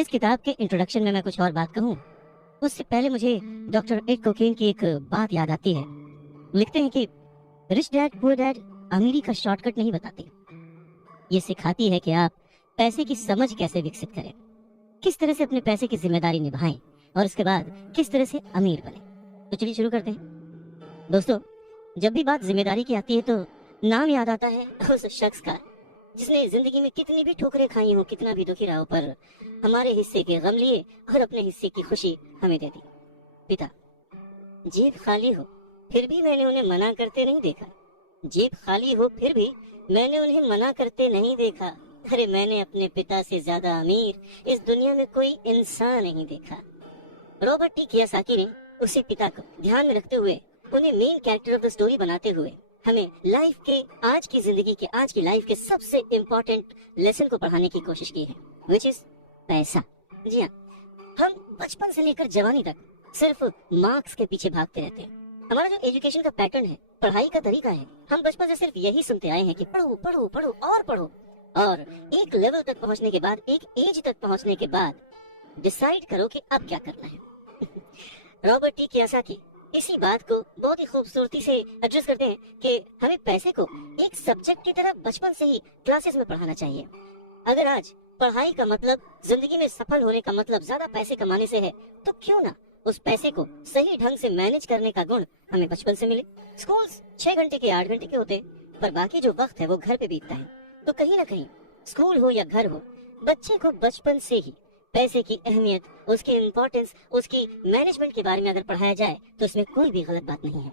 इस किताब के इंट्रोडक्शन में मैं कुछ और बात कहूँ उससे पहले मुझे डॉक्टर एड कोकेन की एक बात याद आती है। लिखते हैं कि रिच डैड पुअर डैड अमीरी का शॉर्टकट नहीं बताती, ये सिखाती है कि आप पैसे की समझ कैसे विकसित करें, किस तरह से अपने पैसे की जिम्मेदारी निभाएं और उसके बाद किस तरह से अमीर बने। तो चलिए शुरू करते हैं। दोस्तों, जब भी बात जिम्मेदारी की आती है तो नाम याद आता है उस शख्स का जिसने जिंदगी में कितनी भी ठोकरें खाई हो, कितना भी दुखी रहा हो, पर हमारे हिस्से के गम लिए और अपने हिस्से की खुशी हमें दे दी। पिता। जेब खाली हो फिर भी मैंने उन्हें मना करते नहीं देखा। जेब खाली हो फिर भी मैंने उन्हें मना करते नहीं देखा। अरे मैंने अपने पिता से ज्यादा अमीर इस दुनिया में कोई इंसान नहीं देखा। रॉबर्ट टी कियोसाकी ने उसी पिता को ध्यान में रखते हुए उन्हें main character of the story बनाते हुए हमें लाइफ के आज की जिंदगी के आज की लाइफ के सबसे इम्पोर्टेंट लेसन को पढ़ाने की कोशिश की है, विच इज पैसा। जी हाँ, हम बचपन से लेकर जवानी तक सिर्फ मार्क्स के पीछे भागते रहते हैं। हमारा जो एजुकेशन का पैटर्न है, पढ़ाई का तरीका है, हम बचपन से सिर्फ यही सुनते आए हैं कि पढ़ो पढ़ो पढ़ो और पढ़ो, और एक लेवल तक पहुंचने के बाद, एक एज तक पहुंचने के बाद डिसाइड करो कि अब क्या करना है। रॉबर्ट टी कियोसाकी इसी बात को बहुत ही खूबसूरती से एड्रेस करते हैं कि हमें पैसे को एक सब्जेक्ट की तरह बचपन से ही क्लासेस में पढ़ाना चाहिए। अगर आज पढ़ाई का मतलब, जिंदगी में सफल होने का मतलब ज्यादा पैसे कमाने से है, तो क्यों ना उस पैसे को सही ढंग से मैनेज करने का गुण हमें बचपन से मिले। स्कूल्स 6 घंटे के 8 घंटे के होते, पर बाकी जो वक्त है वो घर पे बीतता है। तो कहीं ना कहीं स्कूल हो या घर हो, बच्चे को बचपन से ही पैसे की अहमियत, उसकी इम्पोर्टेंस, उसकी मैनेजमेंट के बारे में अगर पढ़ाया जाए तो इसमें कोई भी गलत बात नहीं है।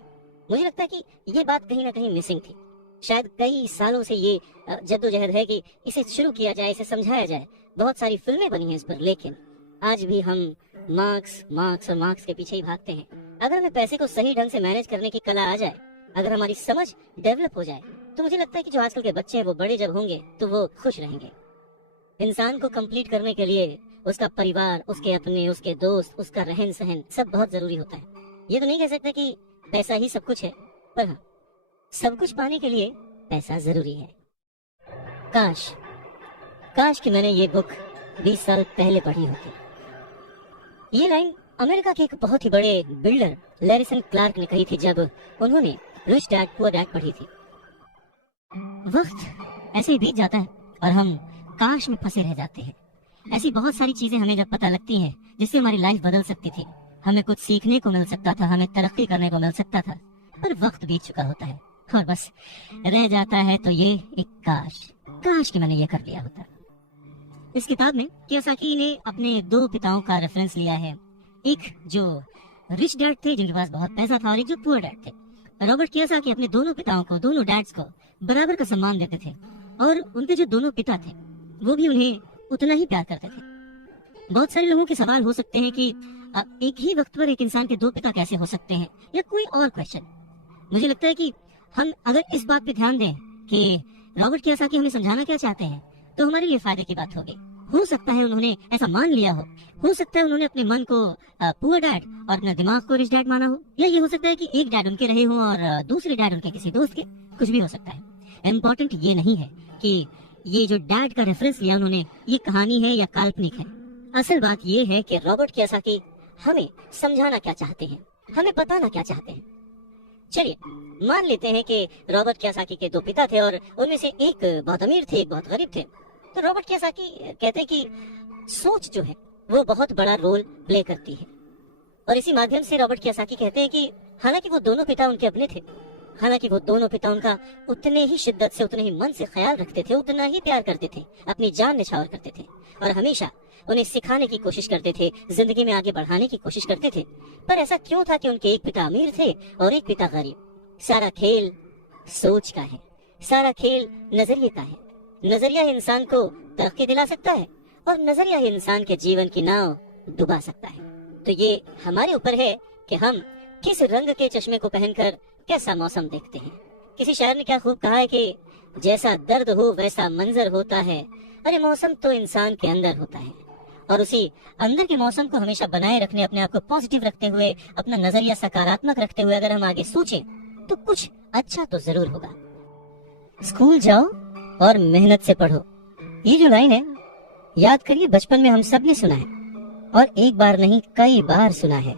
मुझे लगता है कि ये बात कहीं ना कहीं मिसिंग थी। शायद कई सालों से ये जद्दोजहद है कि इसे शुरू किया जाए, इसे समझाया जाए। बहुत सारी फिल्में बनी हैं इस पर, लेकिन आज भी हम मार्क्स मार्क्स और मार्क्स के पीछे ही भागते हैं। अगर हमें पैसे को सही ढंग से मैनेज करने की कला आ जाए, अगर हमारी समझ डेवलप हो जाए, तो मुझे लगता है कि जो आजकल के बच्चे हैं वो बड़े जब होंगे तो वो खुश रहेंगे। इंसान को कंप्लीट करने के लिए उसका परिवार, उसके अपने, उसके दोस्त, उसका रहन सहन सब बहुत जरूरी होता है। ये तो नहीं कह सकते कि पैसा ही सब कुछ है, पर हाँ, सब कुछ पाने के लिए पैसा जरूरी है। काश काश कि मैंने ये बुक 20 साल पहले पढ़ी होती। ये लाइन अमेरिका के एक बहुत ही बड़े बिल्डर लैरिसन क्लार्क ने कही थी जब उन्होंने रिच डैड पुअर डैड पढ़ी थी। वक्त ऐसे ही बीत जाता है और हम काश में फंसे रह जाते हैं। ऐसी बहुत सारी चीजें हमें जब पता लगती हैं जिससे हमारी लाइफ बदल सकती थी, हमें कुछ सीखने को मिल सकता था, हमें तरक्की करने को मिल सकता था, पर वक्त बीत चुका होता है और बस रह जाता है तो ये एक काश कि मैंने ये कर लिया होता। इस किताब में कियोसाकी ने अपने 2 पिताओं का रेफरेंस लिया है। एक जो रिच डैड थे जिनके पास बहुत पैसा था और एक जो पुअर डैड थे। रॉबर्ट कियोसाकी अपने दोनों पिताओं को, दोनों डैड्स को बराबर का सम्मान देते थे और उनके जो दोनों पिता थे वो भी उन्हें उतना ही प्यार करते थे। बहुत सारे लोगों के सवाल हो सकते हैं कि एक ही वक्त पर एक इंसान के 2 पिता कैसे हो सकते हैं, या कोई और क्वेश्चन। मुझे लगता है कि हम अगर इस बात पे ध्यान दें कि रॉबर्ट कियोसाकी हमें समझाना क्या चाहते हैं, तो हमारे लिए फायदे की बात होगी। हो सकता है उन्होंने ऐसा मान लिया हो सकता है उन्होंने अपने मन को पुअर डैड और अपने दिमाग को रिच डैड माना हो, या ये हो सकता है कि एक डैड उनके रहे हो और दूसरे डैड उनके किसी दोस्त के, कुछ भी हो सकता है। इम्पोर्टेंट ये नहीं है कि ये जो डैड का रेफरेंस लिया उन्होंने, ये कहानी है या काल्पनिक है। असल बात ये है कि रॉबर्ट कियोसाकी हमें समझाना क्या चाहते हैं, हमें बताना क्या चाहते हैं। चलिए मान लेते हैं कि रॉबर्ट कियोसाकी के 2 पिता थे और उनमें से एक बहुत अमीर थे, एक बहुत गरीब थे। तो रॉबर्ट कियोसाकी कहते हैं कि सोच जो है वो बहुत बड़ा रोल प्ले करती है, और इसी माध्यम से रॉबर्ट कियोसाकी कहते हैं कि हालांकि वो दोनों पिता उनके अपने थे, हालांकि वो दोनों पिता उनका उतने ही शिद्दत से, उतने ही मन से ख्याल रखते थे, उतना ही प्यार करते थे, अपनी जान निछावर करते थे और हमेशा उन्हें सिखाने की कोशिश करते थे, जिंदगी में आगे बढ़ाने की कोशिश करते थे। पर ऐसा क्यों था कि उनके एक पिता अमीर थे और एक पिता गरीब? सारा खेल सोच का है, सारा खेल नजरिए का है। नजरिया इंसान को तरक्की दिला सकता है और नजरिया ही इंसान के जीवन की नाव डुबा सकता है। तो ये हमारे ऊपर है कि हम किस रंग के चश्मे को पहनकर कैसा मौसम देखते हैं। किसी शायर ने क्या खूब कहा है कि जैसा दर्द हो वैसा मंजर होता है। अरे मौसम तो इंसान के अंदर होता है, और उसी अंदर के मौसम को हमेशा बनाए रखने, अपने आप को पॉजिटिव रखते हुए, अपना नजरिया सकारात्मक रखते हुए अगर हम आगे सोचें तो कुछ अच्छा तो जरूर होगा। स्कूल जाओ और मेहनत से पढ़ो, ये जो लाइन है याद करिए, बचपन में हम सब ने सुना है, और एक बार नहीं कई बार सुना है।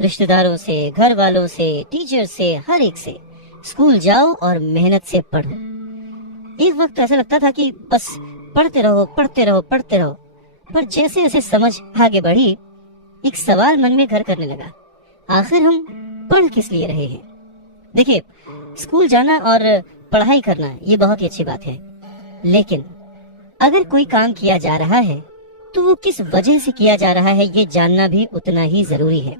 रिश्तेदारों से, घर वालों से, टीचर से, हर एक से, स्कूल जाओ और मेहनत से पढ़ो। एक वक्त ऐसा लगता था कि बस पढ़ते रहो, पढ़ते रहो, पढ़ते रहो। पर जैसे जैसे समझ आगे बढ़ी, एक सवाल मन में घर करने लगा, आखिर हम पढ़ किस लिए रहे हैं? देखिए, स्कूल जाना और पढ़ाई करना ये बहुत ही अच्छी बात है, लेकिन अगर कोई काम किया जा रहा है तो वो किस वजह से किया जा रहा है, ये जानना भी उतना ही जरूरी है।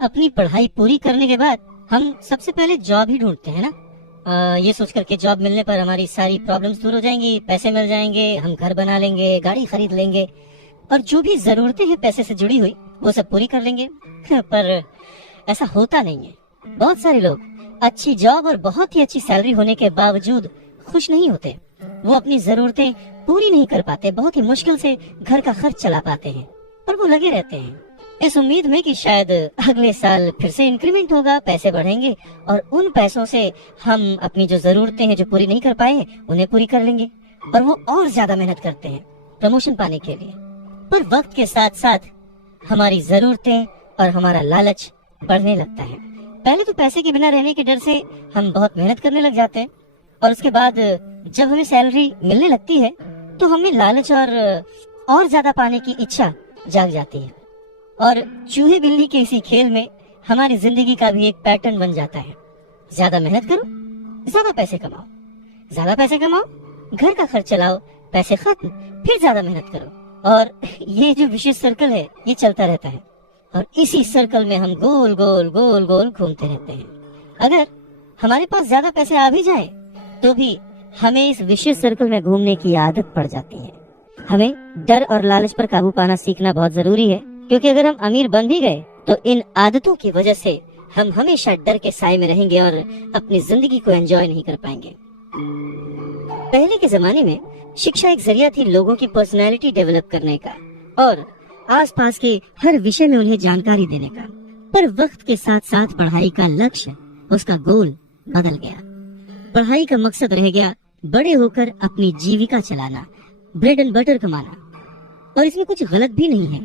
अपनी पढ़ाई पूरी करने के बाद हम सबसे पहले जॉब ही ढूंढते हैं ना, ये सोच करके जॉब मिलने पर हमारी सारी प्रॉब्लम्स दूर हो जाएंगी, पैसे मिल जाएंगे, हम घर बना लेंगे, गाड़ी खरीद लेंगे, और जो भी जरूरतें हैं पैसे से जुड़ी हुई वो सब पूरी कर लेंगे। पर ऐसा होता नहीं है। बहुत सारे लोग अच्छी जॉब और बहुत ही अच्छी सैलरी होने के बावजूद खुश नहीं होते। वो अपनी जरूरतें पूरी नहीं कर पाते, बहुत ही मुश्किल से घर का खर्च चला पाते हैं, और वो लगे रहते हैं इस उम्मीद में कि शायद अगले साल फिर से इंक्रीमेंट होगा, पैसे बढ़ेंगे, और उन पैसों से हम अपनी जो जरूरतें हैं जो पूरी नहीं कर पाए उन्हें पूरी कर लेंगे। और वो और ज्यादा मेहनत करते हैं प्रमोशन पाने के लिए। पर वक्त के साथ साथ हमारी जरूरतें और हमारा लालच बढ़ने लगता है। पहले तो पैसे के बिना रहने के डर से हम बहुत मेहनत करने लग जाते हैं, और उसके बाद जब हमें सैलरी मिलने लगती है तो हमें लालच और ज्यादा पाने की इच्छा जाग जाती है, और चूहे बिल्ली के इसी खेल में हमारी जिंदगी का भी एक पैटर्न बन जाता है। ज्यादा मेहनत करो, ज्यादा पैसे कमाओ, ज्यादा पैसे कमाओ, घर का खर्च चलाओ, पैसे खत्म, फिर ज्यादा मेहनत करो, और ये जो विशेष सर्कल है ये चलता रहता है, और इसी सर्कल में हम गोल गोल गोल गोल घूमते रहते हैं। अगर हमारे पास ज्यादा पैसे आ भी जाए तो भी हमें इस विशेष सर्कल में घूमने की आदत पड़ जाती है। हमें डर और लालच पर काबू पाना सीखना बहुत जरूरी है, क्योंकि अगर हम अमीर बन भी गए तो इन आदतों की वजह से हम हमेशा डर के साए में रहेंगे और अपनी जिंदगी को एंजॉय नहीं कर पाएंगे। पहले के जमाने में शिक्षा एक जरिया थी लोगों की पर्सनैलिटी डेवलप करने का और आसपास के हर विषय में उन्हें जानकारी देने का। पर वक्त के साथ साथ पढ़ाई का लक्ष्य, उसका गोल बदल गया। पढ़ाई का मकसद रह गया बड़े होकर अपनी जीविका चलाना, ब्रेड एंड बटर कमाना, और इसमें कुछ गलत भी नहीं है।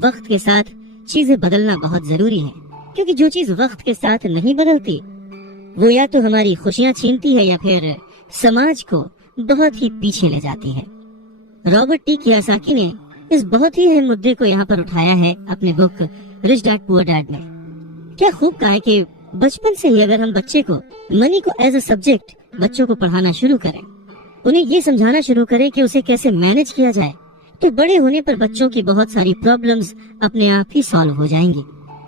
वक्त के साथ चीजें बदलना बहुत जरूरी है, क्योंकि जो चीज वक्त के साथ नहीं बदलती वो या तो हमारी खुशियां छीनती है या फिर समाज को बहुत ही पीछे ले जाती है। रॉबर्ट टी कियोसाकी ने इस बहुत ही अहम मुद्दे को यहाँ पर उठाया है अपने book rich dad poor dad में। क्या खूब कहा है कि बचपन से ही अगर हम बच्चे को मनी को एज अ सब्जेक्ट बच्चों को पढ़ाना शुरू करें, उन्हें ये समझाना शुरू करें कि उसे कैसे मैनेज किया जाए, तो बड़े होने पर बच्चों की बहुत सारी प्रॉब्लम्स अपने आप ही सॉल्व हो जाएंगी।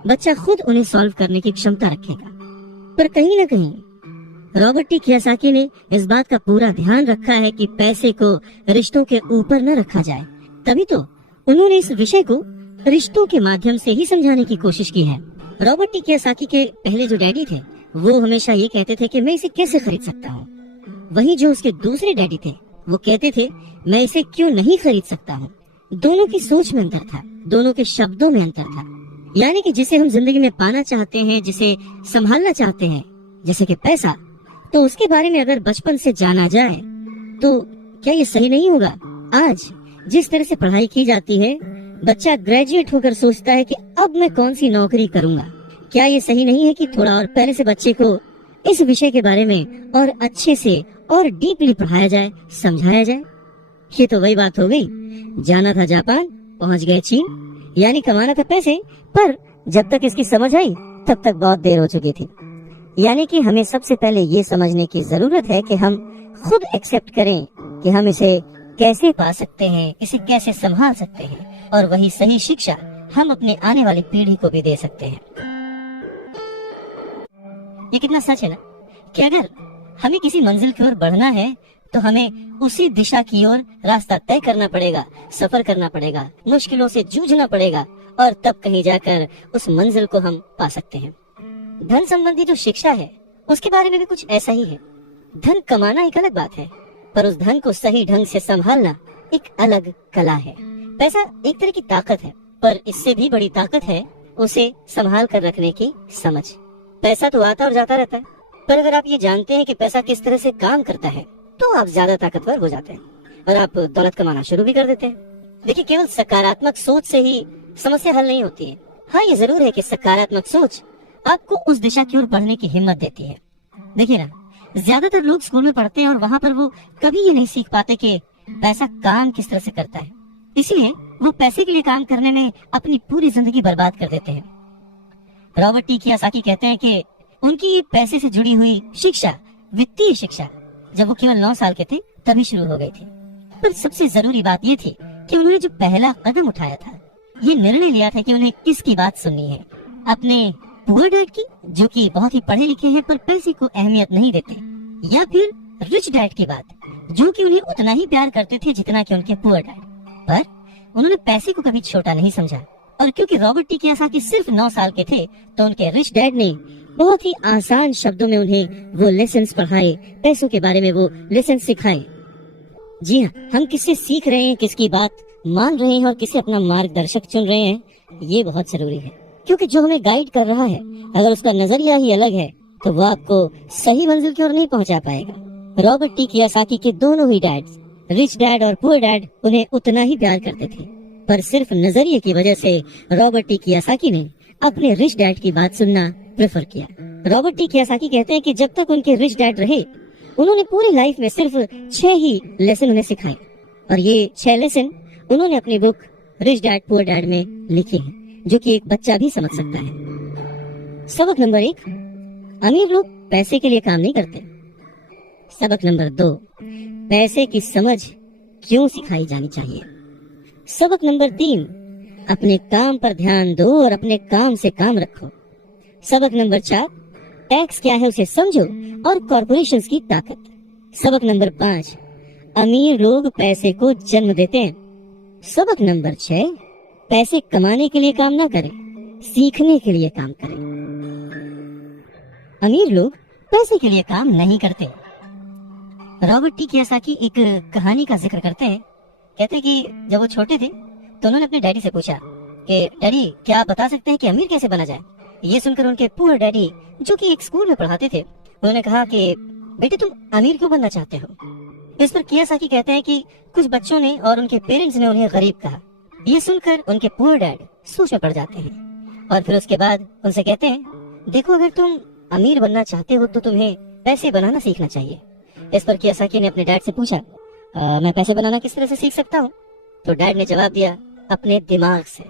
बच्चा खुद उन्हें सॉल्व करने की क्षमता रखेगा। पर कहीं न कहीं रॉबर्ट टी कियोसाकी ने इस बात का पूरा ध्यान रखा है कि पैसे को रिश्तों के ऊपर न रखा जाए। तभी तो उन्होंने इस विषय को रिश्तों के माध्यम से ही समझाने की कोशिश की है। रॉबर्ट टी कियोसाकी के पहले जो डैडी थे वो हमेशा ये कहते थे कि मैं इसे कैसे खरीद सकता हूँ, वहीं जो उसके दूसरे डैडी थे वो कहते थे मैं इसे क्यों नहीं खरीद सकता हूँ। दोनों की सोच में अंतर था, दोनों के शब्दों में अंतर था। यानी कि जिसे हम जिंदगी में पाना चाहते हैं, जिसे संभालना चाहते हैं, जैसे कि पैसा, तो उसके बारे में अगर बचपन से जाना जाए तो क्या ये सही नहीं होगा? आज जिस तरह से पढ़ाई की जाती है, बच्चा ग्रेजुएट होकर सोचता है कि अब मैं कौन सी नौकरी करूंगा। क्या ये सही नहीं है कि थोड़ा और पहले से बच्चे को इस विषय के बारे में और अच्छे से और डीपली पढ़ाया जाए, समझाया जाए? ये तो वही बात हो गई, जाना था जापान, पहुंच गए चीन। यानी कमाना था पैसे, पर जब तक इसकी समझ आई तब तक बहुत देर हो चुकी थी। यानी कि हमें सबसे पहले ये समझने की जरूरत है कि हम खुद एक्सेप्ट करें कि हम इसे कैसे पा सकते हैं, इसे कैसे संभाल सकते हैं, और वही सही शिक्षा हम अपने आने वाली पीढ़ी को भी दे सकते हैं। ये कितना सच है ना कि अगर हमें किसी मंजिल की ओर बढ़ना है तो हमें उसी दिशा की ओर रास्ता तय करना पड़ेगा, सफर करना पड़ेगा, मुश्किलों से जूझना पड़ेगा, और तब कहीं जाकर उस मंजिल को हम पा सकते हैं। धन संबंधी जो शिक्षा है उसके बारे में भी कुछ ऐसा ही है। धन कमाना एक अलग बात है, पर उस धन को सही ढंग से संभालना एक अलग कला है। पैसा एक तरह की ताकत है, पर इससे भी बड़ी ताकत है उसे संभाल कर रखने की समझ। पैसा तो आता और जाता रहता है, पर अगर आप ये जानते हैं कि पैसा किस तरह से काम करता है तो आप ज्यादा ताकतवर हो जाते हैं। और आप दौलत कमाना शुरू भी कर देते हैं। देखिए, केवल सकारात्मक सोच से ही समस्या हल नहीं होती है। हाँ, ये जरूर है कि सकारात्मक सोच आपको उस दिशा की ओर बढ़ने की हिम्मत देती है। देखिए ना, ज्यादातर लोग स्कूल में पढ़ते हैं और वहाँ पर वो कभी ये नहीं सीख पाते कि पैसा काम किस तरह से करता है, इसलिए वो पैसे के लिए काम करने में अपनी पूरी जिंदगी बर्बाद कर देते हैं। रॉबर्ट टी कियोसाकी कहते हैं कि उनकी पैसे से जुड़ी हुई शिक्षा, वित्तीय शिक्षा, जब वो केवल 9 साल के थे तभी शुरू हो गई थी। पर सबसे जरूरी बात ये थी कि उन्होंने जो पहला कदम उठाया था, ये निर्णय लिया था कि उन्हें किसकी बात सुननी है, अपने पुअर डैड की, जो कि बहुत ही पढ़े लिखे हैं पर पैसे को अहमियत नहीं देते, या फिर रिच डैड की बात, जो कि उन्हें उतना ही प्यार करते थे जितना कि उनके पुअर डैड। पर उन्होंने पैसे को कभी छोटा नहीं समझा, और क्योंकि रॉबर्ट टी कियोसाकी सिर्फ 9 साल के थे तो उनके रिच डैड ने बहुत ही आसान शब्दों में उन्हें वो लेसन्स पढ़ाए, पैसों के बारे में वो लेसन सिखाए। जी हाँ, हम किससे सीख रहे हैं, किसकी बात मान रहे हैं और किसे अपना मार्गदर्शक चुन रहे हैं, ये बहुत जरूरी है। क्योंकि जो हमें गाइड कर रहा है, अगर उसका नजरिया ही अलग है तो वो आपको सही मंजिल की ओर नहीं पहुंचा पाएगा। रॉबर्ट टी कियोसाकी के दोनों ही डैड्स, रिच डैड और पुअर डैड, उन्हें उतना ही प्यार करते थे, पर सिर्फ नजरिए की वजह से रॉबर्ट टी कियोसाकी ने अपने रिच डैड की बात सुनना प्रेफर किया। रॉबर्ट टी कियोसाकी कहते हैं कि जब तक उनके रिच डैड रहे, उन्होंने पूरी लाइफ में सिर्फ 6 ही लेसन उन्हें सिखाए, और ये 6 लेसन उन्होंने अपनी book rich dad poor dad में लिखे हैं, जो कि एक बच्चा भी समझ सकता है। सबक नंबर 1, अमीर लोग पैसे के लिए काम नहीं करते। सबक नंबर 2, पैसे की समझ क्यों सिखाई जानी चाहिए। सबक नंबर 3, अपने काम पर ध्यान दो और अपने काम से काम रखो। सबक नंबर 4, टैक्स क्या है उसे समझो और कॉर्पोरेशंस की ताकत। सबक नंबर 5, अमीर लोग पैसे को जन्म देते हैं। सबक नंबर 6, पैसे कमाने के लिए काम ना करें, सीखने के लिए काम करें। अमीर लोग पैसे के लिए काम नहीं करते। रॉबर्ट टी कियोसाकी एक कहानी का जिक्र करते हैं। कहते हैं कि जब वो छोटे थे तो उन्होंने अपने डैडी से पूछा कि डैडी, क्या आप बता सकते हैं कि अमीर कैसे बना जाए। ये सुनकर उनके पुअर डैडी, जो कि एक स्कूल में पढ़ाते थे, उन्होंने कहा कि बेटे, तुम अमीर क्यों बनना चाहते हो। इस पर कियोसाकी कहते हैं कि कुछ बच्चों ने और उनके पेरेंट्स ने उन्हें गरीब कहा। ये सुनकर उनके पुअर डैड सोच में पड़ जाते हैं और फिर उसके बाद उनसे कहते हैं, देखो, अगर तुम अमीर बनना चाहते हो तो तुम्हें पैसे बनाना सीखना चाहिए। इस पर कियोसाकी ने अपने डैड से पूछा, मैं पैसे बनाना किस तरह से सीख सकता हूँ। तो डैड ने जवाब दिया, अपने दिमाग से।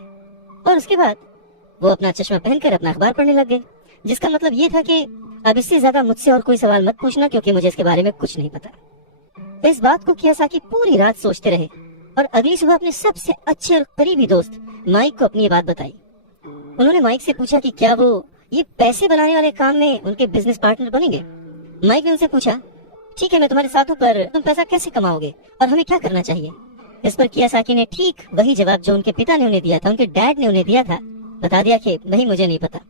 और उसके बाद वो अपना चश्मा पहनकर अपना अखबार पढ़ने लग गए, जिसका मतलब ये था कि अब इससे ज्यादा मुझसे और कोई सवाल मत पूछना, क्योंकि मुझे इसके बारे में कुछ नहीं पता। इस बात को कियोसाकी पूरी रात सोचते रहे और अगली सुबह अपने सबसे अच्छे और करीबी दोस्त माइक को अपनी ये बात बताई। उन्होंने माइक से पूछा कि क्या वो ये पैसे बनाने वाले काम में उनके बिजनेस पार्टनर बनेंगे। माइक ने उनसे पूछा, ठीक है, मैं तुम्हारे साथ हूँ, पर तुम पैसा कैसे कमाओगे और हमें क्या करना चाहिए। इस पर कियोसाकी ने ठीक वही जवाब जो उनके पिता ने उन्हें दिया था, उनके डैड ने उन्हें दिया था, बता दिया कि नहीं, मुझे नहीं पता,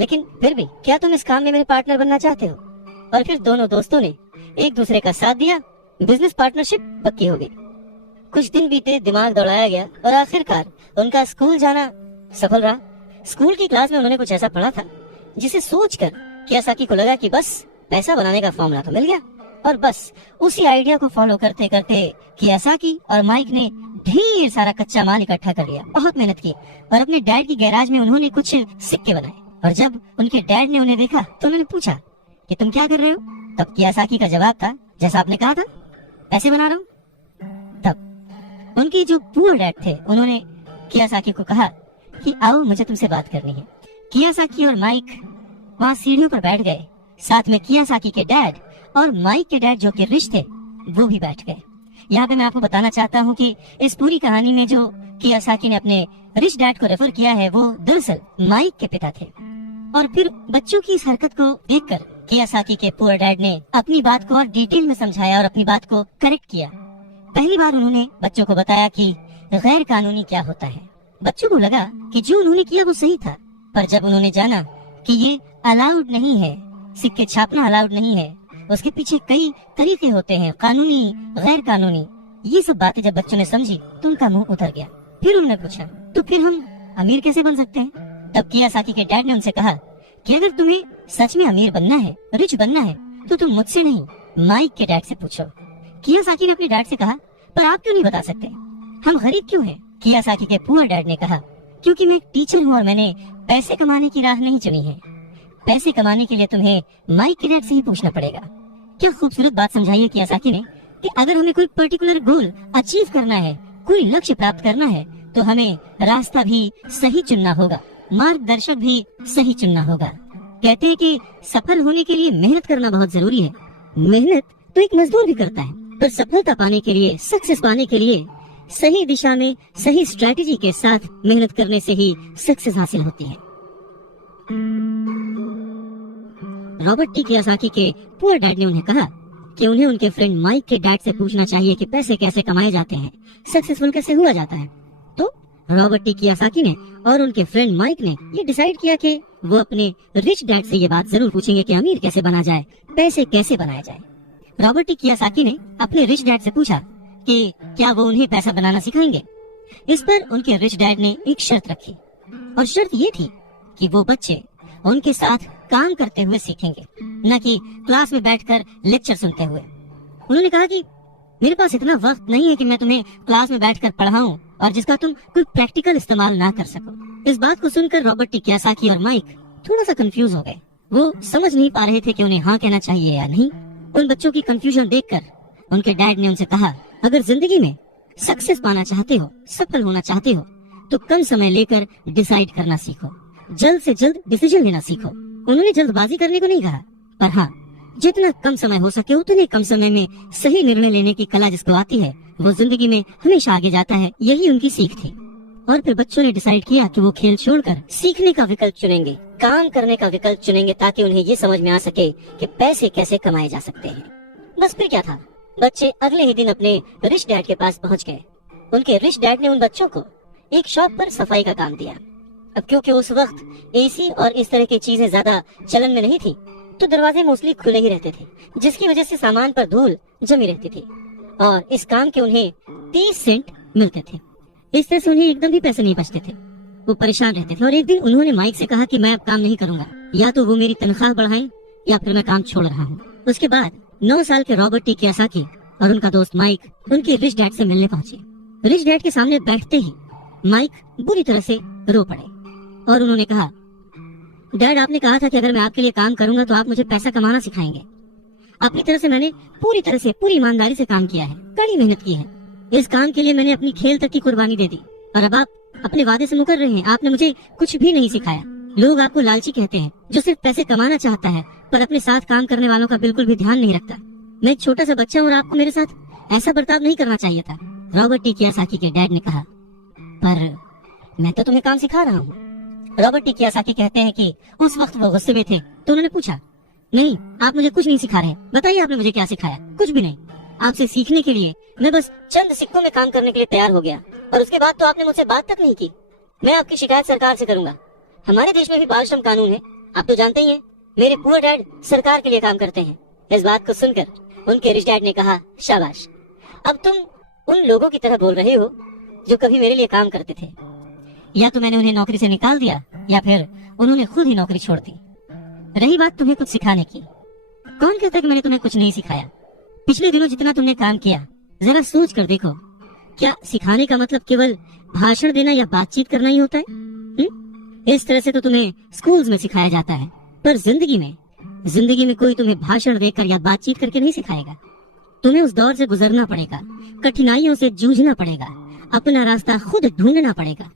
लेकिन फिर भी क्या तुम इस काम में मेरे पार्टनर बनना चाहते हो। और फिर दोनों दोस्तों ने एक दूसरे का साथ दिया, बिजनेस पार्टनरशिप पक्की हो गई। कुछ दिन बीते, दिमाग दौड़ाया गया और आखिरकार उनका स्कूल जाना सफल रहा। स्कूल की क्लास में उन्होंने कुछ ऐसा पढ़ा था जिसे सोचकर कियोसाकी को लगा कि बस पैसा बनाने का फॉर्मूला तो मिल गया, और बस उसी आइडिया को फॉलो करते करते कियोसाकी और माइक ने ढेर सारा कच्चा माल इकट्ठा कर लिया, बहुत मेहनत की, और अपने डैड की गैराज में उन्होंने कुछ सिक्के बनाए। और जब उनके डैड ने उन्हें देखा तो उन्होंने पूछा कि तुम क्या कर रहे हो। तब कियोसाकी का जवाब था, जैसा आपने कहा था, पैसे बना रहा हूँ। तब उनके जो पुअर डैड थे, उन्होंने कियोसाकी को कहा कि आओ, मुझे तुमसे बात करनी है। कियोसाकी और माइक वहाँ सीढ़ियों पर बैठ गए, साथ में कियोसाकी के डैड और माइक के डैड, जो कि रिच थे, वो भी बैठ गए। यहाँ पे मैं आपको बताना चाहता हूँ कि इस पूरी कहानी में जो कियोसाकी ने अपने रिच डैड को रेफर किया है, वो दरअसल माइक के पिता थे। और फिर बच्चों की इस हरकत को देखकर कियोसाकी के पुअर डैड ने अपनी बात को और डिटेल में समझाया और अपनी बात को करेक्ट किया। पहली बार उन्होंने बच्चों को बताया कि गैर कानूनी क्या होता है। बच्चों को लगा कि जो उन्होंने किया वो सही था, पर जब उन्होंने जाना कि ये अलाउड नहीं है, सिक्के छापना अलाउड नहीं है, उसके पीछे कई तरीके होते हैं, कानूनी, गैर कानूनी, ये सब बातें जब बच्चों ने समझी तो उनका मुंह उतर गया। फिर उन्होंने पूछा, तो फिर हम अमीर कैसे बन सकते हैं। तब कियोसाकी के डैड ने उनसे कहा कि अगर तुम्हें सच में अमीर बनना है, रिच बनना है, तो तुम मुझसे नहीं, माइक के डैड से पूछो। कियोसाकी ने अपने डैड से कहा, पर आप क्यों नहीं बता सकते? हम गरीब क्यों हैं? कियासाकी के पुअर डैड ने कहा, क्योंकि मैं एक टीचर हूँ और मैंने पैसे कमाने की राह नहीं चुनी है। पैसे कमाने के लिए तुम्हें माइक के डैड से ही पूछना पड़ेगा। क्या खूबसूरत बात समझाई है कियासाकी ने कि अगर हमें कोई पर्टिकुलर गोल अचीव करना है, कोई लक्ष्य प्राप्त करना है, तो हमें रास्ता भी सही चुनना होगा, मार्गदर्शक भी सही चुनना होगा। कहते हैं कि सफल होने के लिए मेहनत करना बहुत जरूरी है। मेहनत तो एक मजदूर भी करता है, पर सफलता पाने के लिए, सक्सेस पाने के लिए सही दिशा में सही स्ट्रेटेजी के साथ मेहनत करने से ही सक्सेस हासिल होती है। रॉबर्ट टी कियासाकी के पुअर डैड ने उन्हें कहा कि उन्हें उनके फ्रेंड माइक के डैड से पूछना चाहिए कि पैसे कैसे कमाए जाते हैं, सक्सेसफुल कैसे हुआ जाता है। तो रॉबर्ट टी कियासाकी ने और उनके फ्रेंड माइक ने ये डिसाइड किया कि वो अपने रिच डैड से ये बात जरूर पूछेंगे कि अमीर कैसे बना जाए, पैसे कैसे बनाया जाए। रॉबर्ट टी कियासाकी ने अपने रिच डैड से पूछा कि क्या वो उन्हें पैसा बनाना सिखाएंगे। इस पर उनके रिच डैड ने एक शर्त रखी, और शर्त ये थी कि वो बच्चे उनके साथ काम करते हुए सीखेंगे, न कि क्लास में बैठकर लेक्चर सुनते हुए। उन्होंने कहा कि मेरे पास इतना वक्त नहीं है कि मैं तुम्हें क्लास में बैठकर पढ़ाऊं और जिसका तुम कोई प्रैक्टिकल इस्तेमाल ना कर सको। इस बात को सुनकर रॉबर्ट टी कियासाकी और माइक थोड़ा सा कंफ्यूज हो गए। वो समझ नहीं पा रहे थे कि उन्हें हाँ कहना चाहिए या नहीं। उन बच्चों की कंफ्यूजन देखकर उनके डैड ने उनसे कहा, अगर जिंदगी में सक्सेस पाना चाहते हो, सफल होना चाहते हो, तो कम समय लेकर डिसाइड करना सीखो, जल्द से जल्द डिसीजन लेना सीखो। उन्होंने जल्दबाजी करने को नहीं कहा, पर हाँ, जितना कम समय हो सके उतने कम समय में सही निर्णय लेने की कला जिसको आती है, वो जिंदगी में हमेशा आगे जाता है। यही उनकी सीख थी। और फिर बच्चों ने डिसाइड किया कि वो खेल छोड़कर सीखने का विकल्प चुनेंगे, काम करने का विकल्प चुनेंगे, ताकि उन्हें ये समझ में आ सके कि पैसे कैसे कमाए जा सकते हैं। बस फिर क्या था, बच्चे अगले ही दिन अपने रिच डैड के पास पहुंच गए। उनके रिच डैड ने उन बच्चों को एक शॉप पर सफाई का काम दिया। अब क्योंकि उस वक्त एसी और इस तरह की चीजें ज्यादा चलन में नहीं थी, तो दरवाजे मोस्टली खुले ही रहते थे, जिसकी वजह से सामान पर धूल जमी रहती थी और इस काम के उन्हें 30 सेंट मिलते थे। इस तरह से उन्हें एकदम भी पैसे नहीं बचते थे। वो परेशान रहते थे और एक दिन उन्होंने माइक से कहा कि मैं अब काम नहीं करूंगा, या तो वो मेरी तनख्वाह बढ़ाएं या फिर मैं काम छोड़ रहा हूँ। उसके बाद 9 साल के रॉबर्ट टी कियासाकी और उनका दोस्त माइक उनके रिच डैड से मिलने पहुंचे। रिच डैड के सामने बैठते ही माइक बुरी तरह से रो पड़े और उन्होंने कहा, डैड, आपने कहा था कि अगर मैं आपके लिए काम करूंगा तो आप मुझे पैसा कमाना सिखाएंगे। अपनी तरफ से मैंने पूरी तरह से, पूरी ईमानदारी से काम किया है, कड़ी मेहनत की है। इस काम के लिए मैंने अपनी खेल तक की कुर्बानी दे दी और अब आप अपने वादे से मुकर रहे हैं। आपने मुझे कुछ भी नहीं सिखाया। लोग आपको लालची कहते हैं, जो सिर्फ पैसे कमाना चाहता है पर अपने साथ काम करने वालों का बिल्कुल भी ध्यान नहीं रखता। मैं एक छोटा सा बच्चा हूँ और आपको मेरे साथ ऐसा बर्ताव नहीं करना चाहिए था। रॉबर्ट टी कियासाकी के डैड ने कहा, पर मैं तो तुम्हें काम सिखा रहा हूँ। रॉबर्ट टी कियासाकी कहते हैं कि उस वक्त वो गुस्से में थे, तो उन्होंने पूछा, नहीं, आप मुझे कुछ नहीं सिखा रहे, बताइए आपने मुझे क्या सिखाया। कुछ भी नहीं, आपसे सीखने के लिए मैं बस चंद सिक्कों में काम करने के लिए तैयार हो गया और उसके बाद तो आपने मुझसे बात तक नहीं की। मैं आपकी शिकायत सरकार से करूंगा। हमारे देश में भी बाल श्रम कानून है, आप तो जानते ही हैं। मेरे पुअर डैड सरकार के लिए काम करते हैं। इस बात को सुनकर उनके रिच डैड ने कहा, शाबाश, अब तुम उन लोगों की तरह बोल रहे हो जो कभी मेरे लिए काम करते थे। या तो मैंने उन्हें नौकरी से निकाल दिया या फिर उन्होंने खुद ही नौकरी छोड़ दी। रही बात तुम्हें कुछ सिखाने की, कौन कहता कि मैंने तुम्हें कुछ नहीं सिखाया। पिछले दिनों जितना तुमने काम किया, जरा सोच कर देखो, क्या सिखाने का मतलब केवल भाषण देना या बातचीत करना ही होता है? इस तरह से तो तुम्हें स्कूल्स में सिखाया जाता है, पर जिंदगी में कोई तुम्हें भाषण देकर या बातचीत करके नहीं सिखाएगा। तुम्हें उस दौर से गुजरना पड़ेगा, कठिनाइयों से जूझना पड़ेगा, अपना रास्ता खुद ढूंढना पड़ेगा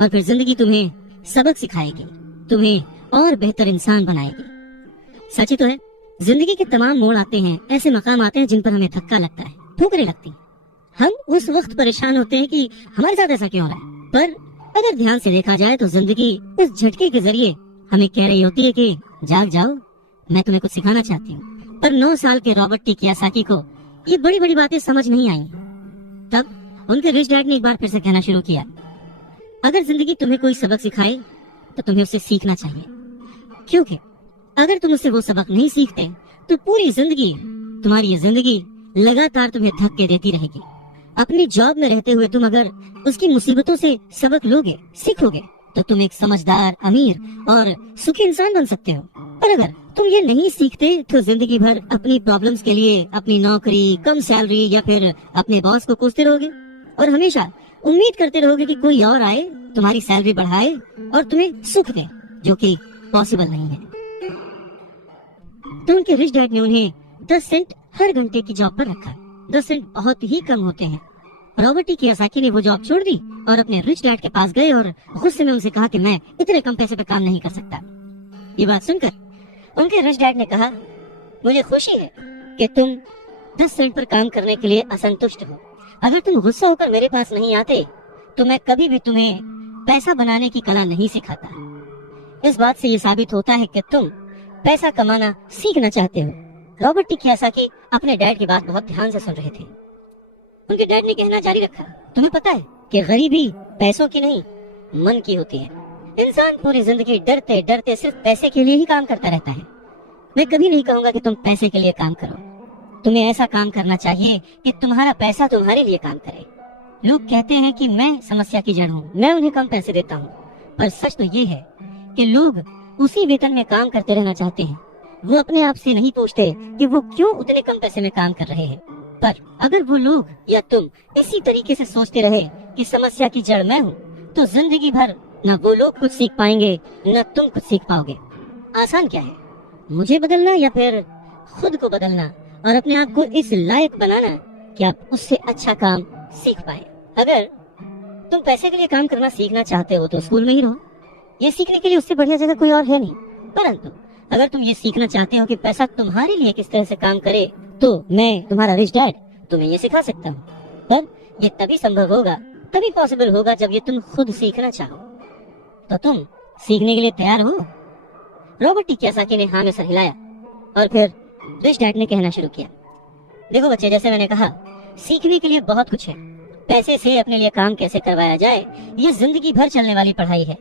और फिर जिंदगी तुम्हें सबक सिखाएगी, तुम्हें और बेहतर इंसान बनाएगी। सच ही तो है, जिंदगी के तमाम मोड़ आते हैं, ऐसे मकाम आते हैं जिन पर हमें धक्का लगता है, ठोकरें लगती। हम उस वक्त परेशान होते हैं कि हमारे साथ ऐसा क्यों हो रहा है, पर अगर ध्यान से देखा जाए तो जिंदगी उस झटके के जरिए हमें कह रही होती है कि जाग जाओ, मैं तुम्हें कुछ सिखाना चाहती हूँ। पर 9 साल के रॉबर्ट टी कियासाकी को ये बड़ी बड़ी बातें समझ नहीं आई। तब उनके रिच डैड ने एक बार फिर से कहना शुरू किया, अगर जिंदगी तुम्हें कोई सबक सिखाए तो तुम्हें उससे सीखना चाहिए, क्योंकि अगर तुम उससे वो सबक नहीं सीखते तो पूरी जिंदगी, तुम्हारी ये जिंदगी लगातार तुम्हें धक्के देती रहेगी। अपनी जॉब में रहते हुए तुम अगर उसकी मुसीबतों से सबक लोगे, सीखोगे, तो तुम एक समझदार, अमीर और सुखी इंसान बन सकते हो। पर अगर तुम ये नहीं सीखते तो जिंदगी भर अपनी प्रॉब्लम्स के लिए अपनी नौकरी, कम सैलरी या फिर अपने बॉस को कोसते रहोगे और हमेशा उम्मीद करते रहोगे कि कोई और आए, तुम्हारी सैलरी बढ़ाए और तुम्हें सुख दे, जो कि पॉसिबल नहीं है। तो उनके रिच डैड ने उन्हें 10 सेंट हर घंटे की जॉब पर रखा। 10 सेंट बहुत ही कम होते हैं। रॉबर्ट टी कियोसाकी ने वो जॉब छोड़ दी और अपने रिच डैड के पास गए और गुस्से में उनसे कहा कि मैं इतने कम पैसे पे काम नहीं कर सकता। ये बात सुनकर उनके रिच डैड ने कहा, मुझे खुशी है कि तुम 10 सेंट पर काम करने के लिए असंतुष्ट हो। अगर तुम गुस्सा होकर मेरे पास नहीं आते तो मैं कभी भी तुम्हें पैसा बनाने की कला नहीं सिखाता। इस बात से ये साबित होता है कि तुम पैसा कमाना सीखना चाहते हो। रॉबर्ट टी कियोसाकी अपने डैड की बात बहुत ध्यान से सुन रहे थे। उनके डैड ने कहना जारी रखा, तुम्हें पता है कि गरीबी पैसों की नहीं, मन की होती है। इंसान पूरी जिंदगी डरते डरते सिर्फ पैसे के लिए ही काम करता रहता है। मैं कभी नहीं कहूंगा कि तुम पैसे के लिए काम करो। तुम्हें ऐसा काम करना चाहिए कि तुम्हारा पैसा तुम्हारे लिए काम करे। लोग कहते हैं कि मैं समस्या की जड़ हूँ, मैं उन्हें कम पैसे देता हूँ, पर सच तो ये है कि लोग उसी वेतन में काम करते रहना चाहते हैं। वो अपने आप से नहीं पूछते कि वो क्यों उतने कम पैसे में काम कर रहे हैं। पर अगर वो लोग या तुम इसी तरीके से सोचते रहे कि समस्या की जड़ मैं हूँ, तो जिंदगी भर न वो लोग कुछ सीख पाएंगे न तुम कुछ सीख पाओगे। आसान क्या है, मुझे बदलना या फिर खुद को बदलना और अपने आप को इस लायक बनाना कि आप उससे अच्छा काम सीख पाए। अगर तुम पैसे के लिए काम करना सीखना चाहते हो तो स्कूल में ही रहो। ये सीखने के लिए उससे बढ़िया जगह कोई और है नहीं। परंतु अगर तुम ये सीखना चाहते हो कि पैसा तुम्हारे लिए किस तरह से काम करे, तो मैं तुम्हारा रिच डैड तुम्हें ये सिखा सकता हूँ। पर ये तभी संभव होगा, तभी पॉसिबल होगा जब ये तुम खुद सीखना चाहो। तो तुम सीखने के लिए तैयार हो? रॉबर्ट टी कियोसाकी ने हाँ में सर हिलाया और फिर रिच डैड ने कहना शुरू किया, देखो बच्चे, जैसे मैंने कहा, सीखने के लिए बहुत कुछ है। पैसे से अपने लिए काम कैसे करवाया जाए, ये जिंदगी भर चलने वाली पढ़ाई है।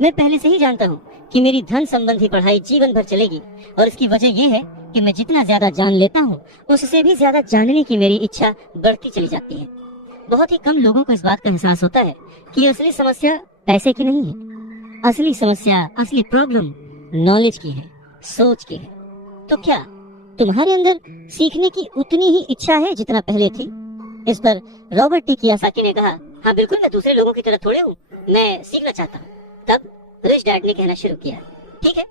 मैं पहले से ही जानता हूँ कि मेरी धन संबंधी पढ़ाई जीवन भर चलेगी और इसकी वजह यह है कि मैं जितना ज्यादा जान लेता हूँ उससे भी ज्यादा जानने की मेरी इच्छा बढ़ती चली जाती है। बहुत ही कम लोगों को इस बात का एहसास होता है कि असली समस्या पैसे की नहीं है। असली समस्या, असली प्रॉब्लम नॉलेज की है, सोच की है। तो क्या तुम्हारे अंदर सीखने की उतनी ही इच्छा है जितना पहले थी? इस पर रॉबर्ट टी कियोसाकी ने कहा, हाँ बिल्कुल, मैं दूसरे लोगों की तरह थोड़े हूँ, मैं सीखना चाहता हूँ। तब रिच डैड ने कहना शुरू किया, ठीक है,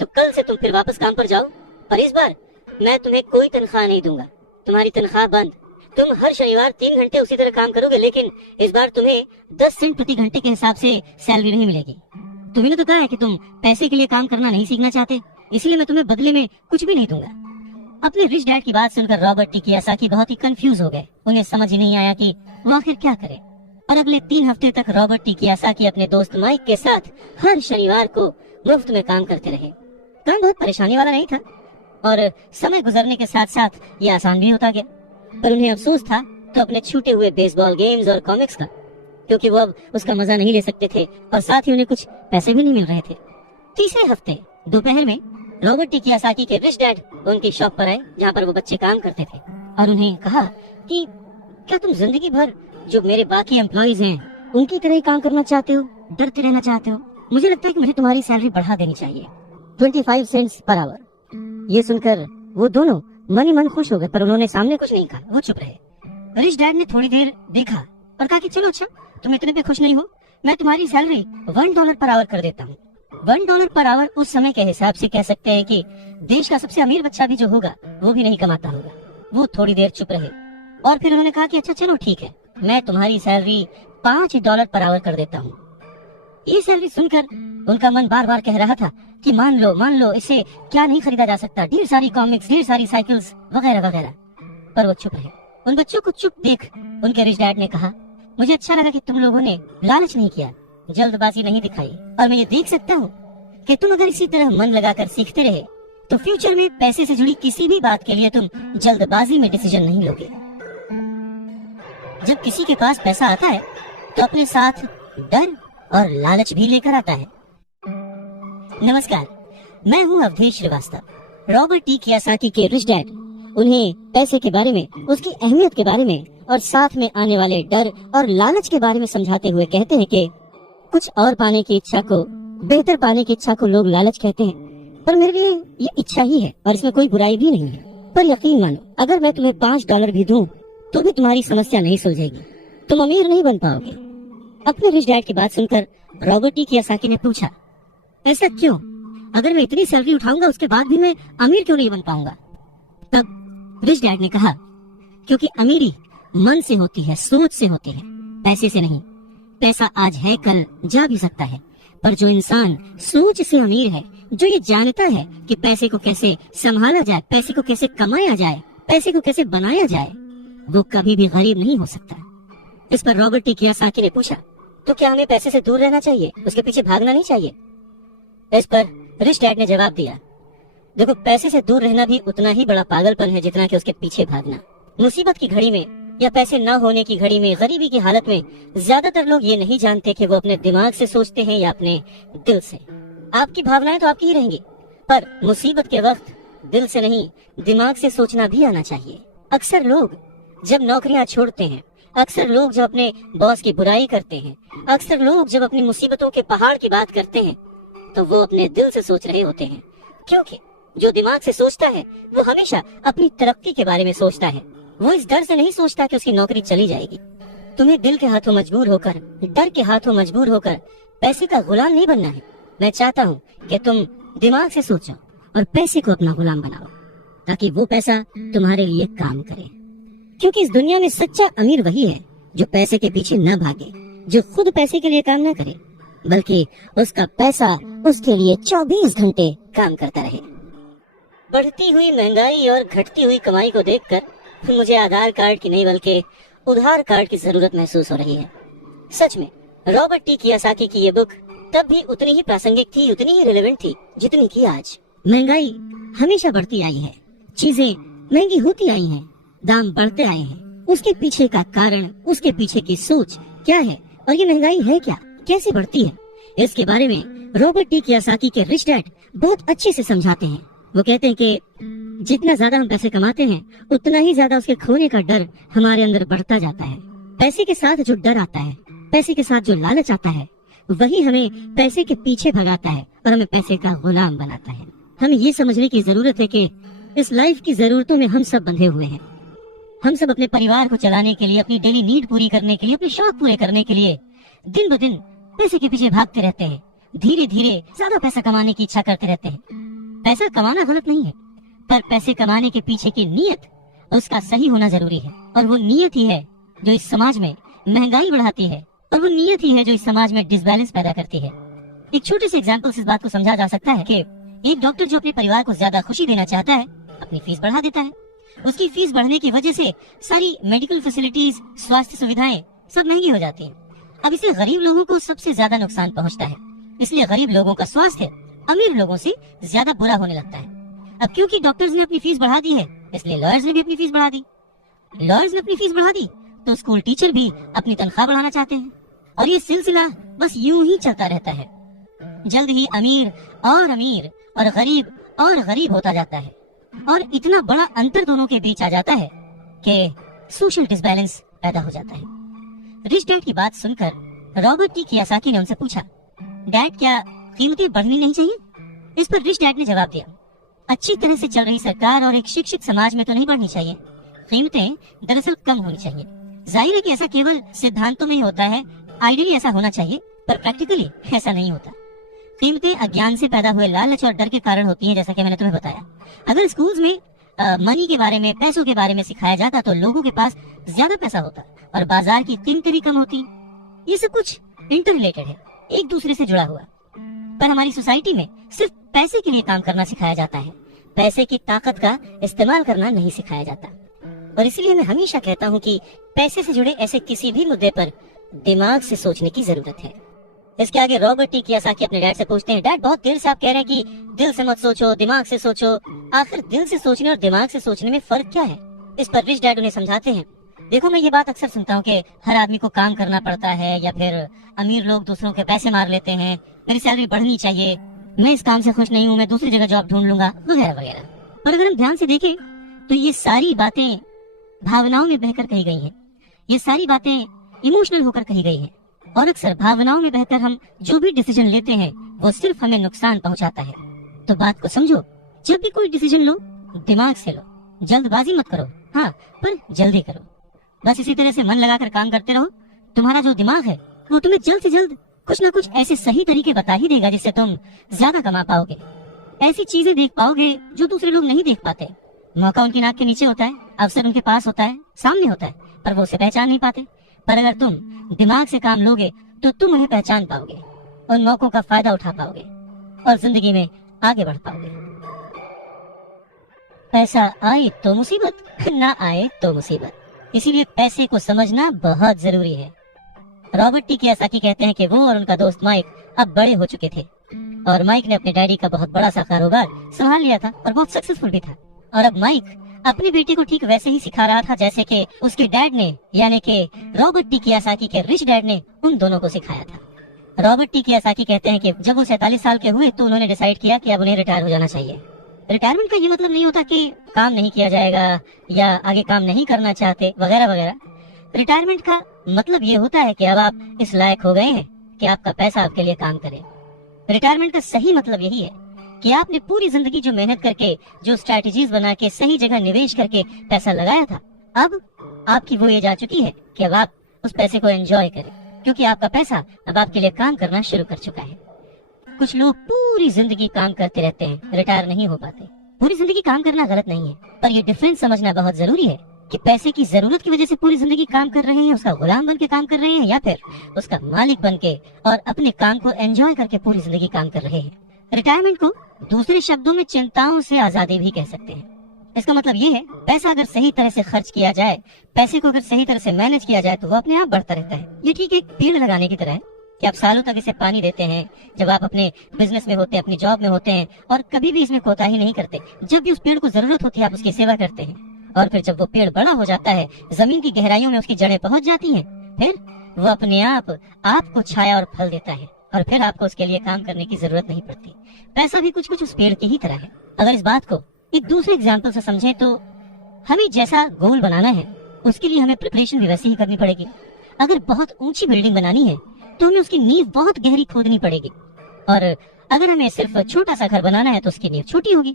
तो कल से तुम फिर वापस काम पर जाओ, पर इस बार मैं तुम्हें कोई तनख्वाह नहीं दूंगा। तुम्हारी तनख्वाह बंद। तुम हर शनिवार 3 घंटे उसी तरह काम करोगे, लेकिन इस बार तुम्हें 10 सेंट प्रति घंटे के हिसाब से सैलरी नहीं मिलेगी। तुमने तो कहा है कि तुम पैसे के लिए काम करना नहीं सीखना चाहते, इसलिए मैं तुम्हें बदले में कुछ भी नहीं दूंगा। अपने रिच डैड की बात सुनकर रॉबर्ट टी कियोसाकी बहुत ही कंफ्यूज हो गए। उन्हें समझ नहीं आया कि वो आखिर क्या करे। और अगले 3 हफ्ते तक रॉबर्ट टी कियोसाकी अपने दोस्त माइक के साथ हर शनिवार को मुफ्त में काम करते रहे। काम बहुत परेशानी वाला नहीं था और समय गुजरने के साथ साथ ये आसान भी होता गया। पर उन्हें अफसोस था तो अपने छूटे हुए बेसबॉल गेम्स और कॉमिक्स का, क्योंकि वो अब उसका मजा नहीं ले सकते थे और साथ ही उन्हें कुछ पैसे भी नहीं मिल रहे थे। तीसरे हफ्ते दोपहर में रॉबर्ट टी कियोसाकी के रिच डैड उनकी शॉप पर आए, जहाँ पर वो बच्चे काम करते थे, और उन्हें कहा कि क्या तुम जिंदगी भर जो मेरे बाकी एम्प्लॉइज हैं उनकी तरह ही काम करना चाहते हो, डरते रहना चाहते हो? मुझे लगता है कि मुझे तुम्हारी सैलरी बढ़ा देनी चाहिए, 25 सेंट्स पर आवर। ये सुनकर वो दोनों मन ही मन खुश हो गए, पर उन्होंने सामने कुछ नहीं कहा, वो चुप रहे। रिच डैड ने थोड़ी देर देखा और कहा कि चलो अच्छा, तुम इतने पे खुश नहीं हो, मैं तुम्हारी सैलरी $1 पर आवर कर देता हूँ। $1 पर आवर उस समय के हिसाब से कह सकते हैं कि देश का सबसे अमीर बच्चा भी जो होगा वो भी नहीं कमाता होगा। वो थोड़ी देर चुप रहे और फिर उन्होंने कहा कि अच्छा चलो ठीक है, मैं तुम्हारी सैलरी $5 पर आवर कर देता हूँ। ये सैलरी सुनकर उनका मन बार बार कह रहा था कि मान लो, इससे क्या नहीं खरीदा जा सकता, ढेर सारी कॉमिक्स, ढेर सारी साइकिल्स वगैरह वगैरह। पर वो चुप रहे। उन बच्चों को चुप देख उनके रिच डैड ने कहा, मुझे अच्छा लगा कि तुम लोगों ने लालच नहीं किया, जल्दबाजी नहीं दिखाई, और मैं ये देख सकता हूँ कि तुम अगर इसी तरह मन लगाकर सीखते रहे तो फ्यूचर में पैसे से जुड़ी किसी भी बात के लिए तुम जल्दबाजी में डिसीजन नहीं लोगे। जब किसी के पास पैसा आता है तो अपने साथ डर और लालच भी लेकर आता है। नमस्कार, मैं हूँ Awadhesh Srivastava. Robert T Kiyosaki के रिच डैड उन्हें पैसे के बारे में, उसकी अहमियत के बारे में और साथ में आने वाले डर और लालच के बारे में समझाते हुए कहते हैं कि कुछ और पाने की इच्छा को, बेहतर पाने की इच्छा को लोग लालच कहते हैं, पर मेरे लिए ये इच्छा ही है और इसमें कोई बुराई भी नहीं है। पर यकीन मानो, अगर मैं तुम्हें $5 भी दूं तो भी तुम्हारी समस्या नहीं सुलझेगी, तुम अमीर नहीं बन पाओगे। अपने रिच डैड की बात सुनकर रॉबर्ट टी कियोसाकी ने पूछा, ऐसा क्यों? अगर मैं इतनी सैलरी उठाऊंगा उसके बाद भी मैं अमीर क्यों नहीं बन पाऊंगा? तब रिच डैड ने कहा, क्योंकि अमीरी मन से होती है, सोच से होती है, पैसे से नहीं। पैसा आज है, कल जा भी सकता है, पर जो इंसान सोच से अमीर है, जो ये जानता है कि पैसे को कैसे संभाला जाए, पैसे को कैसे कमाया जाए, पैसे को कैसे बनाया जाए, वो कभी भी गरीब नहीं हो सकता। इस पर रॉबर्ट टी कियोसाकी ने पूछा, तो क्या हमें पैसे से दूर रहना चाहिए, उसके पीछे भागना नहीं चाहिए? इस पर रिच डैड ने जवाब दिया, देखो, पैसे से दूर रहना भी उतना ही बड़ा पागलपन है जितना कि उसके पीछे भागना। मुसीबत की घड़ी में या पैसे न होने की घड़ी में, गरीबी की हालत में ज्यादातर लोग ये नहीं जानते कि वो अपने दिमाग से सोचते हैं या अपने दिल से। आपकी भावनाएं तो आपकी ही रहेंगी, पर मुसीबत के वक्त दिल से नहीं, दिमाग से सोचना भी आना चाहिए। अक्सर लोग जब नौकरियां छोड़ते हैं, अक्सर लोग जब अपने बॉस की बुराई करते हैं, अक्सर लोग जब अपनी मुसीबतों के पहाड़ की बात करते हैं, तो वो अपने दिल से सोच रहे होते हैं, क्योंकि जो दिमाग से सोचता है वो हमेशा अपनी तरक्की के बारे में सोचता है। वो इस डर से नहीं सोचता कि उसकी नौकरी चली जाएगी। तुम्हें दिल के हाथों मजबूर होकर, डर के हाथों मजबूर होकर पैसे का गुलाम नहीं बनना है। मैं चाहता हूँ कि तुम दिमाग से सोचो और पैसे को अपना गुलाम बनाओ, ताकि वो पैसा तुम्हारे लिए काम करे। क्योंकि इस दुनिया में सच्चा अमीर वही है जो पैसे के पीछे न भागे, जो खुद पैसे के लिए काम न करे, बल्कि उसका पैसा उसके लिए 24 घंटे काम करता रहे। बढ़ती हुई महंगाई और घटती हुई कमाई को देखकर मुझे आधार कार्ड की नहीं बल्कि उधार कार्ड की जरूरत महसूस हो रही है। सच में रॉबर्ट टी कियोसाकी की ये बुक तब भी उतनी ही प्रासंगिक थी, उतनी ही रिलेवेंट थी जितनी की आज। महंगाई हमेशा बढ़ती आई है, चीजें महंगी होती आई हैं, दाम बढ़ते आए हैं। उसके पीछे का कारण, उसके पीछे की सोच क्या है और ये महंगाई है क्या, कैसे बढ़ती है, इसके बारे में रॉबर्ट टी कियोसाकी के रिच डैड बहुत अच्छे से समझाते हैं। वो कहते हैं कि जितना ज्यादा हम पैसे कमाते हैं उतना ही ज्यादा उसके खोने का डर हमारे अंदर बढ़ता जाता है। पैसे के साथ जो डर आता है, पैसे के साथ जो लालच आता है, वही हमें पैसे के पीछे भगाता है और हमें पैसे का गुलाम बनाता है। हमें ये समझने की जरूरत है कि इस लाइफ की जरूरतों में हम सब बंधे हुए हैं। हम सब अपने परिवार को चलाने के लिए, अपनी डेली नीड पूरी करने के लिए, अपने शौक पूरे करने के लिए दिन ब दिन पैसे के पीछे भागते रहते हैं। धीरे धीरे ज्यादा पैसा कमाने की इच्छा करते रहते हैं। पैसा कमाना गलत नहीं है, पर पैसे कमाने के पीछे की नीयत, उसका सही होना जरूरी है। और वो नीयत ही है जो इस समाज में महंगाई बढ़ाती है, और वो नीयत ही है जो इस समाज में डिसबैलेंस पैदा करती है। एक छोटे से एग्जाम्पल से इस बात को समझा जा सकता है कि एक डॉक्टर जो अपने परिवार को ज्यादा खुशी देना चाहता है, अपनी फीस बढ़ा देता है। उसकी फीस बढ़ने की वजह से सारी मेडिकल फैसिलिटीज, स्वास्थ्य सुविधाएं सब महंगी हो जाती है। अब इससे गरीब लोगों को सबसे ज्यादा नुकसान पहुंचता है। इसलिए गरीब लोगों का स्वास्थ्य अमीर लोगों से ज्यादा बुरा होने लगता है। अब क्योंकि डॉक्टर्स ने अपनी फीस बढ़ा दी है, इसलिए लॉयर्स ने भी अपनी फीस बढ़ा दी। लॉयर्स ने अपनी फीस बढ़ा दी तो स्कूल टीचर भी अपनी तनख्वाह बढ़ाना चाहते हैं, और ये सिलसिला बस यूं ही चलता रहता है। जल्द ही अमीर और गरीब होता जाता है, और इतना बड़ा अंतर दोनों के बीच आ जाता है कि सोशल डिसबैलेंस पैदा हो जाता है। रिच डैड की बात सुनकर रॉबर्ट टी कियोसाकी ने उनसे पूछा, डैड, क्या कीमतें बढ़नी नहीं चाहिए? इस पर रिच डैड ने जवाब दिया, अच्छी तरह से चल रही सरकार और एक शिक्षित समाज में तो नहीं बढ़नी चाहिए। कीमतें दरअसल कम होनी चाहिए। जाहिर है कि ऐसा केवल सिद्धांतों में ही होता है, आइडियली ऐसा होना चाहिए, पर प्रैक्टिकली ऐसा नहीं होता। कीमतें अज्ञान से पैदा हुए लालच और डर के कारण होती हैं, जैसा कि मैंने तुम्हें बताया। अगर स्कूल्स में मनी के बारे में, पैसों के बारे में सिखाया जाता तो लोगों के पास ज्यादा पैसा होता और बाजार की कीमतें भी कम होती। ये सब कुछ इंटर रिलेटेड है, एक दूसरे से जुड़ा हुआ। पर हमारी सोसाइटी में सिर्फ पैसे के लिए काम करना सिखाया जाता है, पैसे की ताकत का इस्तेमाल करना नहीं सिखाया जाता। और इसलिए मैं हमेशा कहता हूँ कि पैसे से जुड़े ऐसे किसी भी मुद्दे पर दिमाग से सोचने की जरूरत है। इसके आगे रॉबर्ट टी कियोसाकी अपने डैड से पूछते हैं, डैड, बहुत देर से आप कह रहे हैं कि दिल से मत सोचो, दिमाग से सोचो। आखिर दिल से सोचने और दिमाग से सोचने में फर्क क्या है? इस पर रिच डैड उन्हें समझाते हैं, देखो, मैं ये बात अक्सर सुनता हूँ कि हर आदमी को काम करना पड़ता है, या फिर अमीर लोग दूसरों के पैसे मार लेते हैं, मेरी सैलरी बढ़नी चाहिए, मैं इस काम से खुश नहीं हूँ, मैं दूसरी जगह जॉब ढूंढ लूंगा, वगैरह वगैरह। पर अगर हम ध्यान से देखें तो ये सारी बातें भावनाओं में बहकर कही गई हैं। ये सारी बातें इमोशनल होकर कही गई हैं, और अक्सर भावनाओं में बहकर हम जो भी डिसीजन लेते हैं वो सिर्फ हमें नुकसान पहुंचाता है। तो बात को समझो। जब भी कोई डिसीजन लो दिमाग से लो, जल्दबाजी मत करो, हाँ पर जल्दी करो। बस इसी तरह से मन लगाकर काम करते रहो। तुम्हारा जो दिमाग है वो तुम्हें जल्द से जल्द कुछ ना कुछ ऐसे सही तरीके बता ही देगा जिससे तुम ज्यादा कमा पाओगे, ऐसी चीजें देख पाओगे जो दूसरे लोग नहीं देख पाते। मौका उनकी नाक के नीचे होता है, अवसर उनके पास होता है, सामने होता है, पर वो उसे पहचान नहीं पाते। पर अगर तुम दिमाग से काम लोगे तो तुम उन्हें पहचान पाओगे, उन मौकों का फायदा उठा पाओगे और जिंदगी में आगे बढ़ पाओगे। पैसा आए तो मुसीबत, ना आए तो मुसीबत, इसीलिए पैसे को समझना बहुत जरूरी है। रॉबर्ट टी कियोसाकी कहते हैं कि वो और उनका दोस्त माइक अब बड़े हो चुके थे और माइक ने अपने डैडी का बहुत बड़ा सा कारोबार संभाल लिया था और बहुत सक्सेसफुल भी था। और अब माइक अपने बेटे को ठीक वैसे ही सिखा रहा था जैसे कि उसके डैड ने, यानी कि रॉबर्ट टी कियोसाकी के रिच डैड ने उन दोनों को सिखाया था। रॉबर्ट टी कियोसाकी कहते हैं कि जब वो 47 साल के हुए तो उन्होंने डिसाइड किया कि अब उन्हें रिटायर हो जाना चाहिए। रिटायरमेंट का ये मतलब नहीं होता कि काम नहीं किया जाएगा या आगे काम नहीं करना चाहते वगैरह वगैरह। रिटायरमेंट का मतलब ये होता है कि अब आप इस लायक हो गए हैं कि आपका पैसा आपके लिए काम करे। रिटायरमेंट का सही मतलब यही है कि आपने पूरी जिंदगी जो मेहनत करके, जो स्ट्रैटेजीज बना के, सही जगह निवेश करके पैसा लगाया था, अब आपकी वो एज आ चुकी है कि अब आप उस पैसे को एंजॉय करें, क्योंकि आपका पैसा अब आपके लिए काम करना शुरू कर चुका है। कुछ लोग पूरी जिंदगी काम करते रहते हैं, रिटायर नहीं हो पाते। पूरी जिंदगी काम करना गलत नहीं है, पर ये डिफरेंस समझना बहुत जरूरी है कि पैसे की जरूरत की वजह से पूरी जिंदगी काम कर रहे हैं, उसका गुलाम बन के काम कर रहे हैं, या फिर उसका मालिक बन के और अपने काम को एंजॉय करके पूरी जिंदगी काम कर रहे हैं। रिटायरमेंट को दूसरे शब्दों में चिंताओं से आजादी भी कह सकते हैं। इसका मतलब ये है, पैसा अगर सही तरह से खर्च किया जाए, पैसे को अगर सही तरह से मैनेज किया जाए तो वो अपने आप बढ़ता रहता है। ये ठीक एक पेड़ लगाने की तरह है कि आप सालों तक इसे पानी देते हैं। जब आप अपने बिजनेस में होते हैं, अपनी जॉब में होते हैं और कभी भी इसमें कोताही नहीं करते, जब भी उस पेड़ को जरूरत होती है आप उसकी सेवा करते हैं, और फिर जब वो पेड़ बड़ा हो जाता है, जमीन की गहराइयों में उसकी जड़ें पहुंच जाती हैं, फिर वो अपने आप आपको छाया और फल देता है और फिर आपको उसके लिए काम करने की जरूरत नहीं पड़ती। पैसा भी कुछ कुछ उस पेड़ की ही तरह है। अगर इस बात को एक दूसरे एग्जाम्पल से समझें तो हमें जैसा गोल बनाना है उसके लिए हमें प्रिपरेशन भी वैसे ही करनी पड़ेगी। अगर बहुत ऊंची बिल्डिंग बनानी है तो हमें उसकी नींव बहुत गहरी खोदनी पड़ेगी, और अगर हमें सिर्फ छोटा सा घर बनाना है तो उसकी नींव छोटी होगी।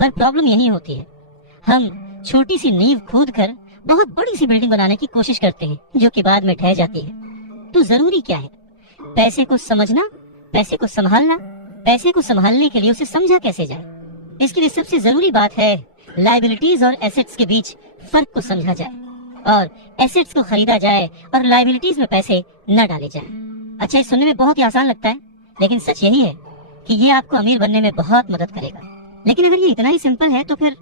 पर प्रॉब्लम यही होती है, हम छोटी सी नींव खोद कर बहुत बड़ी सी बिल्डिंग बनाने की कोशिश करते हैं जो कि बाद में ढह जाती है। तो जरूरी क्या है? पैसे को समझना, पैसे को संभालना। पैसे को संभालने के लिए उसे समझा कैसे जाए, इसके लिए सबसे जरूरी बात है लायबिलिटीज और एसेट्स के बीच फर्क को समझा जाए और एसेट्स को खरीदा जाए और लायबिलिटीज में पैसे न डाले जाए। अच्छा, ये सुनने में बहुत ही आसान लगता है, लेकिन सच यही है कि ये आपको अमीर बनने में बहुत मदद करेगा। लेकिन अगर ये इतना ही सिंपल है तो फिर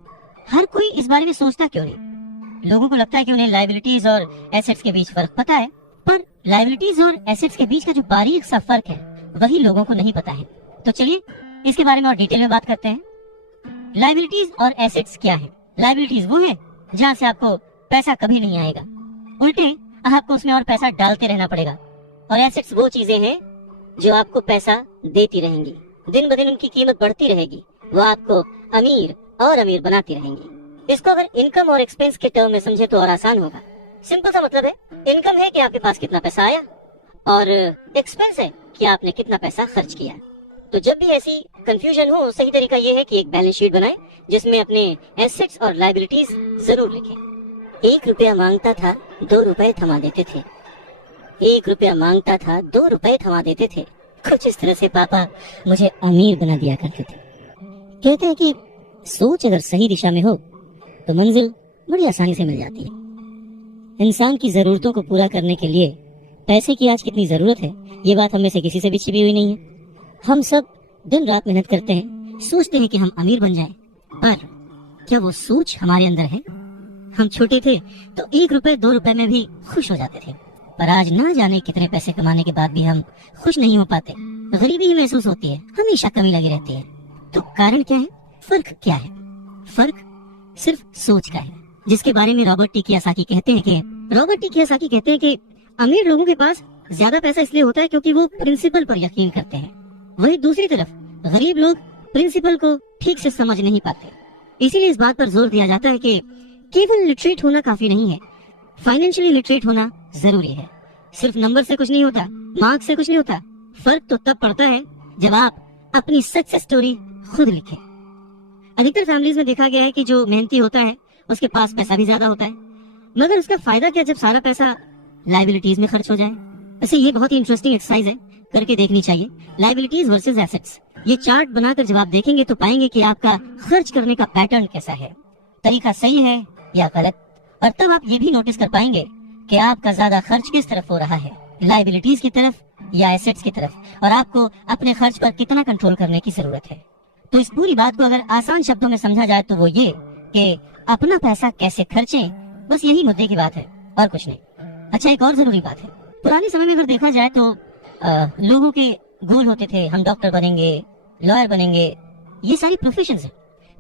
हर कोई इस बारे में सोचता क्यों नहीं? लोगों को लगता है कि उन्हें लायबिलिटीज और एसेट्स के बीच फर्क पता है, पर लायबिलिटीज और एसेट्स के बीच का जो बारीक सा फर्क है वही लोगों को नहीं पता है। तो चलिए इसके बारे में और डिटेल में बात करते हैं। लायबिलिटीज और एसेट्स क्या है? लायबिलिटीज वो है जहाँ से आपको पैसा कभी नहीं आएगा, उल्टे आपको उसमें और पैसा डालते रहना पड़ेगा। और एसेट्स वो चीजें हैं जो आपको पैसा देती रहेंगी, दिन ब दिन उनकी कीमत बढ़ती रहेगी, वो आपको अमीर और अमीर बनाती रहेंगी। इसको अगर इनकम और एक्सपेंस के टर्म में समझे तो और आसान होगा। सिंपल सा मतलब है, इनकम है कि आपके पास कितना पैसा आया और एक्सपेंस है कि आपने कितना पैसा खर्च किया। तो जब भी ऐसी कंफ्यूजन हो, सही तरीका ये है कि एक बैलेंस शीट बनाएं जिसमें अपने एसेट्स और लायबिलिटीज जरूर लिखें। 1 रुपया मांगता था 2 रुपए थमा देते थे, 1 रुपया मांगता था 2 रुपए थमा देते थे। कुछ इस तरह से पापा मुझे अमीर बना दिया करते थे। कहते हैं कि सोच अगर सही दिशा में हो तो मंजिल बड़ी आसानी से मिल जाती है। इंसान की जरूरतों को पूरा करने के लिए पैसे की आज कितनी जरूरत है, ये बात हम में से किसी से भी छिपी हुई नहीं है। हम सब दिन रात मेहनत करते हैं, सोचते हैं कि हम अमीर बन जाएं, पर क्या वो सोच हमारे अंदर है? हम छोटे थे तो 1 रुपए 2 रुपए में भी खुश हो जाते थे, पर आज ना जाने कितने पैसे कमाने के बाद भी हम खुश नहीं हो पाते। गरीबी ही महसूस होती है, हमेशा कमी लगी रहती है। तो कारण क्या है? फर्क क्या है? फर्क सिर्फ सोच का है, जिसके बारे में रॉबर्ट टी कियोसाकी कहते हैं कि अमीर लोगों के पास ज्यादा पैसा इसलिए होता है क्योंकि वो प्रिंसिपल पर यकीन करते हैं, वही दूसरी तरफ गरीब लोग प्रिंसिपल को ठीक से समझ नहीं पाते। इसीलिए इस बात पर जोर दिया जाता है कि केवल लिटरेट होना काफी नहीं है, फाइनेंशियली लिटरेट होना जरूरी है। सिर्फ नंबर से कुछ नहीं होता, मार्क्स से कुछ नहीं होता। फर्क तो तब पड़ता है जब आप अपनी सक्सेस स्टोरी खुद लिखें। अधिकतर फैमिलीज में देखा गया है कि जो मेहनती होता है उसके पास पैसा भी ज्यादा होता है, मगर उसका फायदा क्या जब सारा पैसा लाइबिलिटीज में खर्च हो जाए। वैसे ये बहुत ही इंटरेस्टिंग एक्सरसाइज है, करके देखनी चाहिए। लाइबिलिटीज वर्सेस एसेट्स, ये चार्ट बनाकर जब आप देखेंगे तो पाएंगे कि आपका खर्च करने का पैटर्न कैसा है, तरीका सही है या गलत। और तब आप ये भी नोटिस कर पाएंगे कि आपका ज्यादा खर्च किस तरफ हो रहा है, लाइबिलिटीज की तरफ या एसेट्स की तरफ, और आपको अपने खर्च पर कितना कंट्रोल करने की जरूरत है। तो इस पूरी बात को अगर आसान शब्दों में समझा जाए तो वो ये कि अपना पैसा कैसे खर्चें, बस यही मुद्दे की बात है और कुछ नहीं। अच्छा, एक और जरूरी बात है, पुराने समय में अगर देखा जाए तो लोगों के गोल होते थे, हम डॉक्टर बनेंगे, लॉयर बनेंगे, ये सारी प्रोफेशंस हैं,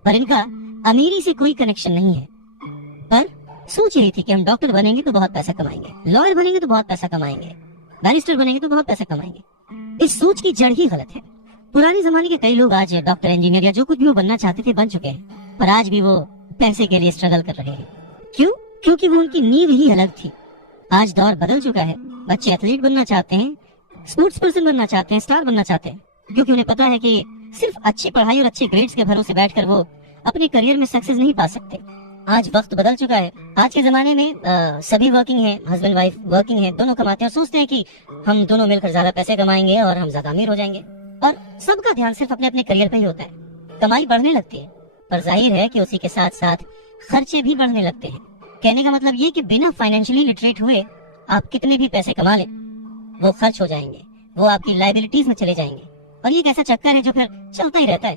पर इनका अमीरी से कोई कनेक्शन नहीं है। पर सोच यही थी कि हम डॉक्टर बनेंगे तो बहुत पैसा कमाएंगे, लॉयर बनेंगे तो बहुत पैसा कमाएंगे, बैरिस्टर बनेंगे तो बहुत पैसा कमाएंगे। इस सोच की जड़ ही गलत है। पुराने जमाने के कई लोग आज डॉक्टर, इंजीनियर या जो कुछ भी वो बनना चाहते थे बन चुके हैं, पर आज भी वो पैसे के लिए स्ट्रगल कर रहे हैं। क्यों? क्योंकि वो उनकी नींव ही अलग थी। आज दौर बदल चुका है, बच्चे एथलीट बनना चाहते हैं, स्पोर्ट्स पर्सन बनना चाहते हैं, स्टार बनना चाहते हैं, क्योंकि उन्हें पता है कि सिर्फ अच्छी पढ़ाई और अच्छे ग्रेड्स के भरोसे बैठकर वो अपने करियर में सक्सेस नहीं पा सकते। आज वक्त बदल चुका है। आज के जमाने में सभी वर्किंग है, हस्बैंड वाइफ वर्किंग है, दोनों कमाते हैं और सोचते हैं कि हम दोनों मिलकर ज्यादा पैसे कमाएंगे और हम ज्यादा अमीर हो जाएंगे। और सबका ध्यान सिर्फ अपने अपने करियर पे ही होता है। कमाई बढ़ने लगती है, पर जाहिर है कि उसी के साथ साथ खर्चे भी बढ़ने लगते हैं। कहने का मतलब ये कि बिना फाइनेंशियली लिटरेट हुए आप कितने भी पैसे कमा ले, वो खर्च हो जाएंगे, वो आपकी लाइबिलिटीज में चले जाएंगे, और ये एक ऐसा चक्कर है जो फिर चलता ही रहता है।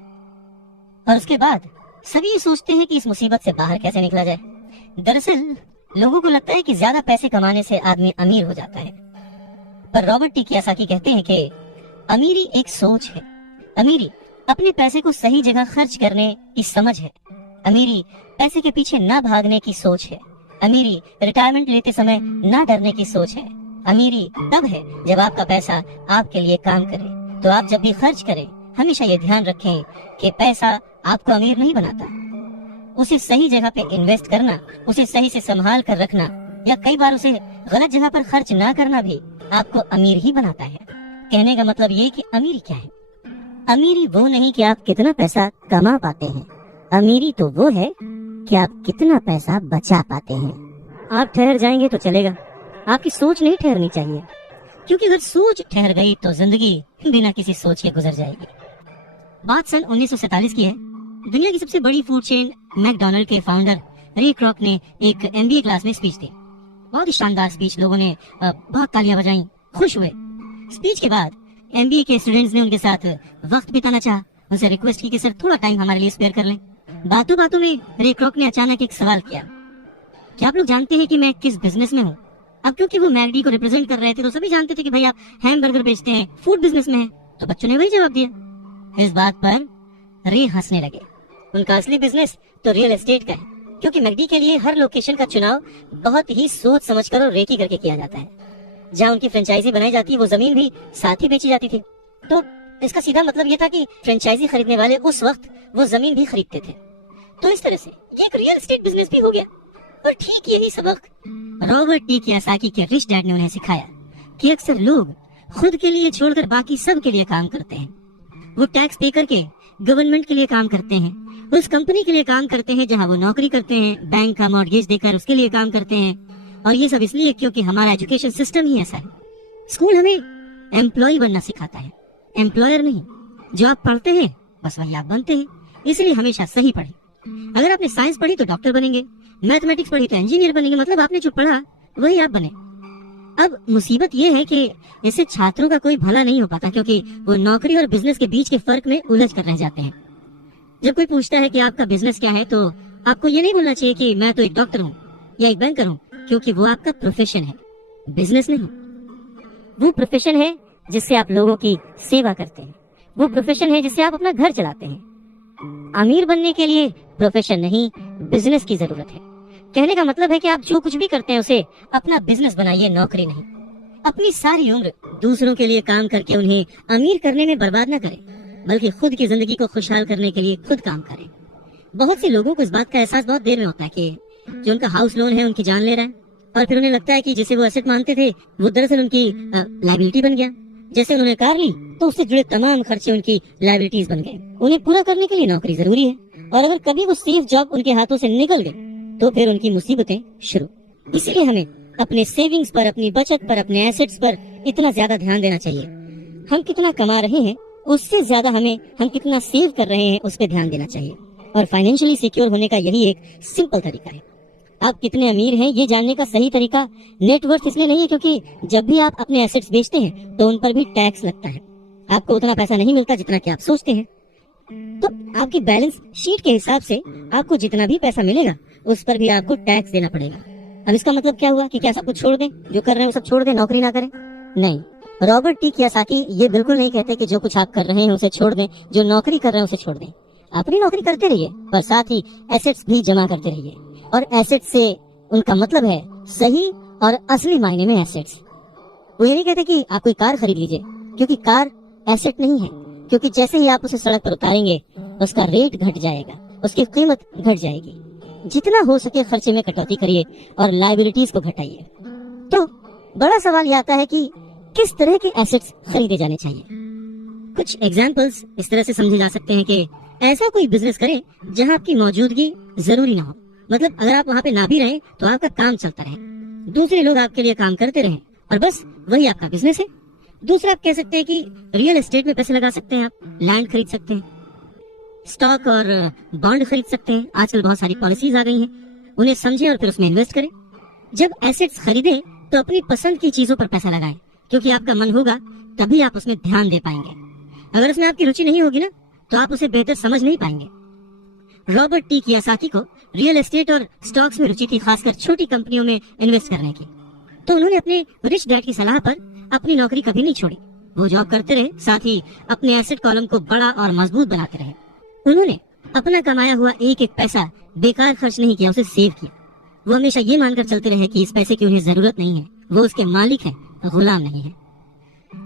और उसके बाद सभी ये सोचते हैं कि इस मुसीबत से बाहर कैसे निकला जाए। दरअसल लोगों को लगता है कि ज्यादा पैसे कमाने से आदमी अमीर हो जाता है, पर रॉबर्ट टी कियोसाकी कहते हैं कि अमीरी एक सोच है। अमीरी अपने पैसे को सही जगह खर्च करने की समझ है। अमीरी पैसे के पीछे ना भागने की सोच है। अमीरी रिटायरमेंट लेते समय ना डरने की सोच है। अमीरी तब है जब आपका पैसा आपके लिए काम करे। तो आप जब भी खर्च करें हमेशा ये ध्यान रखें कि पैसा आपको अमीर नहीं बनाता। उसे सही जगह पे इन्वेस्ट करना, उसे सही से संभाल कर रखना, या कई बार उसे गलत जगह पर खर्च ना करना भी आपको अमीर ही बनाता है। कहने का मतलब ये कि अमीरी क्या है? अमीरी वो नहीं कि आप कितना पैसा कमा पाते हैं, अमीरी तो वो है कि आप कितना पैसा बचा पाते हैं। आप ठहर जाएंगे तो चलेगा, आपकी सोच नहीं ठहरनी चाहिए, क्योंकि अगर सोच ठहर गई तो जिंदगी बिना किसी सोच के गुजर जाएगी। बात सन 1947 की है। दुनिया की सबसे बड़ी फूड चेन मैकडॉनल्ड के फाउंडर रे क्रॉक ने एक MBA क्लास में स्पीच दी। बहुत ही शानदार स्पीच, लोगों ने बहुत तालियां बजाई, खुश हुए। स्पीच के बाद MBA के स्टूडेंट्स ने उनके साथ वक्त बिताना चाहा, उनसे रिक्वेस्ट की कि सर थोड़ा टाइम हमारे लिए स्पेयर कर लें। बातों बातों में रे क्रॉक ने अचानक एक सवाल किया, क्या आप लोग जानते हैं कि मैं किस बिजनेस में हूँ? अब क्योंकि वो मैकडी को रिप्रेजेंट कर रहे थे तो सभी जानते थे कि भाई आप हैमबर्गर बेचते हैं, फूड बिजनेस में हैं। तो बच्चों ने वही जवाब दिया। इस बात पर रे हंसने लगे। उनका असली बिजनेस तो रियल एस्टेट का है, क्योंकि मैकडी के लिए हर लोकेशन का चुनाव बहुत ही सोच समझकर और रेकी करके किया जाता है। जहाँ उनकी फ्रेंचाइजी बनाई जाती है वो जमीन भी साथ ही बेची जाती थी। तो इसका सीधा मतलब ये था कि फ्रेंचाइजी खरीदने वाले उस वक्त वो जमीन भी खरीदते थे। तो इस तरह से ये एक रियल एस्टेट बिजनेस भी हो गया। और ठीक यही सबक रॉबर्ट टी कियोसाकी के रिच डैड ने उन्हें सिखाया कि अक्सर लोग खुद के लिए छोड़कर बाकी सब के लिए काम करते हैं। वो टैक्स पे करके गवर्नमेंट के लिए काम करते हैं, उस कंपनी के लिए काम करते हैं जहां वो नौकरी करते हैं, बैंक का मॉर्गेज देकर उसके लिए काम करते हैं। और ये सब इसलिए क्योंकि हमारा एजुकेशन सिस्टम ही ऐसा है। स्कूल हमें एम्प्लॉय बनना सिखाता है, एम्प्लॉयर नहीं। जो आप पढ़ते हैं बस वही आप बनते हैं, इसलिए हमेशा सही पढ़ें। अगर आपने साइंस पढ़ी तो डॉक्टर बनेंगे, मैथमेटिक्स पढ़ी तो इंजीनियर बनेंगे, मतलब आपने जो पढ़ा वही आप बने। अब मुसीबत ये है कि इससे छात्रों का कोई भला नहीं हो पाता, क्योंकि वो नौकरी और बिजनेस के बीच के फर्क में उलझ कर रह जाते हैं। जब कोई पूछता है कि आपका बिजनेस क्या है तो आपको ये नहीं बोलना चाहिए कि मैं तो एक डॉक्टर हूँ या एक बैंकर हूँ, क्योंकि वो आपका प्रोफेशन है, बिजनेस नहीं। वो प्रोफेशन है जिससे आप लोगों की सेवा करते हैं, वो प्रोफेशन है जिससे आप अपना घर चलाते हैं। अमीर बनने के लिए प्रोफेशन नहीं, बिजनेस की जरूरत है। कहने का मतलब है कि आप जो कुछ भी करते हैं उसे अपना बिजनेस बनाइए, नौकरी नहीं। अपनी सारी उम्र दूसरों के लिए काम करके उन्हें अमीर करने में बर्बाद न करें, बल्कि खुद की जिंदगी को खुशहाल करने के लिए खुद काम करें। बहुत से लोगों को इस बात का एहसास बहुत देर में होता है कि जो उनका हाउस लोन है उनकी जान ले रहा है, और फिर उन्हें लगता है कि जिसे वो एसेट मानते थे वो दरअसल उनकी लायबिलिटी बन गया। जैसे उन्होंने कार ली तो उससे जुड़े तमाम खर्चे उनकी लायबिलिटीज बन गए। उन्हें पूरा करने के लिए नौकरी जरूरी है, और अगर कभी वो सेफ जॉब उनके हाथों से निकल गई तो फिर उनकी मुसीबतें शुरू। इसीलिए हमें अपने सेविंग्स पर, अपनी बचत पर, अपने एसेट्स पर इतना ज्यादा ध्यान देना चाहिए। हम कितना कमा रहे हैं उससे ज्यादा हम कितना सेव कर रहे हैं उस पर ध्यान देना चाहिए। और फाइनेंशियली सिक्योर होने का यही एक सिंपल तरीका है। आप कितने अमीर हैं ये जानने का सही तरीका नेटवर्थ इसलिए नहीं है क्योंकि जब भी आप अपने एसेट्स बेचते हैं तो उन पर भी टैक्स लगता है। आपको उतना पैसा नहीं मिलता जितना कि आप सोचते हैं, तो आपकी बैलेंस शीट के हिसाब से आपको जितना भी पैसा मिलेगा उस पर भी आपको टैक्स देना पड़ेगा। अब इसका मतलब क्या हुआ कि क्या सब कुछ छोड़ दें, जो कर रहे हैं वो सब छोड़ दें, नौकरी ना करें? नहीं, रॉबर्ट टी कियोसाकी ये बिल्कुल नहीं कहते कि जो कुछ आप कर रहे हैं उसे छोड़ दें, जो नौकरी कर रहे हैं उसे छोड़ दें। अपनी नौकरी करते रहिए पर साथ ही एसेट्स भी जमा करते रहिए। और एसेट्स से उनका मतलब है सही और असली मायने में एसेट्स। वो ये नहीं कहते कि आप कोई कार खरीद लीजिए, क्योंकि कार एसेट नहीं है, क्योंकि जैसे ही आप उसे सड़क पर उतारेंगे उसका रेट घट जाएगा, उसकी कीमत घट जाएगी। जितना हो सके खर्चे में कटौती करिए और लायबिलिटीज को घटाइए। तो बड़ा सवाल यह आता है कि किस तरह के एसेट्स खरीदे जाने चाहिए। कुछ एग्जाम्पल्स इस तरह से समझे जा सकते हैं कि ऐसा कोई बिजनेस करें जहां आपकी मौजूदगी जरूरी ना हो। मतलब अगर आप वहां पे ना भी रहें तो आपका काम चलता रहे, दूसरे लोग आपके लिए काम करते रहें और बस वही आपका बिजनेस है। दूसरा आप कह सकते हैं कि रियल एस्टेट में पैसे लगा सकते हैं, आप लैंड खरीद सकते हैं, स्टॉक और बॉन्ड खरीद सकते हैं। आजकल बहुत सारी पॉलिसीज आ गई हैं, उन्हें समझें और फिर उसमें इन्वेस्ट करें। जब एसेट्स खरीदें तो अपनी पसंद की चीजों पर पैसा लगाएं, क्योंकि आपका मन होगा तभी आप उसमें ध्यान दे पाएंगे। अगर उसमें आपकी रुचि नहीं होगी ना तो आप उसे बेहतर समझ नहीं पाएंगे। रॉबर्ट टी कियोसाकी को रियल एस्टेट और स्टॉक्स में रुचि थी, खासकर छोटी कंपनियों में इन्वेस्ट करने की। तो उन्होंने अपने रिच डैड की सलाह पर अपनी नौकरी कभी नहीं छोड़ी। वो जॉब करते रहे, साथ ही अपने एसेट कॉलम को बड़ा और मजबूत बनाते रहे। उन्होंने अपना कमाया हुआ एक एक पैसा बेकार खर्च नहीं किया, उसे सेव किया। वो हमेशा ये मानकर चलते रहे कि इस पैसे की उन्हें जरूरत नहीं है, वो उसके मालिक हैं, गुलाम नहीं है।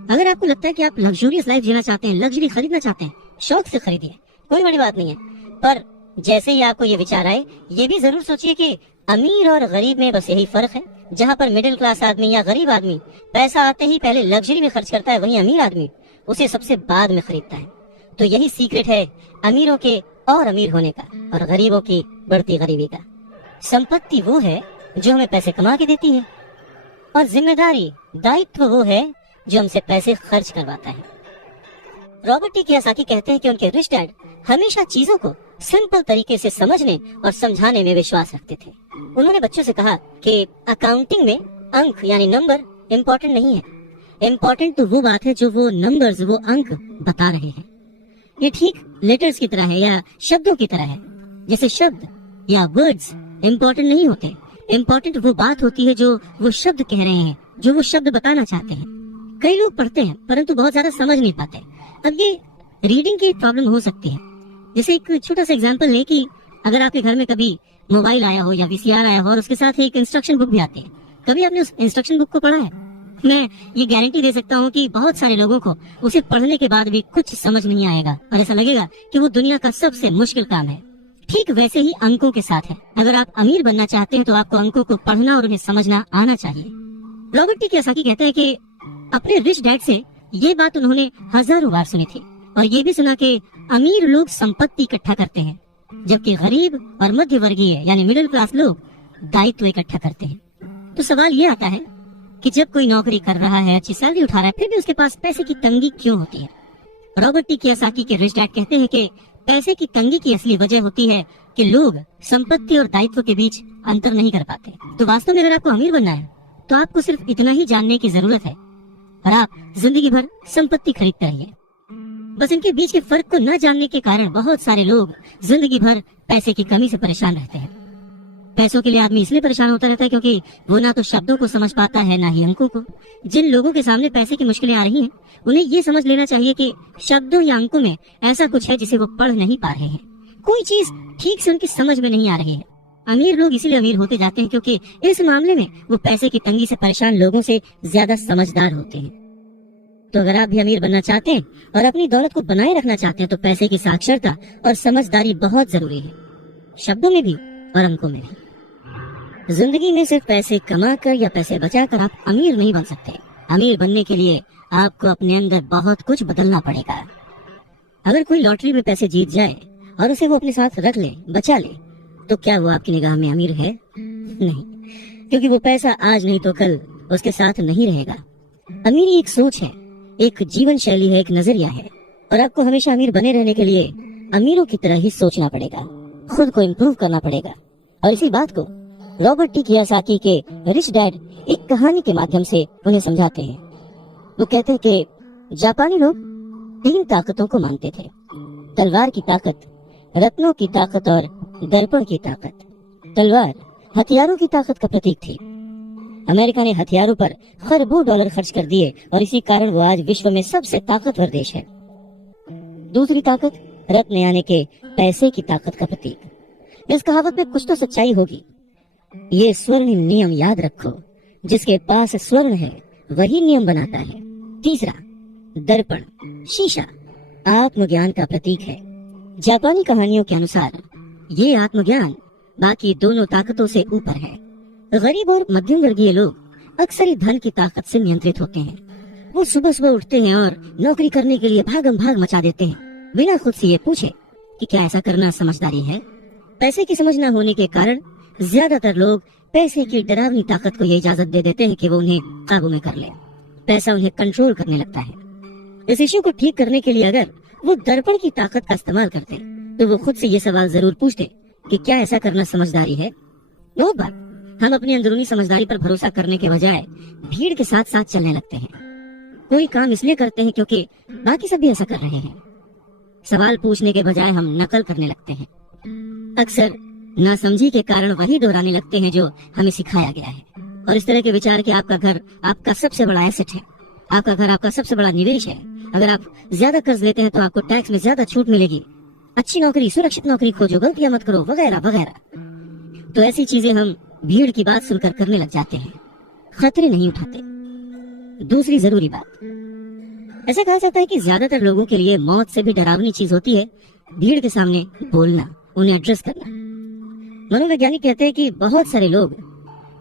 अगर आपको लगता है कि आप लग्जूरियस लाइफ जीना चाहते हैं, लग्जरी खरीदना चाहते हैं, शौक से खरीदिए, कोई बड़ी बात नहीं है। पर जैसे ही आपको ये विचार आए, ये भी जरूर सोचिए कि अमीर और गरीब में बस यही फर्क है। जहाँ पर मिडिल क्लास आदमी या गरीब आदमी पैसा आते ही पहले लग्जरी में खर्च करता है, वहीं अमीर आदमी उसे सबसे बाद में खरीदता है। तो यही सीक्रेट है अमीरों के और अमीर होने का और गरीबों की बढ़ती गरीबी का। संपत्ति वो है जो हमें पैसे कमा के देती है, और जिम्मेदारी, दायित्व वो है जो हमसे पैसे खर्च करवाता है। रॉबर्ट टी कियोसाकी कहते हैं कि उनके रिच डैड हमेशा चीजों को सिंपल तरीके से समझने और समझाने में विश्वास रखते थे। उन्होंने बच्चों से कहा कि अकाउंटिंग में अंक यानी नंबर इम्पोर्टेंट नहीं है, इम्पोर्टेंट तो वो बात है जो वो नंबर्स, वो अंक बता रहे हैं। ये ठीक लेटर्स की तरह है या शब्दों की तरह है। जैसे शब्द या वर्ड्स इम्पोर्टेंट नहीं होते, इम्पोर्टेंट वो बात होती है जो वो शब्द कह रहे हैं, जो वो शब्द बताना चाहते हैं। कई लोग पढ़ते हैं परंतु बहुत ज्यादा समझ नहीं पाते। अब ये रीडिंग की प्रॉब्लम हो सकती है। जैसे एक छोटा सा एग्जांपल ले कि अगर आपके घर में कभी मोबाइल आया हो या वीसीआर आया हो और उसके साथ एक इंस्ट्रक्शन बुक भी आती है, कभी आपने उस इंस्ट्रक्शन बुक को पढ़ा है? मैं ये गारंटी दे सकता हूँ कि बहुत सारे लोगों को उसे पढ़ने के बाद भी कुछ समझ नहीं आएगा और ऐसा लगेगा कि वो दुनिया का सबसे मुश्किल काम है। ठीक वैसे ही अंकों के साथ है। अगर आप अमीर बनना चाहते हैं तो आपको अंकों को पढ़ना और उन्हें समझना आना चाहिए। रॉबर्ट टी कियोसाकी कहते हैं कि अपने रिच डैड से ये बात उन्होंने हजारों बार सुनी थी और ये भी सुना कि अमीर लोग संपत्ति इकट्ठा करते हैं, जबकि गरीब और मध्य वर्गीय यानी मिडिल क्लास लोग दायित्व इकट्ठा करते हैं। तो सवाल ये आता है कि जब कोई नौकरी कर रहा है, अच्छी सैलरी उठा रहा है, फिर भी उसके पास पैसे की तंगी क्यों होती है? रॉबर्ट टी कियोसाकी के रिच डैड कहते हैं कि पैसे की तंगी की असली वजह होती है कि लोग संपत्ति और दायित्व के बीच अंतर नहीं कर पाते। तो वास्तव में अगर आपको अमीर बनना है तो आपको सिर्फ इतना ही जानने की जरूरत है और आप जिंदगी भर संपत्ति खरीदते रहिए। बस इनके बीच के फर्क को न जानने के कारण बहुत सारे लोग जिंदगी भर पैसे की कमी से परेशान रहते हैं। पैसों के लिए आदमी इसलिए परेशान होता रहता है क्योंकि वो ना तो शब्दों को समझ पाता है ना ही अंकों को। जिन लोगों के सामने पैसे की मुश्किलें आ रही हैं, उन्हें ये समझ लेना चाहिए कि शब्दों या अंकों में ऐसा कुछ है जिसे वो पढ़ नहीं पा रहे हैं। कोई चीज ठीक से उनकी समझ में नहीं आ रही है। अमीर लोग इसीलिए अमीर होते जाते हैं क्योंकि इस मामले में वो पैसे की तंगी से परेशान लोगों से ज्यादा समझदार होते हैं। तो अगर आप भी अमीर बनना चाहते हैं और अपनी दौलत को बनाए रखना चाहते हैं तो पैसे की साक्षरता और समझदारी बहुत जरूरी है, शब्दों में भी और अंकों में भी। जिंदगी में सिर्फ पैसे कमाकर या पैसे बचाकर आप अमीर नहीं बन सकते। अमीर बनने के लिए आपको अपने अंदर बहुत कुछ बदलना पड़ेगा। अगर कोई लॉटरी में पैसे जीत जाए और उसे वो अपने साथ रख ले, बचा ले, तो क्या वो आपकी निगाह में अमीर है? नहीं, क्योंकि वो पैसा आज नहीं तो कल उसके साथ नहीं रहेगा। अमीरी एक सोच है, एक जीवन शैली है, एक नजरिया है, और आपको हमेशा अमीर बने रहने के लिए अमीरों की तरह ही सोचना पड़ेगा, खुद को इम्प्रूव करना पड़ेगा। और इसी बात को रॉबर्ट टी कियोसाकी के रिच डैड एक कहानी के माध्यम से उन्हें समझाते हैं। वो कहते हैं कि जापानी लोग 3 ताकतों को मानते थे: तलवार की ताकत, रत्नों की ताकत और दर्पण की ताकत। तलवार हथियारों की ताकत का प्रतीक थी। अमेरिका ने हथियारों पर खरबों डॉलर खर्च कर दिए और इसी कारण वो आज विश्व में सबसे ताकतवर देश है। दूसरी ताकत रत्न यानी के पैसे की ताकत का प्रतीक। इस कहावत में कुछ तो सच्चाई होगी। ये स्वर्णिम नियम याद रखो, जिसके पास स्वर्ण है वही नियम बनाता है। तीसरा दर्पण, शीशा, आत्मज्ञान का प्रतीक है। जापानी कहानियों के अनुसार ये आत्मज्ञान बाकी दोनों ताकतों से ऊपर है। गरीब और मध्यम वर्गीय लोग अक्सर ही धन की ताकत से नियंत्रित होते हैं। वो सुबह सुबह उठते हैं और नौकरी करने के लिए भागम भाग मचा देते हैं, बिना खुद से ये पूछे कि क्या ऐसा करना समझदारी है। पैसे की समझ न होने के कारण ज्यादातर लोग पैसे की डरावनी ताकत को ये इजाजत दे देते हैं कि वो उन्हें काबू में कर ले। पैसा उन्हें कंट्रोल करने लगता है। इस इश्यू को ठीक करने के लिए अगर वो दर्पण की ताकत का इस्तेमाल करते तो वो खुद से ये सवाल जरूर पूछते कि क्या ऐसा करना समझदारी है। बहुत बार हम अपनी अंदरूनी समझदारी पर भरोसा करने के बजाय भीड़ के साथ साथ चलने लगते हैं। कोई काम इसलिए करते हैं क्योंकि बाकी सब भी ऐसा कर रहे हैं। सवाल पूछने के बजाय हम नकल करने लगते हैं। अक्सर नासमझी के कारण वही दोहराने लगते हैं जो हमें सिखाया गया है। और इस तरह के विचार कि आपका घर आपका सबसे बड़ा एसेट है, आपका घर आपका सबसे बड़ा निवेश है, अगर आप ज्यादा कर्ज लेते हैं तो आपको टैक्स में ज्यादा छूट मिलेगी, अच्छी नौकरी, सुरक्षित नौकरी खोजो, गलतियां मत करो, वगैरह वगैरह। तो ऐसी चीजें हम भीड़ की बात सुनकर करने लग जाते हैं, खतरे नहीं उठाते। दूसरी जरूरी बात, ऐसा कहा जाता है कि ज्यादातर लोगों के लिए मौत से भी डरावनी चीज होती है भीड़ के सामने बोलना, उन्हें एड्रेस करना। मनोवैज्ञानिक कहते हैं कि बहुत सारे लोग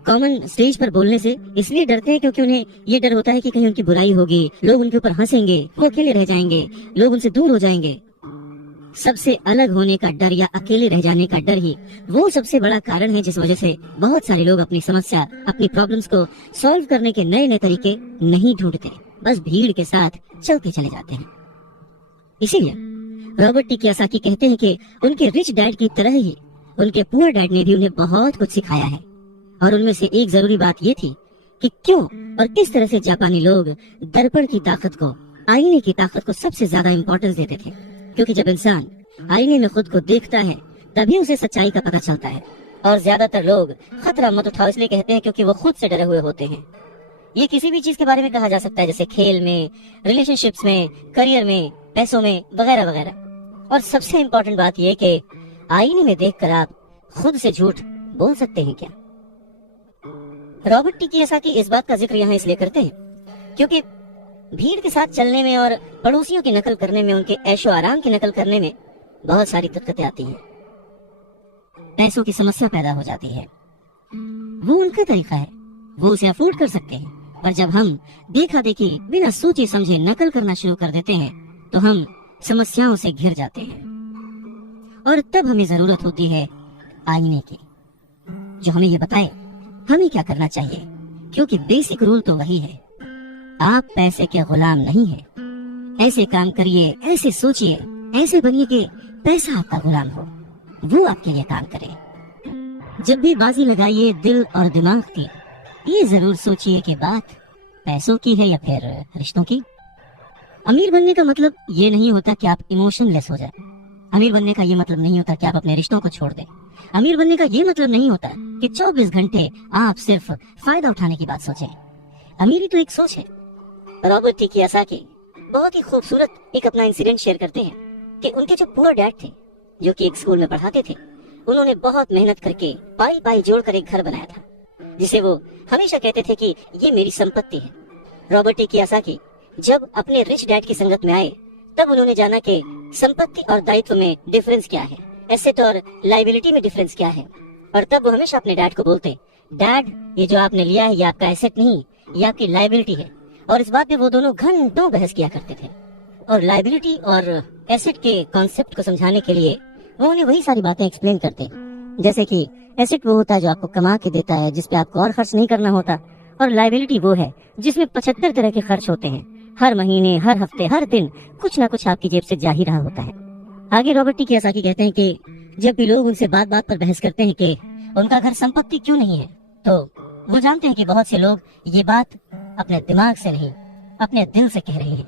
कॉमन स्टेज पर बोलने से इसलिए डरते हैं क्योंकि उन्हें ये डर होता है कि कहीं उनकी बुराई होगी, लोग उनके ऊपर हंसेंगे, वो अकेले रह जाएंगे, लोग उनसे दूर हो जाएंगे। सबसे अलग होने का डर या अकेले रह जाने का डर ही वो सबसे बड़ा कारण है जिस वजह से बहुत सारे लोग अपनी समस्या, अपनी प्रॉब्लम्स को सॉल्व करने के नए नए तरीके नहीं ढूंढते, बस भीड़ के साथ चलते चले जाते हैं। इसीलिए रॉबर्ट टी कियोसाकी कहते हैं कि उनके रिच डैड की तरह ही उनके पुअर डैड ने भी उन्हें बहुत कुछ सिखाया है। और उनमें से एक जरूरी बात ये थी कि क्यों और किस तरह से जापानी लोग दर्पण की ताकत को, आईने की ताकत को सबसे ज्यादा इंपॉर्टेंस देते थे। क्योंकि जब इंसान आईने में खुद को देखता है तभी उसे सच्चाई का पता चलता है। और ज्यादातर लोग खतरा मत उठाओ इसलिए कहते हैं क्योंकि वो खुद से डरे हुए होते हैं। ये किसी भी चीज के बारे में कहा जा सकता है, जैसे खेल में, रिलेशनशिप्स में, करियर में, पैसों में, वगैरह वगैरह। और सबसे इम्पोर्टेंट बात यह कि आईने में देखकर आप खुद से झूठ बोल सकते हैं क्या? रॉबर्ट टी कियोसाकी इस बात का जिक्र यहाँ इसलिए करते हैं क्योंकि भीड़ के साथ चलने में और पड़ोसियों की नकल करने में, उनके ऐशो आराम की नकल करने में बहुत सारी दिक्कतें आती हैं। पैसों की समस्या पैदा हो जाती है। वो उनका तरीका है, वो उसे अफोर्ड कर सकते हैं, पर जब हम देखा देखी बिना सोचे समझे नकल करना शुरू कर देते हैं तो हम समस्याओं से घिर जाते हैं। और तब हमें जरूरत होती है आईने की, जो हमें ये बताए हमें क्या करना चाहिए। क्योंकि बेसिक रूल तो वही है, आप पैसे के गुलाम नहीं हैं। ऐसे काम करिए, ऐसे सोचिए, ऐसे बनिए कि पैसा आपका गुलाम हो, वो आपके लिए काम करे। जब भी बाजी लगाइए दिल और दिमाग की, ये जरूर सोचिए कि बात पैसों की है या फिर रिश्तों की। अमीर बनने का मतलब ये नहीं होता कि आप इमोशनलेस हो जाए। अमीर बनने का ये मतलब नहीं होता कि आप अपने रिश्तों को छोड़ दें। अमीर बनने का ये मतलब नहीं होता कि 24 घंटे आप सिर्फ फायदा उठाने की बात सोचें। अमीरी तो एक सोच है। रॉबर्ट टी कियोसाकी बहुत ही खूबसूरत एक अपना इंसिडेंट शेयर करते हैं कि उनके जो पुअर डैड थे, जो कि एक स्कूल में पढ़ाते थे, उन्होंने बहुत मेहनत करके पाई पाई जोड़कर एक घर बनाया था, जिसे वो हमेशा कहते थे कि ये मेरी संपत्ति है। रॉबर्ट टी कियोसाकी जब अपने रिच डैड की संगत में आए तब उन्होंने जाना कि संपत्ति और दायित्व में डिफरेंस क्या है, एसेट और लायबिलिटी में डिफरेंस क्या है। और तब वो हमेशा अपने डैड को बोलते, डैड ये जो आपने लिया है ये आपका एसेट नहीं, ये आपकी लायबिलिटी है। और इस बात पे वो दोनों घंटों बहस किया करते थे। और लायबिलिटी और एसेट के कॉन्सेप्ट को समझाने के लिए वो उन्हें वही सारी बातें एक्सप्लेन करते, जैसे कि एसेट वो होता है जो आपको कमा के देता है, जिसपे आपको और खर्च नहीं करना होता, और लायबिलिटी वो है जिसमें 75 तरह के खर्च होते हैं। हर महीने, हर हफ्ते, हर दिन कुछ ना कुछ आपकी जेब से जा ही रहा होता है। आगे रॉबर्ट टी कियोसाकी कहते हैं कि जब भी लोग उनसे बात बात पर बहस करते हैं कि उनका घर संपत्ति क्यों नहीं है, तो वो जानते हैं कि बहुत से लोग ये बात अपने दिमाग से नहीं, अपने दिल से कह रहे हैं,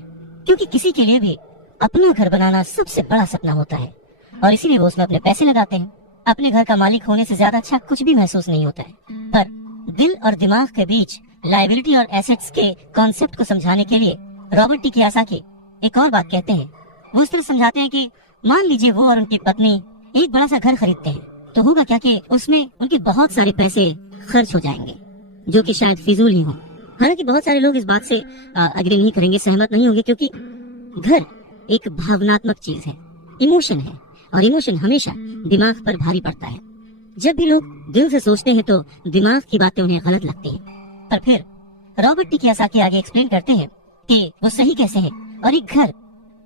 क्योंकि किसी के लिए भी अपना घर बनाना सबसे बड़ा सपना होता है और इसीलिए वो उसमें अपने पैसे लगाते हैं। अपने घर का मालिक होने से ज्यादा अच्छा कुछ भी महसूस नहीं होता है। पर दिल और दिमाग के बीच लायबिलिटी और एसेट्स के कॉन्सेप्ट को समझाने के लिए रॉबर्ट टी कियोसाकी एक और बात कहते हैं। वो इस तरह समझाते हैं कि मान लीजिए वो और उनकी पत्नी एक बड़ा सा घर खरीदते हैं, तो होगा क्या कि उसमें उनके बहुत सारे पैसे खर्च हो जाएंगे जो कि शायद फिजूल ही हो। हालांकि बहुत सारे लोग इस बात से अग्री नहीं करेंगे, सहमत नहीं होंगे, क्योंकि घर एक भावनात्मक चीज है, इमोशन है, और इमोशन हमेशा दिमाग पर भारी पड़ता है। जब भी लोग दिल से सोचते हैं तो दिमाग की बातें उन्हें गलत लगती हैं। पर फिर रॉबर्ट टी कियोसाकी आगे एक्सप्लेन करते हैं कि वो सही कैसे है और एक घर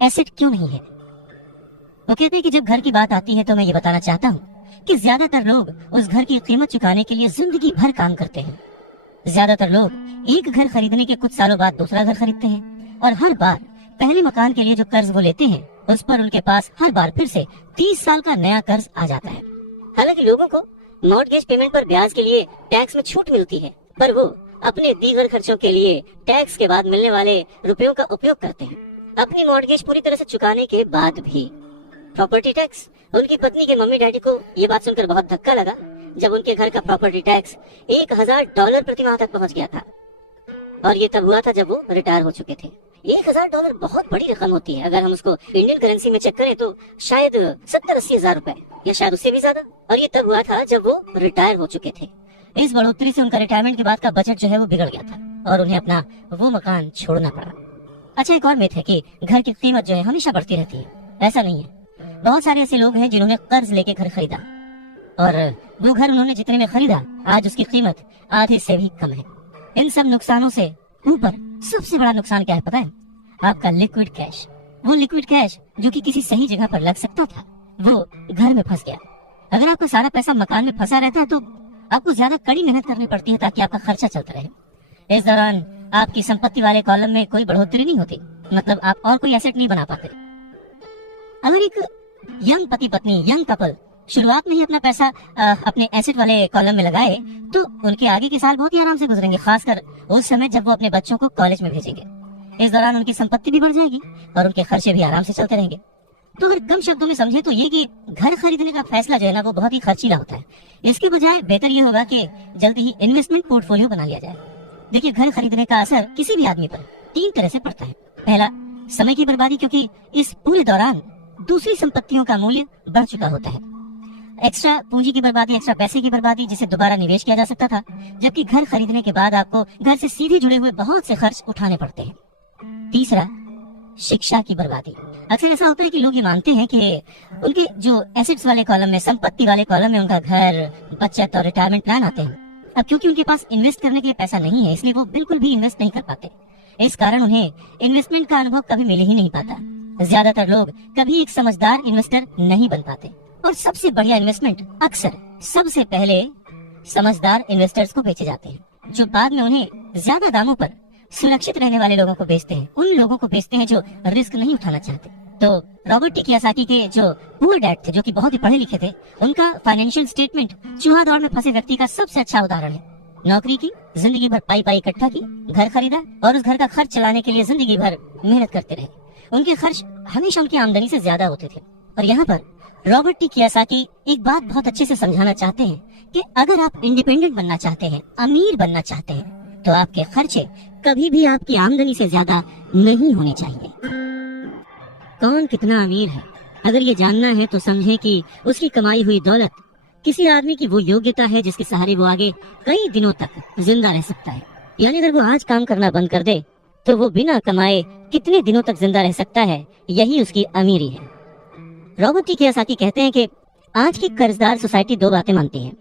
एसेट क्यों नहीं है। वो कहते हैं कि जब घर की बात आती है तो मैं ये बताना चाहता हूँ कि ज्यादातर लोग उस घर की कीमत चुकाने के लिए जिंदगी भर काम करते हैं। ज्यादातर लोग एक घर खरीदने के कुछ सालों बाद दूसरा घर खरीदते हैं और हर बार पहले मकान के लिए जो कर्ज वो लेते हैं उस पर उनके पास हर बार फिर से 30 साल का नया कर्ज आ जाता है। हालांकि लोगों को मॉर्टगेज पेमेंट पर ब्याज के लिए टैक्स में छूट मिलती है, पर वो अपने दीगर खर्चों के लिए टैक्स के बाद मिलने वाले रुपयों का उपयोग करते हैं। अपनी मॉर्टगेज पूरी तरह से चुकाने के बाद भी प्रॉपर्टी टैक्स। उनकी पत्नी के मम्मी डैडी को ये बात सुनकर बहुत धक्का लगा जब उनके घर का प्रॉपर्टी टैक्स $1000 प्रति माह तक पहुंच गया था, और ये तब हुआ था जब वो रिटायर हो चुके थे। $1000 बहुत बड़ी रकम होती है। अगर हम उसको इंडियन करेंसी में चेक करें तो शायद 70-80 हजार रुपए या शायद उससे भी ज्यादा, और ये तब हुआ था जब वो रिटायर हो चुके थे। इस बढ़ोतरी से उनका रिटायरमेंट के बाद का बजट जो है वो बिगड़ गया था और उन्हें अपना वो मकान छोड़ना पड़ा। अच्छा, एक और मिथ है कि घर की कीमत जो है हमेशा बढ़ती रहती है। ऐसा नहीं है। बहुत सारे ऐसे लोग हैं जिन्होंने कर्ज लेके घर खरीदा और वो घर उन्होंने जितने में खरीदा आज उसकी कीमत आधे से भी कम है। इन सब नुकसानों से ऊपर सबसे बड़ा नुकसान क्या है पता है? आपका लिक्विड कैश। वो लिक्विड कैश जो कि किसी सही जगह पर लग सकता था वो घर में फंस गया। अगर आपका सारा पैसा मकान में फंसा रहता है तो आपको ज्यादा कड़ी मेहनत करनी पड़ती है ताकि आपका खर्चा चलता रहे। इस दौरान आपकी संपत्ति वाले कॉलम में कोई बढ़ोतरी नहीं होती, मतलब आप और कोई एसेट नहीं बना पाते। अगर एक यंग पति पत्नी, यंग कपल शुरुआत में ही अपना पैसा अपने एसेट वाले कॉलम में लगाए तो उनके आगे के साल बहुत ही आराम से गुजरेंगे, खासकर उस समय जब वो अपने बच्चों को कॉलेज में भेजेंगे। इस दौरान उनकी संपत्ति भी बढ़ जाएगी और उनके खर्चे भी आराम से चलते रहेंगे। तो अगर कम शब्दों में समझे तो ये कि घर खरीदने का फैसला जो है ना वो बहुत ही खर्चीला होता है। इसके बजाय बेहतर ये होगा कि जल्दी ही इन्वेस्टमेंट पोर्टफोलियो बना लिया जाए। देखिए, घर खरीदने का असर किसी भी आदमी पर 3 तरह से पड़ता है। पहला, समय की बर्बादी, क्योंकि इस पूरे दौरान दूसरी संपत्तियों का मूल्य बढ़ चुका होता है। एक्स्ट्रा पूंजी की बर्बादी, एक्स्ट्रा पैसे की बर्बादी जिसे दोबारा निवेश किया जा सकता था, जबकि घर खरीदने के बाद आपको घर से सीधे जुड़े हुए बहुत से खर्च उठाने पड़ते हैं। तीसरा, शिक्षा की बर्बादी। अक्सर ऐसा होता है कि लोग ये मानते हैं कि उनके जो एसेट्स वाले कॉलम में, संपत्ति वाले कॉलम में उनका घर, बचत और रिटायरमेंट प्लान आते हैं। अब क्योंकि उनके पास इन्वेस्ट करने के लिए पैसा नहीं है इसलिए वो बिल्कुल भी इन्वेस्ट नहीं कर पाते। इस कारण उन्हें इन्वेस्टमेंट का अनुभव कभी मिल ही नहीं पाता। ज्यादातर लोग कभी एक समझदार इन्वेस्टर नहीं बन पाते और सबसे बढ़िया इन्वेस्टमेंट अक्सर सबसे पहले समझदार इन्वेस्टर्स को बेचे जाते हैं, जो बाद में उन्हें ज्यादा दामों पर सुरक्षित रहने वाले लोगों को बेचते हैं, उन लोगों को बेचते हैं जो रिस्क नहीं उठाना चाहते। तो रॉबर्ट टी कियोसाकी के जो पुअर डैड थे, जो कि बहुत ही पढ़े लिखे थे, उनका फाइनेंशियल स्टेटमेंट चूहा दौड़ में फंसे व्यक्ति का सबसे अच्छा उदाहरण है। नौकरी की, जिंदगी भर पाई पाई इकट्ठा की, घर खरीदा और उस घर का खर्च चलाने के लिए जिंदगी भर मेहनत करते रहे। उनके खर्च हमेशा उनकी आमदनी से ज्यादा होते थे। और यहाँ पर रॉबर्ट टी कियोसाकी एक बात बहुत अच्छे से समझाना चाहते हैं कि अगर आप इंडिपेंडेंट बनना चाहते हैं, अमीर बनना चाहते हैं, तो आपके खर्चे कभी भी आपकी आमदनी से ज्यादा नहीं होने चाहिए। कौन कितना अमीर है, अगर ये जानना है तो समझे कि उसकी कमाई हुई दौलत किसी आदमी की वो योग्यता है जिसके सहारे वो आगे कई दिनों तक जिंदा रह सकता है। यानी अगर वो आज काम करना बंद कर दे तो वो बिना कमाए कितने दिनों तक जिंदा रह सकता है, यही उसकी अमीरी है। रॉबर्ट टी कियोसाकी कहते हैं कि आज की कर्जदार सोसाइटी 2 बातें मानती है।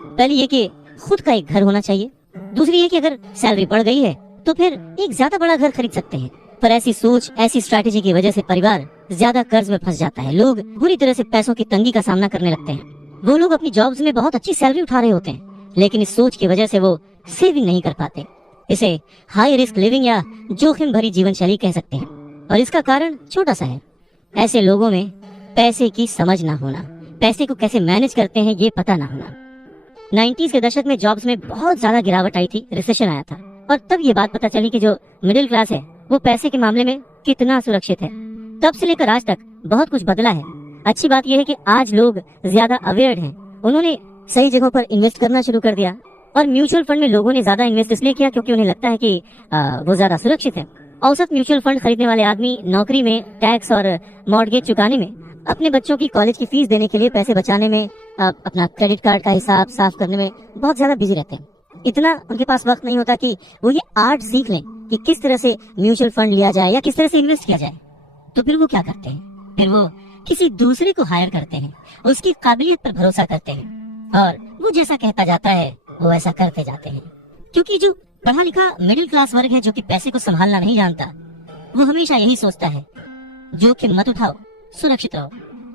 पहली ये कि खुद का एक घर होना चाहिए, दूसरी ये कि अगर सैलरी बढ़ गई है तो फिर एक ज्यादा बड़ा घर खरीद सकते हैं। पर ऐसी सोच, ऐसी स्ट्रैटेजी की वजह से परिवार ज्यादा कर्ज में फंस जाता है। लोग बुरी तरह से पैसों की तंगी का सामना करने लगते हैं। वो लोग अपनी जॉब्स में बहुत अच्छी सैलरी उठा रहे होते हैं, लेकिन इस सोच की वजह से वो सेविंग नहीं कर पाते। इसे हाई रिस्क लिविंग या जोखिम भरी जीवन शैली कह सकते हैं। और इसका कारण छोटा सा है, ऐसे लोगों में पैसे की समझ ना होना, पैसे को कैसे मैनेज करते हैं ये पता ना होना। 90s के दशक में जॉब्स में बहुत ज्यादा गिरावट आई थी, रिसेशन आया था, और तब ये बात पता चली कि जो मिडिल क्लास है वो पैसे के मामले में कितना सुरक्षित है। तब से लेकर आज तक बहुत कुछ बदला है। अच्छी बात यह है कि आज लोग ज्यादा अवेयर हैं। उन्होंने सही जगहों पर इन्वेस्ट करना शुरू कर दिया, और म्यूचुअल फंड में लोगों ने ज्यादा इन्वेस्ट इसलिए किया क्योंकि उन्हें लगता है कि वो ज्यादा सुरक्षित है। औसत म्यूचुअल फंड खरीदने वाले आदमी नौकरी में, टैक्स और मॉर्गेज चुकाने में, अपने बच्चों की कॉलेज की फीस देने के लिए पैसे बचाने में, अपना क्रेडिट कार्ड का हिसाब साफ करने में बहुत ज्यादा बिजी रहते हैं। इतना उनके पास वक्त नहीं होता कि वो ये आर्ट सीख लें कि किस तरह से म्यूचुअल फंड लिया जाए या किस तरह से इन्वेस्ट किया जाए। तो फिर वो क्या करते हैं? फिर वो किसी दूसरे को हायर करते हैं, उसकी काबिलियत पर भरोसा करते हैं, और वो जैसा कहता जाता है वो ऐसा करते जाते हैं। क्योंकि जो पढ़ा लिखा मिडिल क्लास वर्ग है, जो कि पैसे को संभालना नहीं जानता, वो हमेशा यही सोचता है जोखिम मत उठाओ, सुरक्षित रहो।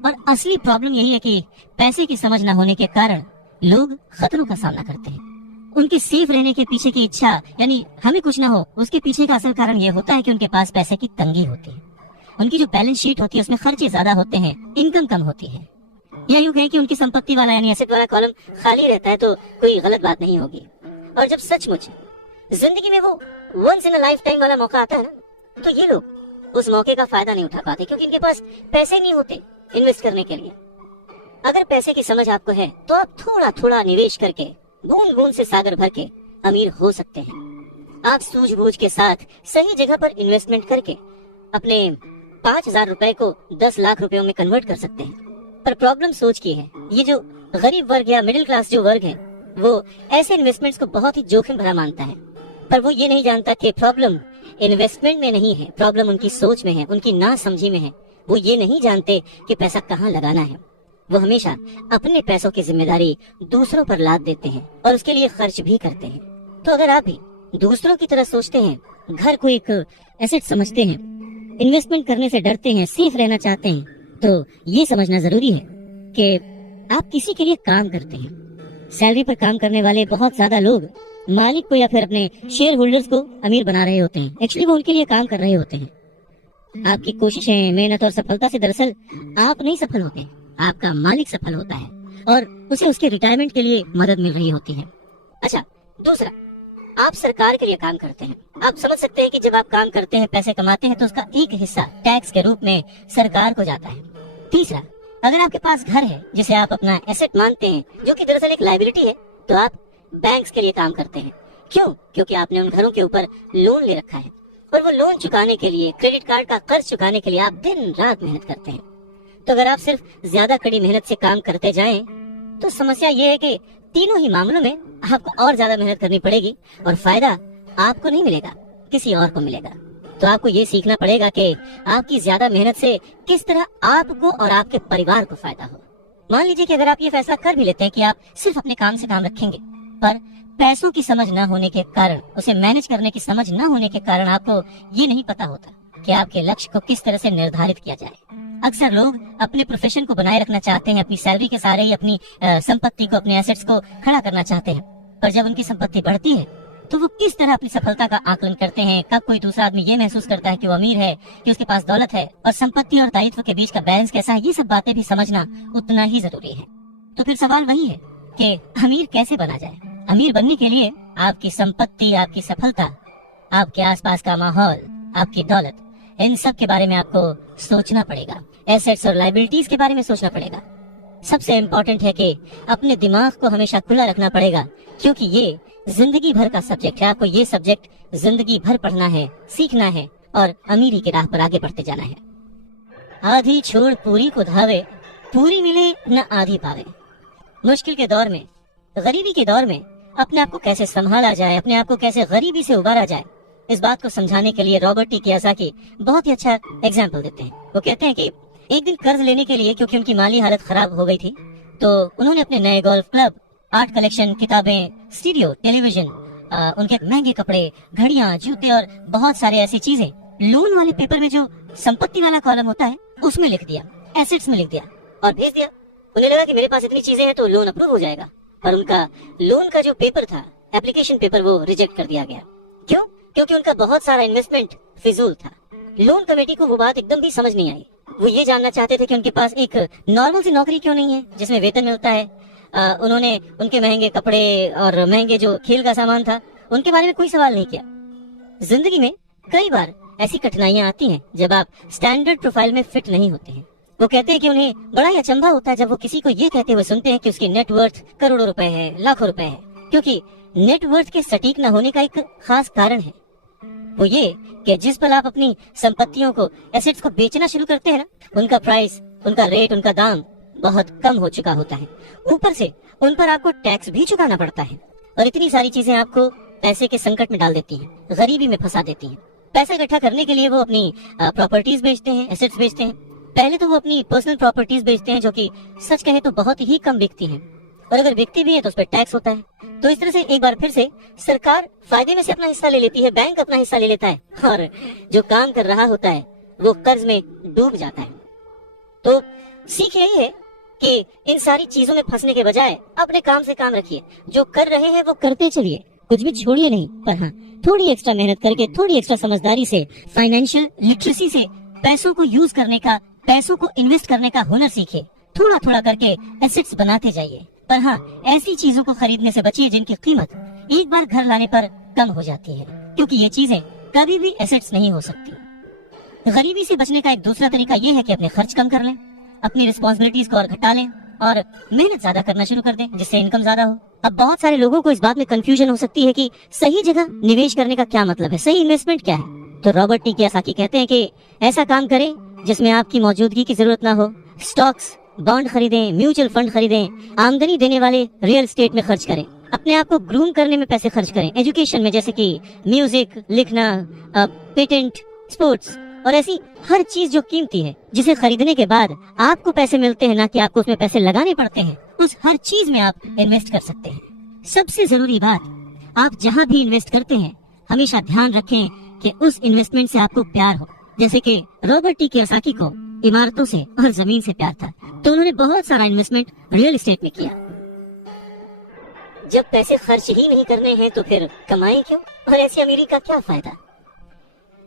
और असली प्रॉब्लम यही है कि पैसे की समझ न होने के कारण लोग खतरों का सामना करते हैं। उनके सेफ रहने के पीछे की इच्छा, यानी हमें कुछ ना हो, उसके पीछे का असल कारण ये होता है कि उनके पास पैसे की तंगी होती है। उनकी जो बैलेंस शीट होती है उसमें खर्चे ज्यादा होते हैं, इनकम कम होती है। या यूं कहें कि उनकी संपत्ति वाला यानी एसेट वाला कॉलम खाली रहता है, तो कोई गलत बात नहीं होगी। और जब सचमुच जिंदगी में वो once in a lifetime वाला मौका आता है ना, तो ये लोग उस मौके का फायदा नहीं उठा पाते, क्योंकि इनके पास पैसे नहीं होते इन्वेस्ट करने के लिए। अगर पैसे की समझ आपको है तो आप थोड़ा थोड़ा निवेश करके बूंद बूंद से सागर भर के अमीर हो सकते हैं। आप सूझबूझ के साथ सही जगह पर इन्वेस्टमेंट करके अपने 5,000 रुपए को 10 लाख रुपयों में कन्वर्ट कर सकते हैं। पर प्रॉब्लम सोच की है। ये जो गरीब वर्ग या मिडिल क्लास जो वर्ग है, वो ऐसे इन्वेस्टमेंट्स को बहुत ही जोखिम भरा मानता है। पर वो ये नहीं जानता कि प्रॉब्लम इन्वेस्टमेंट में नहीं है, प्रॉब्लम उनकी सोच में है, उनकी ना समझी में है। वो ये नहीं जानते कि पैसा कहाँ लगाना है। वो हमेशा अपने पैसों की जिम्मेदारी दूसरों पर लाद देते हैं और उसके लिए खर्च भी करते हैं। तो अगर आप भी दूसरों की तरह सोचते हैं, घर को एक एसेट समझते हैं, इन्वेस्टमेंट करने से डरते हैं, सेफ रहना चाहते हैं, तो ये समझना जरूरी है कि आप किसी के लिए काम करते हैं। सैलरी पर काम करने वाले बहुत ज्यादा लोग मालिक को या फिर अपने शेयर होल्डर्स को अमीर बना रहे होते हैं। एक्चुअली वो उनके लिए काम कर रहे होते हैं। आपकी कोशिशें, मेहनत और सफलता से दरअसल आप नहीं सफल होते हैं, आपका मालिक सफल होता है और उसे उसके रिटायरमेंट के लिए मदद मिल रही होती है। अच्छा, दूसरा, आप सरकार के लिए काम करते हैं। आप समझ सकते हैं कि जब आप काम करते हैं, पैसे कमाते हैं, तो उसका एक हिस्सा टैक्स के रूप में सरकार को जाता है। तीसरा, अगर आपके पास घर है जिसे आप अपना एसेट मानते हैं, जो कि दरअसल एक लायबिलिटी है, तो आप बैंक्स के लिए काम करते हैं। क्यों? क्योंकि आपने उन घरों के ऊपर लोन ले रखा है और वो लोन चुकाने के लिए, क्रेडिट कार्ड का कर्ज चुकाने के लिए आप दिन रात मेहनत करते हैं। तो अगर आप सिर्फ ज्यादा कड़ी मेहनत से काम करते जाएं, तो समस्या ये है कि तीनों ही मामलों में आपको और ज्यादा मेहनत करनी पड़ेगी और फायदा आपको नहीं मिलेगा, किसी और को मिलेगा। तो आपको ये सीखना पड़ेगा कि आपकी ज्यादा मेहनत से किस तरह आपको और आपके परिवार को फायदा हो। मान लीजिए कि अगर आप ये फैसला कर भी लेते हैं कि आप सिर्फ अपने काम से काम रखेंगे, पर पैसों की समझ न होने के कारण, उसे मैनेज करने की समझ न होने के कारण आपको ये नहीं पता होता कि आपके लक्ष्य को किस तरह से निर्धारित किया जाए। अक्सर लोग अपने प्रोफेशन को बनाए रखना चाहते हैं, अपनी सैलरी के सहारे ही अपनी संपत्ति को, अपने एसेट्स को खड़ा करना चाहते हैं। पर जब उनकी संपत्ति बढ़ती है तो वो किस तरह अपनी सफलता का आकलन करते हैं, कब कोई दूसरा आदमी ये महसूस करता है कि वो अमीर है, कि उसके पास दौलत है, और संपत्ति और दायित्व के बीच का बैलेंस कैसा है, ये सब बातें भी समझना उतना ही जरूरी है। तो फिर सवाल वही है कि अमीर कैसे बना जाए। अमीर बनने के लिए आपकी संपत्ति, आपकी सफलता, आपके आसपास का माहौल, आपकी दौलत, इन सब के बारे में आपको सोचना पड़ेगा। एसेट्स और लायबिलिटीज के बारे में सोचना पड़ेगा। सबसे इम्पोर्टेंट है कि अपने दिमाग को हमेशा खुला रखना पड़ेगा, क्योंकि ये जिंदगी भर का सब्जेक्ट है। आपको ये सब्जेक्ट जिंदगी भर पढ़ना है, सीखना है और अमीरी की राह पर आगे बढ़ते जाना है। आधी छोड़ पूरी को धावे, पूरी मिले न आधी पावे। मुश्किल के दौर में, गरीबी के दौर में अपने आप को कैसे संभाला जाए, अपने आप को कैसे गरीबी से उबारा जाए, इस बात को समझाने के लिए रॉबर्ट टी कियोसाकी बहुत ही अच्छा एग्जाम्पल देते हैं। वो कहते हैं कि एक दिन कर्ज लेने के लिए, क्योंकि उनकी माली हालत खराब हो गई थी, तो उन्होंने अपने नए गोल्फ क्लब, आर्ट कलेक्शन, किताबें, स्टूडियो, टेलीविजन उनके महंगे कपड़े, घड़ियां, जूते और बहुत सारे ऐसी चीजें लोन वाले पेपर में जो संपत्ति वाला कॉलम होता है उसमें लिख दिया, एसेट्स में लिख दिया और भेज दिया। उन्हें लगा कि मेरे पास इतनी चीजें हैं तो लोन अप्रूव हो जाएगा, पर उनका लोन का जो पेपर था, एप्लीकेशन पेपर, वो रिजेक्ट कर दिया गया। क्यों? क्योंकि उनका बहुत सारा इन्वेस्टमेंट फिजूल था। लोन कमेटी को वो बात एकदम भी समझ नहीं आई। वो ये जानना चाहते थे कि उनके पास एक नॉर्मल सी नौकरी क्यों नहीं है जिसमें वेतन मिलता है। उन्होंने उनके महंगे कपड़े और महंगे जो खेल का सामान था उनके बारे में कोई सवाल नहीं किया। जिंदगी में कई बार ऐसी कठिनाइयां आती हैं जब आप स्टैंडर्ड प्रोफाइल में फिट नहीं होते हैं। वो कहते हैं कि उन्हें बड़ा ही अचंभा होता है जब वो किसी को ये कहते हुए सुनते हैं कि उसकी नेटवर्थ करोड़ों रुपए है, लाखों रुपए है, क्योंकि नेटवर्थ के सटीक न होने का एक खास कारण है। वो ये कि जिस पल आप अपनी संपत्तियों को, एसेट्स को बेचना शुरू करते हैं ना, उनका प्राइस, उनका रेट, उनका दाम बहुत कम हो चुका होता है। ऊपर से उन पर आपको टैक्स भी चुकाना पड़ता है और इतनी सारी चीजें आपको पैसे के संकट में डाल देती हैं, गरीबी में फंसा देती हैं। पैसा इकट्ठा करने के लिए वो अपनी प्रॉपर्टीज बेचते हैं, एसेट्स बेचते हैं। पहले तो वो अपनी पर्सनल प्रॉपर्टीज बेचते हैं जो कि सच कहे तो बहुत ही कम बिकती हैं, और अगर बिकती भी है तो उस पर टैक्स होता है। तो इस तरह से एक बार फिर से सरकार फायदे में से अपना हिस्सा ले लेती है, बैंक अपना हिस्सा ले लेता है और जो काम कर रहा होता है वो कर्ज में डूब जाता है। तो सीख यही है कि इन सारी चीजों में फंसने के बजाय अपने काम से काम रखिए, जो कर रहे हैं वो करते चलिए, कुछ भी छोड़िए नहीं, पर हाँ थोड़ी एक्स्ट्रा मेहनत करके, थोड़ी एक्स्ट्रा समझदारी से, फाइनेंशियल लिटरेसी से पैसों को यूज करने का, पैसों को इन्वेस्ट करने का हुनर सीखिए। थोड़ा थोड़ा करके एसेट्स बनाते जाइए, पर हाँ ऐसी चीजों को खरीदने से बचिए जिनकी कीमत एक बार घर लाने पर कम हो जाती है, क्योंकि ये चीजें कभी भी एसेट्स नहीं हो सकती। गरीबी से बचने का एक दूसरा तरीका ये है कि अपने खर्च कम कर लें, अपनी रिस्पॉन्सिबिलिटीज को और घटा लें और मेहनत ज्यादा करना शुरू कर दें, जिससे इनकम ज्यादा हो। अब बहुत सारे लोगों को इस बात में कंफ्यूजन हो सकती है कि सही जगह निवेश करने का क्या मतलब है, सही इन्वेस्टमेंट क्या है। तो रॉबर्ट टी कियोसाकी कहते हैं कि ऐसा काम करें जिसमें आपकी मौजूदगी की जरूरत ना हो। स्टॉक्स, बॉन्ड खरीदें, म्यूचुअल फंड खरीदें, आमदनी देने वाले रियल एस्टेट में खर्च करें, अपने आप को ग्रूम करने में पैसे खर्च करें, एजुकेशन में जैसे कि म्यूजिक, लिखना, पेटेंट, स्पोर्ट्स और ऐसी हर चीज जो कीमती है जिसे खरीदने के बाद आपको पैसे मिलते हैं, ना कि आपको उसमें पैसे लगाने पड़ते हैं, उस हर चीज में आप इन्वेस्ट कर सकते हैं। सबसे जरूरी बात, आप जहाँ भी इन्वेस्ट करते हैं हमेशा ध्यान रखें कि उस इन्वेस्टमेंट से आपको प्यार हो। जैसे कि रॉबर्ट टी कियोसाकी को इमारतों से और जमीन से प्यार था, तो उन्होंने बहुत सारा इन्वेस्टमेंट रियल एस्टेट में किया। जब पैसे खर्च ही नहीं करने हैं तो फिर कमाएं क्यों, और ऐसी अमीरी का क्या फायदा?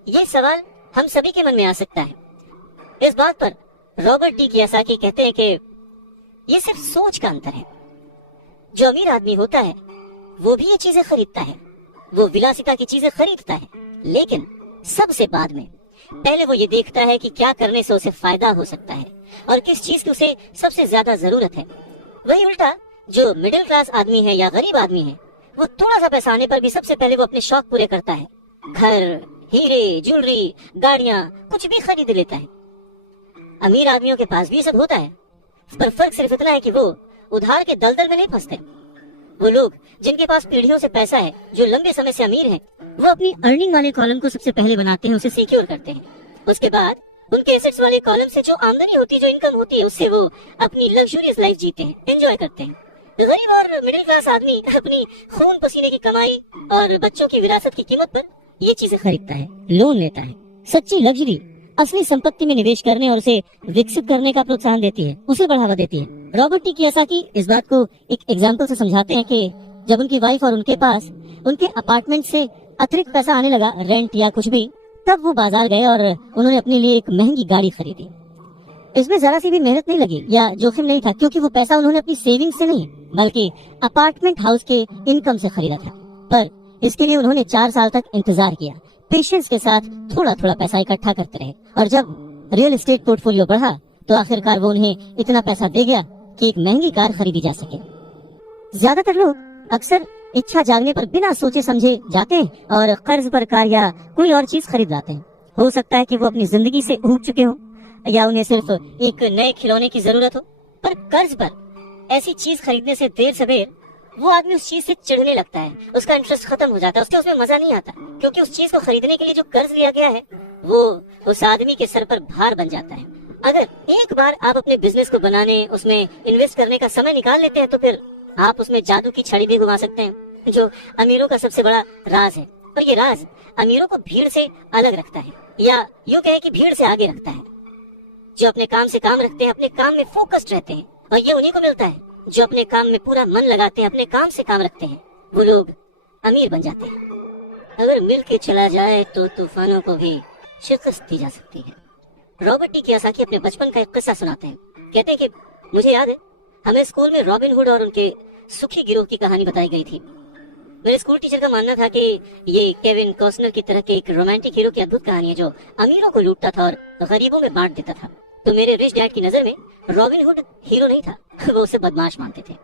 ये सवाल हम सभी के मन में आ सकता है। इस बात पर रॉबर्ट टी कियोसाकी कहते हैं कि ये सिर्फ सोच का अंतर है। जो अमीर आदमी होता है वो भी ये चीजें खरीदता है, वो विलासिता की चीजें खरीदता है, लेकिन सबसे बाद में। पहले वो ये देखता है कि क्या करने से उसे फायदा हो सकता है और किस चीज की उसे सबसे ज्यादा जरूरत है। वही उल्टा जो मिडिल क्लास आदमी है या गरीब आदमी है, वो थोड़ा सा पैसा आने पर भी सबसे पहले वो अपने शौक पूरे करता है। घर, हीरे, ज्वेलरी, गाड़ियां, कुछ भी खरीद लेता है। अमीर आदमियों के पास भी ये सब होता है, पर फर्क सिर्फ इतना है कि वो उधार के दलदल में नहीं फंसते। वो लोग जिनके पास पीढ़ियों से पैसा है, जो लंबे समय से अमीर हैं, वो अपनी अर्निंग वाले कॉलम को सबसे पहले बनाते हैं, उसे सिक्योर करते हैं। उसके बाद उनके एसेट्स वाले कॉलम से जो आमदनी होती है, जो इनकम होती है, उससे वो अपनी लग्जूरियस लाइफ जीते हैं, एंजॉय करते हैं। गरीब और मिडिल क्लास आदमी अपनी खून पसीने की कमाई और बच्चों की विरासत की कीमत पर ये चीजें खरीदता है, लोन लेता है। सच्ची लग्जरी असली संपत्ति में निवेश करने और उसे विकसित करने का प्रोत्साहन देती है, उसे बढ़ावा देती है। रॉबर्ट टी कियोसाकी इस बात को एक एग्जाम्पल से समझाते हैं कि जब उनकी वाइफ और उनके पास उनके अपार्टमेंट से अतिरिक्त पैसा आने लगा, रेंट या कुछ भी, तब वो बाजार गए और उन्होंने अपने लिए एक महंगी गाड़ी खरीदी। इसमें जरा सी भी मेहनत नहीं लगी या जोखिम नहीं था, क्योंकि वो पैसा उन्होंने अपनी सेविंग से नहीं बल्कि अपार्टमेंट हाउस के इनकम से खरीदा था। पर इसके लिए उन्होंने 4 साल तक इंतजार किया, पेशेंस के साथ थोड़ा थोड़ा पैसा इकट्ठा करते रहे, और जब रियल एस्टेट पोर्टफोलियो बढ़ा तो आखिरकार वो उन्हें इतना पैसा दे गया कि एक महंगी कार खरीदी जा सके। ज्यादातर लोग अक्सर इच्छा जागने पर बिना सोचे समझे जाते हैं और कर्ज पर कार या कोई और चीज खरीद लाते हैं। हो सकता है कि वो अपनी जिंदगी से ऊब चुके हों या उन्हें सिर्फ एक नए खिलौने की जरूरत हो, पर कर्ज पर ऐसी चीज खरीदने से देर सवेर वो आदमी उस चीज से चिढ़ने लगता है, उसका इंटरेस्ट खत्म हो जाता है, उसके उसमें मजा नहीं आता, क्योंकि उस चीज को खरीदने के लिए जो कर्ज लिया गया है वो उस आदमी के सर पर भार बन जाता है। अगर एक बार आप अपने बिजनेस को बनाने, उसमें इन्वेस्ट करने का समय निकाल लेते हैं तो फिर आप उसमें जादू की छड़ी भी घुमा सकते हैं। जो अमीरों का सबसे बड़ा राज है। और ये राज अमीरों को भीड़ से अलग रखता है, या यूं कहें कि भीड़ से आगे रखता है। जो अपने काम से काम रखते हैं, अपने काम में फोकस्ड रहते हैं, और ये उन्हीं को मिलता है जो अपने काम में पूरा मन लगाते हैं, अपने काम से काम रखते हैं, वो लोग अमीर बन जाते हैं। अगर मिल के चला जाए तो तूफानों को भी शिकस्त दी जा सकती है। रॉबर्ट टी कियोसाकी अपने बचपन का एक किस्सा सुनाते हैं। कहते हैं कि मुझे याद है, हमें स्कूल में रॉबिन हुड और उनके सुखी गिरोह की कहानी बताई गई थी। मेरे स्कूल टीचर का मानना था कि ये केविन कॉस्नर की तरह के एक रोमांटिक हीरो की अद्भुत कहानी है जो अमीरों को लूटता था और गरीबों में बांट देता था। तो मेरे रिच डैड की नजर में रॉबिन हुड हीरो नहीं था, वो उसे बदमाश मानते थे।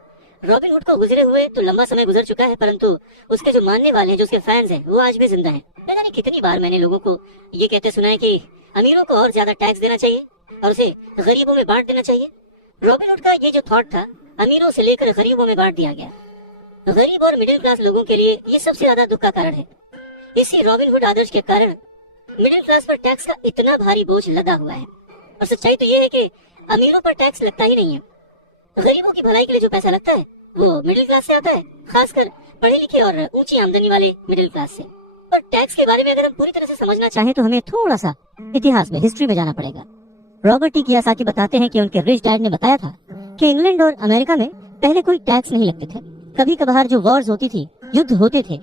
रॉबिन हुड को गुजरे हुए तो लंबा समय गुजर चुका है, परंतु उसके जो मानने वाले हैं, जो उसके फैंस हैं, वो आज भी जिंदा हैं। न जाने कितनी बार मैंने लोगों को ये कहते सुना है कि अमीरों को और ज्यादा टैक्स देना चाहिए और उसे गरीबों में बांट देना चाहिए। रॉबिन हुड का ये जो थॉट था, अमीरों से लेकर गरीबों में बांट दिया गया। गरीब और मिडिल क्लास लोगों के लिए ये सबसे ज्यादा दुख का कारण है। इसी रॉबिन हुड आदर्श के कारण मिडिल क्लास पर टैक्स का इतना भारी बोझ लदा हुआ है। और सच्चाई तो ये है कि अमीरों पर टैक्स लगता ही नहीं है। गरीबों की भलाई के लिए जो पैसा लगता है वो मिडिल क्लास से आता है, खासकर पढ़े लिखे और ऊंची आमदनी वाले मिडिल क्लास से। पर टैक्स के बारे में अगर हम पूरी तरह से समझना चाहें तो हमें थोड़ा सा इतिहास में, हिस्ट्री में जाना पड़ेगा। रॉबर्ट टी कियोसाकी बताते हैं कि उनके रिच डैड ने बताया था कि इंग्लैंड और अमेरिका में पहले कोई टैक्स नहीं लगते थे। कभी कभार जो वॉर्स होती थी, युद्ध होते थे,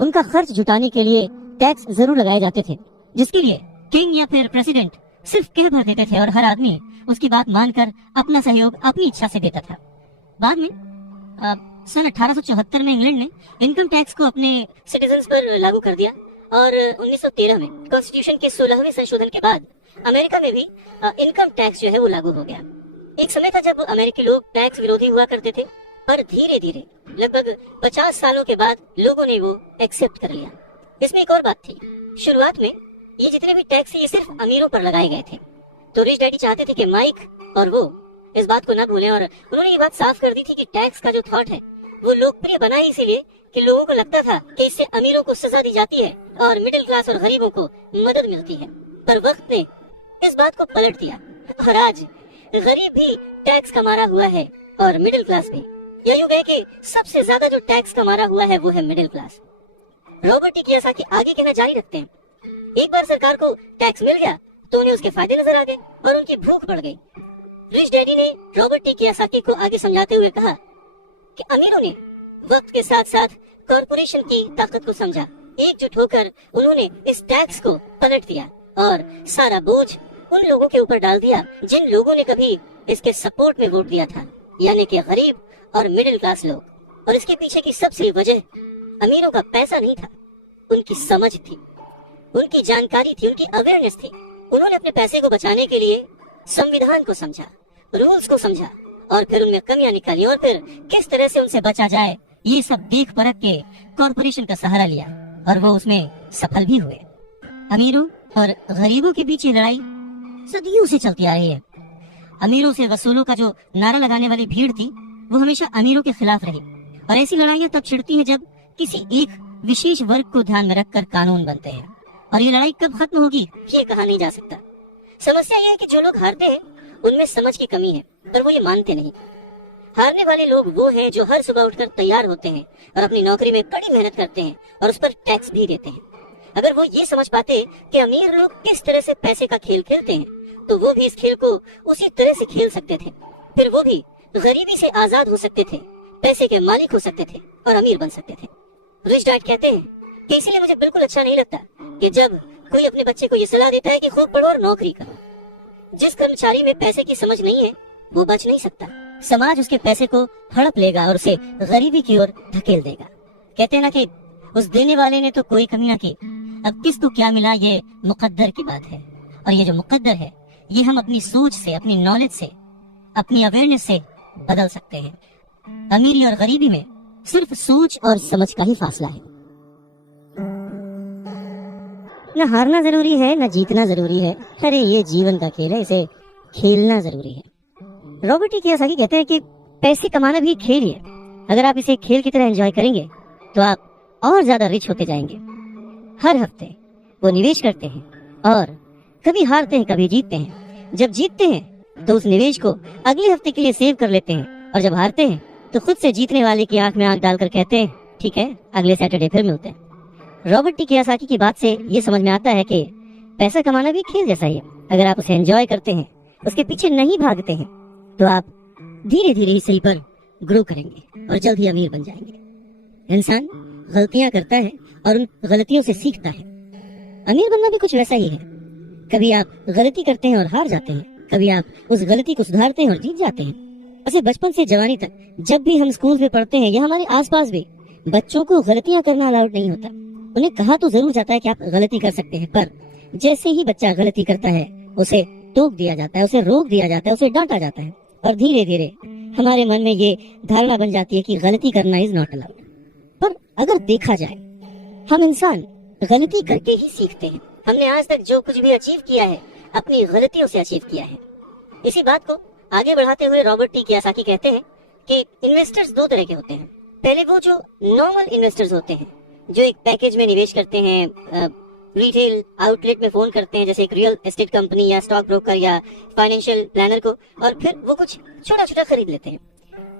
उनका खर्च जुटाने के लिए टैक्स जरूर लगाए जाते थे, जिसके लिए किंग या फिर प्रेसिडेंट सिर्फ कह भर देते थे और हर आदमी उसकी बात मानकर अपना सहयोग अपनी इच्छा से देता था। बाद में सन 1874 में इंग्लैंड ने इनकम टैक्स को अपने सिटीजन्स पर लागू कर दिया और 1913 में कॉन्स्टिट्यूशन के 16वें संशोधन के बाद अमेरिका में भी इनकम टैक्स जो है वो लागू हो गया। एक समय था जब अमेरिकी लोग टैक्स विरोधी हुआ करते थे, पर धीरे धीरे लगभग 50 सालों के बाद लोगों ने वो एक्सेप्ट कर लिया। इसमें एक और बात थी, शुरुआत में ये जितने भी टैक्स थे ये सिर्फ अमीरों पर लगाए गए थे। तो रिच डैडी चाहते थे कि माइक और वो इस बात को ना भूलें, और उन्होंने ये बात साफ कर दी थी कि टैक्स का जो थॉट है वो लोकप्रिय बना ही इसीलिए कि लोगों को लगता था कि इससे अमीरों को सजा दी जाती है और मिडिल क्लास और गरीबों को मदद मिलती है। पर वक्त ने इस बात को पलट दिया और आज गरीब भी टैक्स का मारा हुआ है और मिडिल क्लास भी। या यूं कहें कि सबसे ज्यादा जो टैक्स का मारा हुआ है वो है middle class. Robert T Kiyosaki आगे कहना जारी रखते हैं, एक बार सरकार को टैक्स मिल गया तो उन्हें उसके फायदे नजर आ गए और उनकी भूख बढ़ गई। रिच डैडी ने रॉबर्ट टी कियोसाकी को आगे समझाते हुए कहा कि अमीरों ने वक्त के साथ साथ कॉर्पोरेशन की ताकत को समझा। एकजुट होकर उन्होंने इस टैक्स को पलट दिया और सारा बोझ उन लोगों के ऊपर डाल दिया जिन लोगों ने कभी इसके सपोर्ट में वोट दिया था, यानी कि गरीब और मिडिल क्लास लोग। और इसके पीछे की सबसे वजह अमीरों का पैसा नहीं था, उनकी समझ थी, उनकी जानकारी थी, उनकी अवेयरनेस थी। उन्होंने अपने पैसे को बचाने के लिए संविधान को समझा, रूल्स को समझा और फिर उनमें कमियां निकाली और फिर किस तरह से उनसे बचा जाए ये सब देख परख के कॉर्पोरेशन का सहारा लिया और वो उसमें सफल भी हुए। अमीरों और गरीबों के बीच ये लड़ाई सदियों से चलती आ रही है। अमीरों से वसूलों का जो नारा लगाने वाली भीड़ थी वो हमेशा अमीरों के खिलाफ रही और ऐसी लड़ाइयां तब छिड़ती हैं जब किसी एक विशेष वर्ग को ध्यान में रखकर कानून बनते हैं। और ये लड़ाई कब खत्म होगी ये कहा नहीं जा सकता। समस्या यह है कि जो लोग हारते हैं उनमें समझ की कमी है, पर वो ये मानते नहीं। हारने वाले लोग वो हैं जो हर सुबह उठकर तैयार होते हैं और अपनी नौकरी में कड़ी मेहनत करते हैं और उस पर टैक्स भी देते हैं। अगर वो ये समझ पाते कि अमीर लोग किस तरह से पैसे का खेल खेलते हैं तो वो भी इस खेल को उसी तरह से खेल सकते थे। फिर वो भी गरीबी से आजाद हो सकते थे, पैसे के मालिक हो सकते थे और अमीर बन सकते थे। रिच डैड कहते हैं कि इसीलिए मुझे बिल्कुल अच्छा नहीं लगता कि जब कोई अपने बच्चे को ये सलाह देता है कि खूब पढ़ो और नौकरी करो। जिस कर्मचारी में पैसे की समझ नहीं है वो बच नहीं सकता। समाज उसके पैसे को हड़प लेगा और उसे गरीबी की ओर धकेल देगा। कहते हैं ना कि उस देने वाले ने तो कोई कमी ना की, अब किसको क्या मिला ये मुकद्दर की बात है। और ये जो मुकद्दर है ये हम अपनी सोच से, अपनी नॉलेज से, अपनी अवेयरनेस से बदल सकते हैं। अमीरी और गरीबी में सिर्फ सोच और समझ का ही फासला है। न हारना जरूरी है न जीतना जरूरी है, अरे ये जीवन का खेल है, इसे खेलना जरूरी है। रॉबर्ट टी कियोसाकी कहते हैं कि पैसे कमाना भी खेल ही है। अगर आप इसे खेल की तरह एंजॉय करेंगे तो आप और ज्यादा रिच होते जाएंगे। हर हफ्ते वो निवेश करते हैं और कभी हारते हैं कभी जीतते हैं। जब जीतते हैं तो उस निवेश को अगले हफ्ते के लिए सेव कर लेते हैं और जब हारते हैं तो खुद से जीतने वाले की आंख में आंख डालकर कहते हैं ठीक है, अगले सैटरडे फिर मिलते हैं। रॉबर्ट टी कियोसाकी की बात से ये समझ में आता है कि पैसा कमाना भी खेल जैसा ही है। अगर आप उसे एंजॉय करते हैं, उसके पीछे नहीं भागते हैं, तो आप धीरे धीरे इस सीढ़ी पर ग्रो करेंगे और जल्द ही अमीर बन जाएंगे। इंसान गलतियां करता है और उन गलतियों से सीखता है। अमीर बनना भी कुछ वैसा ही है। कभी आप गलती करते हैं और हार जाते हैं, कभी आप उस गलती को सुधारते हैं और जीत जाते हैं। वैसे बचपन से जवानी तक जब भी हम स्कूल में पढ़ते हैं या हमारे आसपास भी, बच्चों को गलतियां करना अलाउड नहीं होता। उन्हें कहा तो जरूर जाता है कि आप गलती कर सकते हैं, पर जैसे ही बच्चा गलती करता है उसे टोक दिया जाता है, उसे रोक दिया जाता है, उसे डांटा जाता है और धीरे धीरे हमारे मन में ये धारणा बन जाती है कि गलती करना इज नॉट अलाउड। पर अगर देखा जाए, हम इंसान गलती करके ही सीखते हैं। हमने आज तक जो कुछ भी अचीव किया है, अपनी गलतियों से अचीव किया है। इसी बात को आगे बढ़ाते हुए रॉबर्ट टी कियोसाकी कहते हैं कि इन्वेस्टर्स दो तरह के होते हैं। पहले वो जो नॉर्मल इन्वेस्टर्स होते हैं, जो एक पैकेज में निवेश करते हैं, रिटेल आउटलेट में फोन करते हैं, जैसे एक रियल एस्टेट कंपनी या स्टॉक ब्रोकर या फाइनेंशियल प्लानर को, और फिर वो कुछ छोटा छोटा खरीद लेते हैं।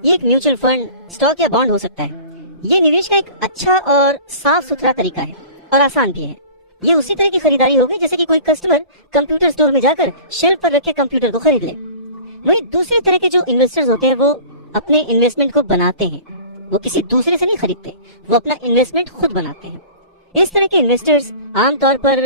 ये एक म्यूचुअल फंड, स्टॉक या बॉन्ड हो सकता है। ये निवेश का एक अच्छा और साफ सुथरा तरीका है और आसान भी है। ये उसी तरह की खरीदारी होगी जैसे कि कोई कस्टमर कंप्यूटर स्टोर में जाकर शेल्फ पर रखे कंप्यूटर को खरीद ले। वही दूसरे तरह के जो इन्वेस्टर्स होते हैं, वो अपने इन्वेस्टमेंट को बनाते हैं। वो किसी दूसरे से नहीं खरीदते, वो अपना इन्वेस्टमेंट खुद बनाते हैं। इस तरह के इन्वेस्टर्स आमतौर पर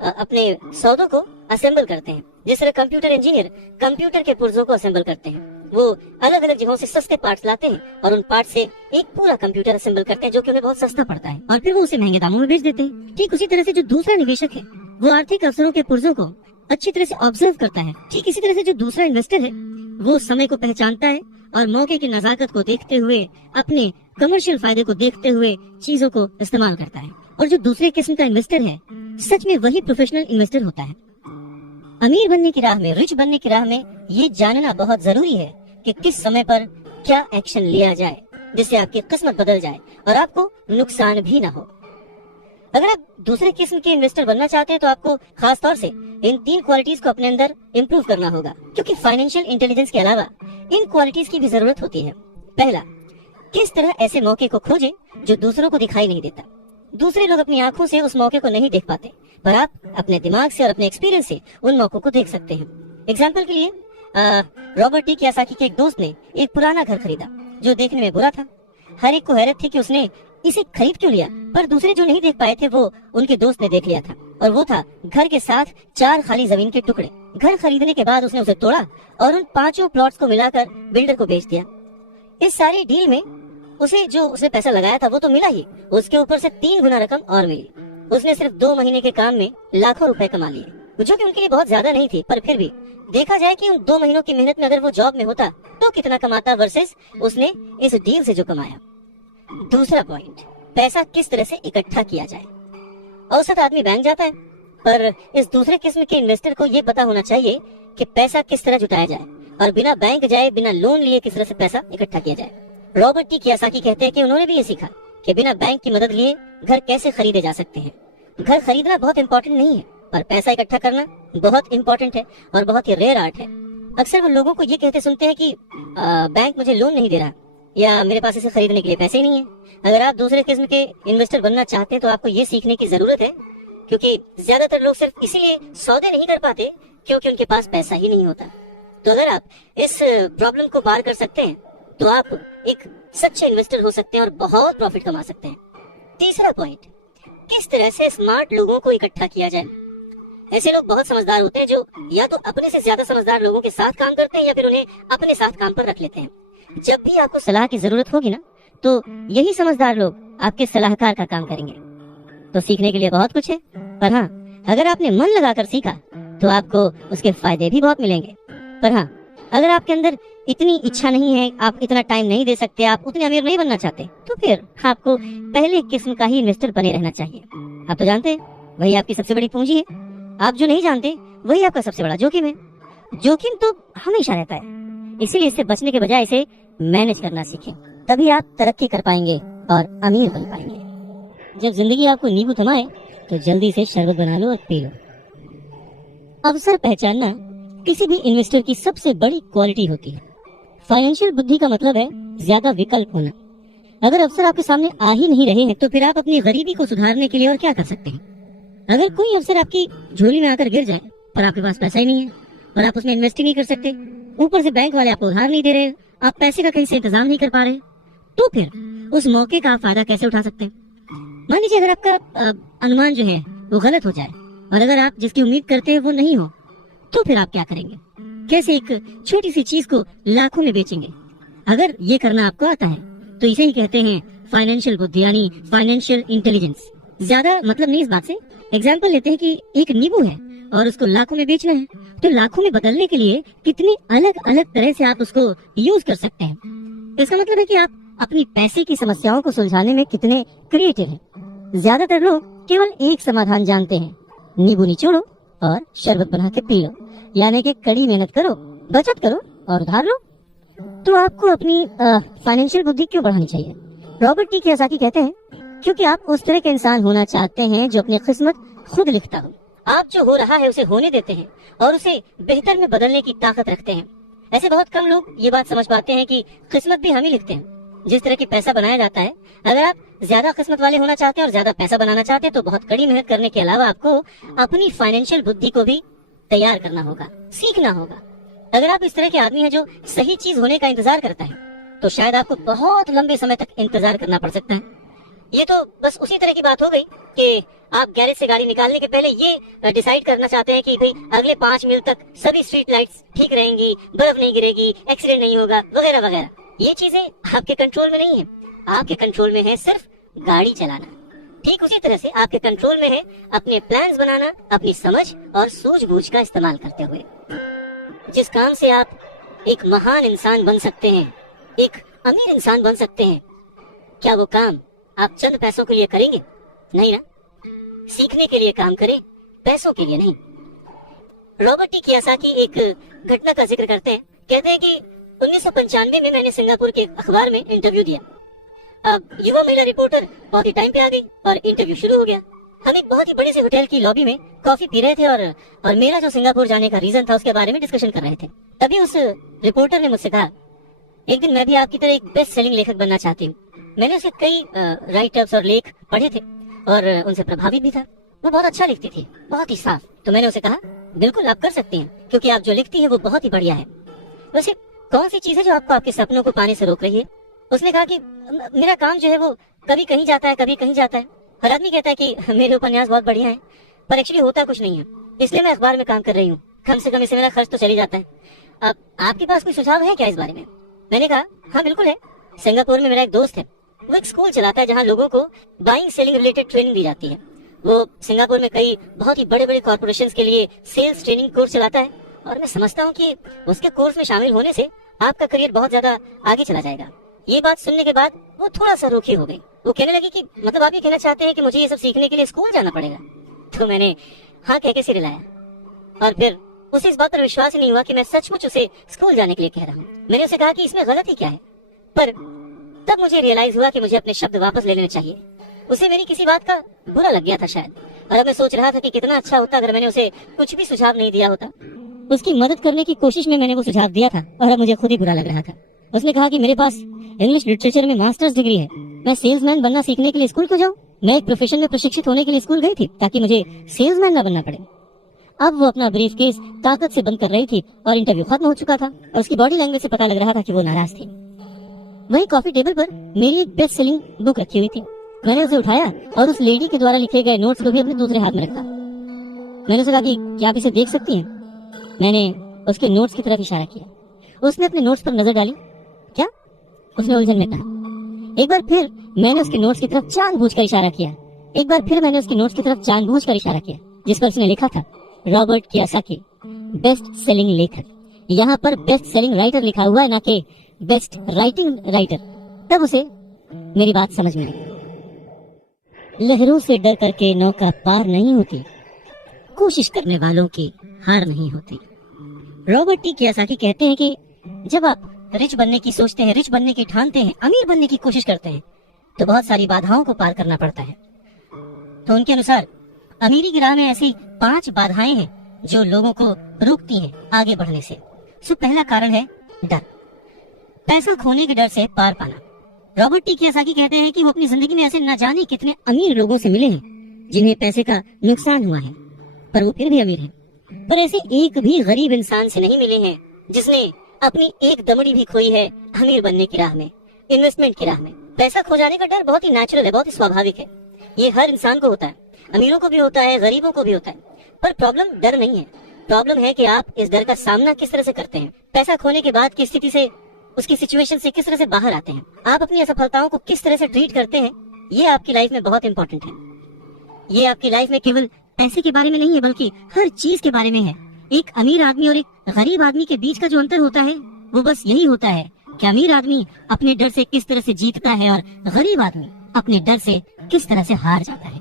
अपने सौदों को असेंबल करते हैं। जिस तरह कंप्यूटर इंजीनियर कंप्यूटर के पुर्जों को असेंबल करते हैं, वो अलग अलग जगहों से सस्ते पार्ट्स लाते हैं और उन पार्ट से एक पूरा कंप्यूटर असेंबल करते हैं, जो कि उन्हें बहुत सस्ता पड़ता है, और फिर वो उसे महंगे दामों में बेच देते हैं। ठीक उसी तरह से जो दूसरा निवेशक है, वो आर्थिक अवसरों के पुर्जों को अच्छी तरह से ऑब्जर्व करता है। ठीक इसी तरह से जो दूसरा इन्वेस्टर है, वो समय को पहचानता है और मौके की नजाकत को देखते हुए, अपने कमर्शियल फायदे को देखते हुए चीजों को इस्तेमाल करता है। और जो दूसरे किस्म का इन्वेस्टर है, सच में वही प्रोफेशनल इन्वेस्टर होता है। अमीर बनने की राह में, रिच बनने की राह में ये जानना बहुत जरूरी है कि किस समय पर क्या एक्शन लिया जाए जिससे आपकी किस्मत बदल जाए और आपको नुकसान भी ना हो। अगर आप दूसरे किस्म के इन्वेस्टर बनना चाहते हैं, तो आपको खास तौर से इन 3 क्वालिटीज को अपने अंदर इम्प्रूव करना होगा, क्योंकि फाइनेंशियल इंटेलिजेंस के अलावा इन क्वालिटीज की भी जरूरत होती है। पहला, किस तरह ऐसे मौके को खोजें जो दूसरों को दिखाई नहीं देता। दूसरे लोग अपनी आंखों से उस मौके को नहीं देख पाते, पर आप अपने दिमाग से और अपने एक्सपीरियंस से उन मौकों को देख सकते हैं। एग्जाम्पल के लिए रॉबर्ट टी कियोसाकी के एक दोस्त ने एक पुराना घर खरीदा जो देखने में बुरा था। हर एक को हैरत थी कि उसने इसे खरीद क्यों लिया, पर दूसरे जो नहीं देख पाए थे वो उनके दोस्त ने देख लिया था, और वो था घर के साथ 4 खाली जमीन के टुकड़े। घर खरीदने के बाद उसने उसे तोड़ा और उन 5 प्लॉट्स को मिलाकर बिल्डर को बेच दिया। इस सारी डील में उसे जो उसने पैसा लगाया था वो तो मिला ही, उसके ऊपर से 3 गुना रकम और मिली। उसने सिर्फ 2 महीने के काम में लाखों रुपए कमा लिए, जो कि उनके लिए बहुत ज्यादा नहीं थी, पर फिर भी देखा जाए कि उन 2 महीनों की मेहनत में अगर वो जॉब में होता तो कितना कमाता वर्सेस उसने इस डील से जो कमाया। दूसरा पॉइंट, पैसा किस तरह से इकट्ठा किया जाए। औसत आदमी बैंक जाता है, पर इस दूसरे किस्म के इन्वेस्टर को ये पता होना चाहिए कि पैसा किस तरह जुटाया जाए और बिना बैंक जाए, बिना लोन लिए किस तरह से पैसा इकट्ठा किया जाए। रॉबर्ट टी कियोसाकी कहते हैं कि उन्होंने भी ये सीखा कि बिना बैंक की मदद लिए घर कैसे खरीदे जा सकते हैं। घर खरीदना बहुत इंपॉर्टेंट नहीं है, पर पैसा इकट्ठा करना बहुत इंपॉर्टेंट है और बहुत ही रेयर आर्ट है। अक्सर वो लोगों को ये कहते सुनते हैं कि बैंक मुझे लोन नहीं दे रहा, या मेरे पास इसे खरीदने के लिए पैसे नहीं है। अगर आप दूसरे किस्म के इन्वेस्टर बनना चाहते हैं, तो आपको ये सीखने की जरूरत है, क्योंकि ज्यादातर लोग सिर्फ इसीलिए सौदे नहीं कर पाते क्योंकि उनके पास पैसा ही नहीं होता। तो अगर आप इस प्रॉब्लम को पार कर सकते हैं, तो आप एक सच्चे इन्वेस्टर हो सकते हैं और बहुत प्रॉफिट कमा सकते हैं। तीसरा पॉइंट, किस तरह से स्मार्ट लोगों को इकट्ठा किया जाए। ऐसे लोग बहुत समझदार होते हैं जो या तो अपने से ज्यादा समझदार लोगों के साथ काम करते हैं या फिर उन्हें अपने साथ काम पर रख लेते हैं। जब भी आपको सलाह की जरूरत होगी ना, तो यही समझदार लोग आपके सलाहकार का काम करेंगे। तो सीखने के लिए बहुत कुछ है, पर हाँ, अगर आपने मन लगाकर सीखा तो आपको उसके फायदे भी बहुत मिलेंगे। पर हाँ, अगर आपके अंदर इतनी इच्छा नहीं है, आप इतना टाइम नहीं दे सकते, आप उतने अमीर नहीं बनना चाहते, तो फिर आपको पहले किस्म का ही इन्वेस्टर बने रहना चाहिए। आप तो जानते हैं, वही आपकी सबसे बड़ी पूंजी है। आप जो नहीं जानते, वही आपका सबसे बड़ा जोखिम है। जोखिम तो हमेशा रहता है, इसीलिए इससे बचने के बजाय इसे मैनेज करना सीखें, तभी आप तरक्की कर पाएंगे और अमीर बन पाएंगे। जब जिंदगी आपको नींबू थमाए, तो जल्दी से शरबत बना लो और पी लो। अवसर पहचानना किसी भी इन्वेस्टर की सबसे बड़ी क्वालिटी होती है। फाइनेंशियल बुद्धि का मतलब है ज्यादा विकल्प होना। अगर अवसर आपके सामने आ ही नहीं रहे हैं तो फिर आप अपनी गरीबी को सुधारने के लिए और क्या कर सकते हैं? अगर कोई अवसर आपकी झोली में आकर गिर जाए पर आपके पास पैसा ही नहीं है और आप उसमें इन्वेस्ट ही नहीं कर सकते, ऊपर से बैंक वाले आपको उधार नहीं दे रहे, आप पैसे का कहीं से इंतजाम नहीं कर पा रहे, तो फिर उस मौके का आप फायदा कैसे उठा सकते हैं? मान लीजिए अगर आपका अनुमान जो है वो गलत हो जाए और अगर आप जिसकी उम्मीद करते हैं वो नहीं हो, तो फिर आप क्या करेंगे? कैसे एक छोटी सी चीज को लाखों में बेचेंगे? अगर ये करना आपको आता है तो इसे ही कहते हैं फाइनेंशियल बुद्धि, यानी फाइनेंशियल इंटेलिजेंस। ज्यादा मतलब नहीं इस बात से। एग्जाम्पल लेते हैं कि एक नींबू है और उसको लाखों में बेचना है, तो लाखों में बदलने के लिए कितनी अलग अलग तरह से आप उसको यूज कर सकते हैं। इसका मतलब है कि आप अपनी पैसे की समस्याओं को सुलझाने में कितने क्रिएटिव हैं। ज्यादातर लोग केवल एक समाधान जानते हैं, नींबू निचोड़ो और शरबत बना के पी लो, यानी कि कड़ी मेहनत करो, बचत करो और उधार लो। तो आपको अपनी फाइनेंशियल बुद्धि क्यों बढ़ानी चाहिए? रॉबर्ट टी कियोसाकी कहते हैं, क्योंकि आप उस तरह के इंसान होना चाहते हैं जो अपनी किस्मत खुद लिखता हो। आप जो हो रहा है उसे होने देते हैं और उसे बेहतर में बदलने की ताकत रखते हैं। ऐसे बहुत कम लोग ये बात समझ पाते हैं कि किस्मत भी हम ही लिखते हैं। जिस तरह की पैसा बनाया जाता है, अगर आप ज्यादा किस्मत वाले होना चाहते हैं और ज्यादा पैसा बनाना चाहते हैं तो बहुत कड़ी मेहनत करने के अलावा आपको अपनी फाइनेंशियल बुद्धि को भी तैयार करना होगा, सीखना होगा। अगर आप इस तरह के आदमी हैं जो सही चीज होने का इंतजार करता है, तो शायद आपको बहुत लंबे समय तक इंतजार करना पड़ सकता है। ये तो बस उसी तरह की बात हो गई कि आप गैरेज से गाड़ी निकालने के पहले ये डिसाइड करना चाहते हैं कि भाई अगले 5 मील तक सभी स्ट्रीट लाइट्स ठीक रहेंगी, बर्फ नहीं गिरेगी, एक्सीडेंट नहीं होगा, वगैरह वगैरह। ये चीजें आपके कंट्रोल में नहीं है। आपके कंट्रोल में है सिर्फ गाड़ी चलाना। ठीक उसी तरह से आपके कंट्रोल में है अपने प्लान्स बनाना, अपनी समझ और सूझबूझ का इस्तेमाल करते हुए। जिस काम से आप एक महान इंसान बन सकते हैं, एक अमीर इंसान बन सकते हैं, क्या वो काम आप चंद पैसों के लिए करेंगे? नहीं ना। सीखने के लिए काम करें, पैसों के लिए नहीं। रॉबर्ट टी कियोसाकी एक घटना का जिक्र करते हैं। कहते हैं कि 1995 में मैंने सिंगापुर के अखबार में इंटरव्यू दिया। अब युवा महिला रिपोर्टर बहुत ही टाइम पे आ गई और इंटरव्यू शुरू हो गया। हम एक बहुत ही बड़ी सी होटल की लॉबी में कॉफी पी रहे थे और मेरा जो सिंगापुर जाने का रीजन था उसके बारे में डिस्कशन कर रहे थे। तभी उस रिपोर्टर ने मुझसे कहा, एक दिन मैं भी आपकी तरह एक बेस्ट सेलिंग लेखक बनना चाहती हूँ। मैंने उसके कई राइटअप्स और लेख पढ़े थे और उनसे प्रभावित भी था। वो बहुत अच्छा लिखती थी, बहुत ही साफ। तो मैंने उसे कहा, बिल्कुल आप कर सकती हैं, क्योंकि आप जो लिखती हैं वो बहुत ही बढ़िया है। वैसे कौन सी चीज है जो आपको आपके सपनों को पाने से रोक रही है? उसने कहा कि मेरा काम जो है वो कभी कहीं जाता है, कभी कहीं जाता है। हर आदमी कहता है कि मेरे उपन्यास बहुत बढ़िया है, पर एक्चुअली होता कुछ नहीं है। इसलिए मैं अखबार में काम कर रही हूँ। कम से कम इससे मेरा खर्च तो चली जाता है। अब आपके पास कोई सुझाव है क्या इस बारे में? मैंने कहा, हाँ बिल्कुल है। सिंगापुर में मेरा एक दोस्त है, वो एक स्कूल चलाता है जहाँ लोगों को बाइंग सेलिंग रिलेटेड ट्रेनिंग दी जाती है। वो सिंगापुर में कई बहुत ही बड़े बड़े कॉर्पोरेशंस के लिए सेल्स ट्रेनिंग कोर्स चलाता है और मैं समझता हूँ कि उसके कोर्स में शामिल होने से आपका करियर बहुत ज्यादा आगे चला जाएगा। ये बात सुनने के बाद वो थोड़ा सा रूखी हो गई। वो कहने लगी कि मतलब आप ये कहना चाहते हैं कि मुझे ये सब सीखने के लिए स्कूल जाना पड़ेगा? तो मैंने हाँ कह के सिर हिलाया और फिर उसे इस बात पर विश्वास ही नहीं हुआ कि मैं सचमुच उसे स्कूल जाने के लिए कह रहा हूँ। मैंने उसे कहा कि इसमें गलत ही क्या है, पर तब मुझे रियलाइज हुआ कि मुझे अपने शब्द वापस ले लेने चाहिए। उसे मेरी किसी बात का बुरा लग गया था शायद, और अब मैं सोच रहा था कि कितना अच्छा होता अगर मैंने उसे कुछ भी सुझाव नहीं दिया होता। उसकी मदद करने की कोशिश में मैंने वो सुझाव दिया था और अब मुझे खुद ही बुरा लग रहा था। उसने कहा कि मेरे पास इंग्लिश लिटरेचर में मास्टर्स डिग्री है, मैं सेल्समैन बनना सीखने के लिए स्कूल क्यों जाऊँ? मैं एक प्रोफेशन में प्रशिक्षित होने के लिए स्कूल गई थी ताकि मुझे सेल्समैन ना बनना पड़े। अब वो अपना ब्रीफकेस ताकत से बंद कर रही थी और इंटरव्यू खत्म हो चुका था और उसकी बॉडी लैंग्वेज से पता लग रहा था कि वो नाराज थी। वहीं कॉफी टेबल पर मेरी एक बेस्ट सेलिंग बुक रखी हुई थी। मैंने उसे उठाया और उस लेडी के द्वारा लिखे गए नोट्स को भी अपने दूसरे हाथ में रखा। मैंने उसे कहा कि क्या आप इसे देख सकती हैं? मैंने उसके नोट्स की तरफ इशारा किया। उसने अपने नोट्स पर नजर डाली। क्या? उसने उलझन में कहा। एक बार फिर मैंने उसके नोट्स की तरफ जानबूझकर इशारा किया। एक बार फिर मैंने उसके नोट्स की तरफ जानबूझकर इशारा किया, जिस पर उसने लिखा था रॉबर्ट कियोसाकी, बेस्ट सेलिंग लेखक। यहाँ पर बेस्ट सेलिंग राइटर लिखा हुआ है, ना कि बेस्ट राइटिंग राइटर। तब उसे मेरी बात समझ में आई। लहरों से डर करके नौका पार नहीं होती, कोशिश करने वालों की हार नहीं होती। रॉबर्ट टी कियोसाकी कहते हैं कि जब आप रिच बनने की सोचते हैं, रिच बनने की ठानते हैं, अमीर बनने की कोशिश करते हैं, तो बहुत सारी बाधाओं को पार करना पड़ता है। तो उनके अनुसार अमीरी की राह में ऐसी 5 बाधाएं हैं जो लोगों को रोकती हैं आगे बढ़ने से। पहला कारण है डर। पैसा खोने के डर से पार पाना। रॉबर्ट टी कियोसाकी कहते हैं कि वो अपनी जिंदगी में ऐसे न जाने कितने अमीर लोगों से मिले हैं जिन्हें पैसे का नुकसान हुआ है, पर वो फिर भी अमीर हैं। पर ऐसे एक भी गरीब इंसान से नहीं मिले हैं जिसने अपनी एक दमड़ी भी खोई है अमीर बनने की राह में, इन्वेस्टमेंट की राह में। पैसा खो जाने का डर बहुत ही नेचुरल है, बहुत ही स्वाभाविक है। ये हर इंसान को होता है, अमीरों को भी होता है, गरीबों को भी होता है। पर प्रॉब्लम डर नहीं है, प्रॉब्लम है कि आप इस डर का सामना किस तरह से करते हैं। पैसा खोने के बाद की स्थिति से, उसकी सिचुएशन से किस तरह से बाहर आते हैं, आप अपनी असफलताओं को किस तरह से ट्रीट करते हैं, ये आपकी लाइफ में बहुत इंपॉर्टेंट है। ये आपकी लाइफ में केवल पैसे के बारे में नहीं है, बल्कि हर चीज के बारे में है। एक अमीर आदमी और एक गरीब आदमी के बीच का जो अंतर होता है वो बस यही होता है कि अमीर आदमी अपने डर से किस तरह से जीतता है और गरीब आदमी अपने डर से किस तरह से हार जाता है।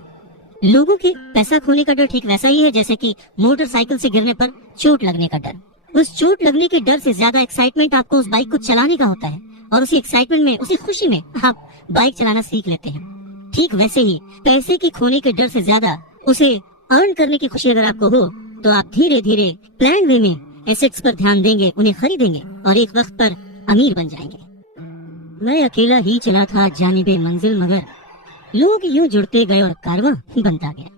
लोगों के पैसा खोने का डर ठीक वैसा ही है जैसे कि मोटरसाइकिल से गिरने पर चोट लगने का डर। उस चोट लगने के डर से ज्यादा एक्साइटमेंट आपको उस बाइक को चलाने का होता है, और उसी एक्साइटमेंट में, उसी खुशी में आप बाइक चलाना सीख लेते हैं। ठीक वैसे ही पैसे के खोने के डर से ज्यादा उसे अर्न करने की खुशी अगर आपको हो तो आप धीरे धीरे प्लान वे में एसेट्स पर ध्यान देंगे, उन्हें खरीदेंगे और एक वक्त पर अमीर बन जाएंगे। मैं अकेला ही चला था जानिबे मंजिल, मगर लोग यूं जुड़ते गए और कारवां बनता गया।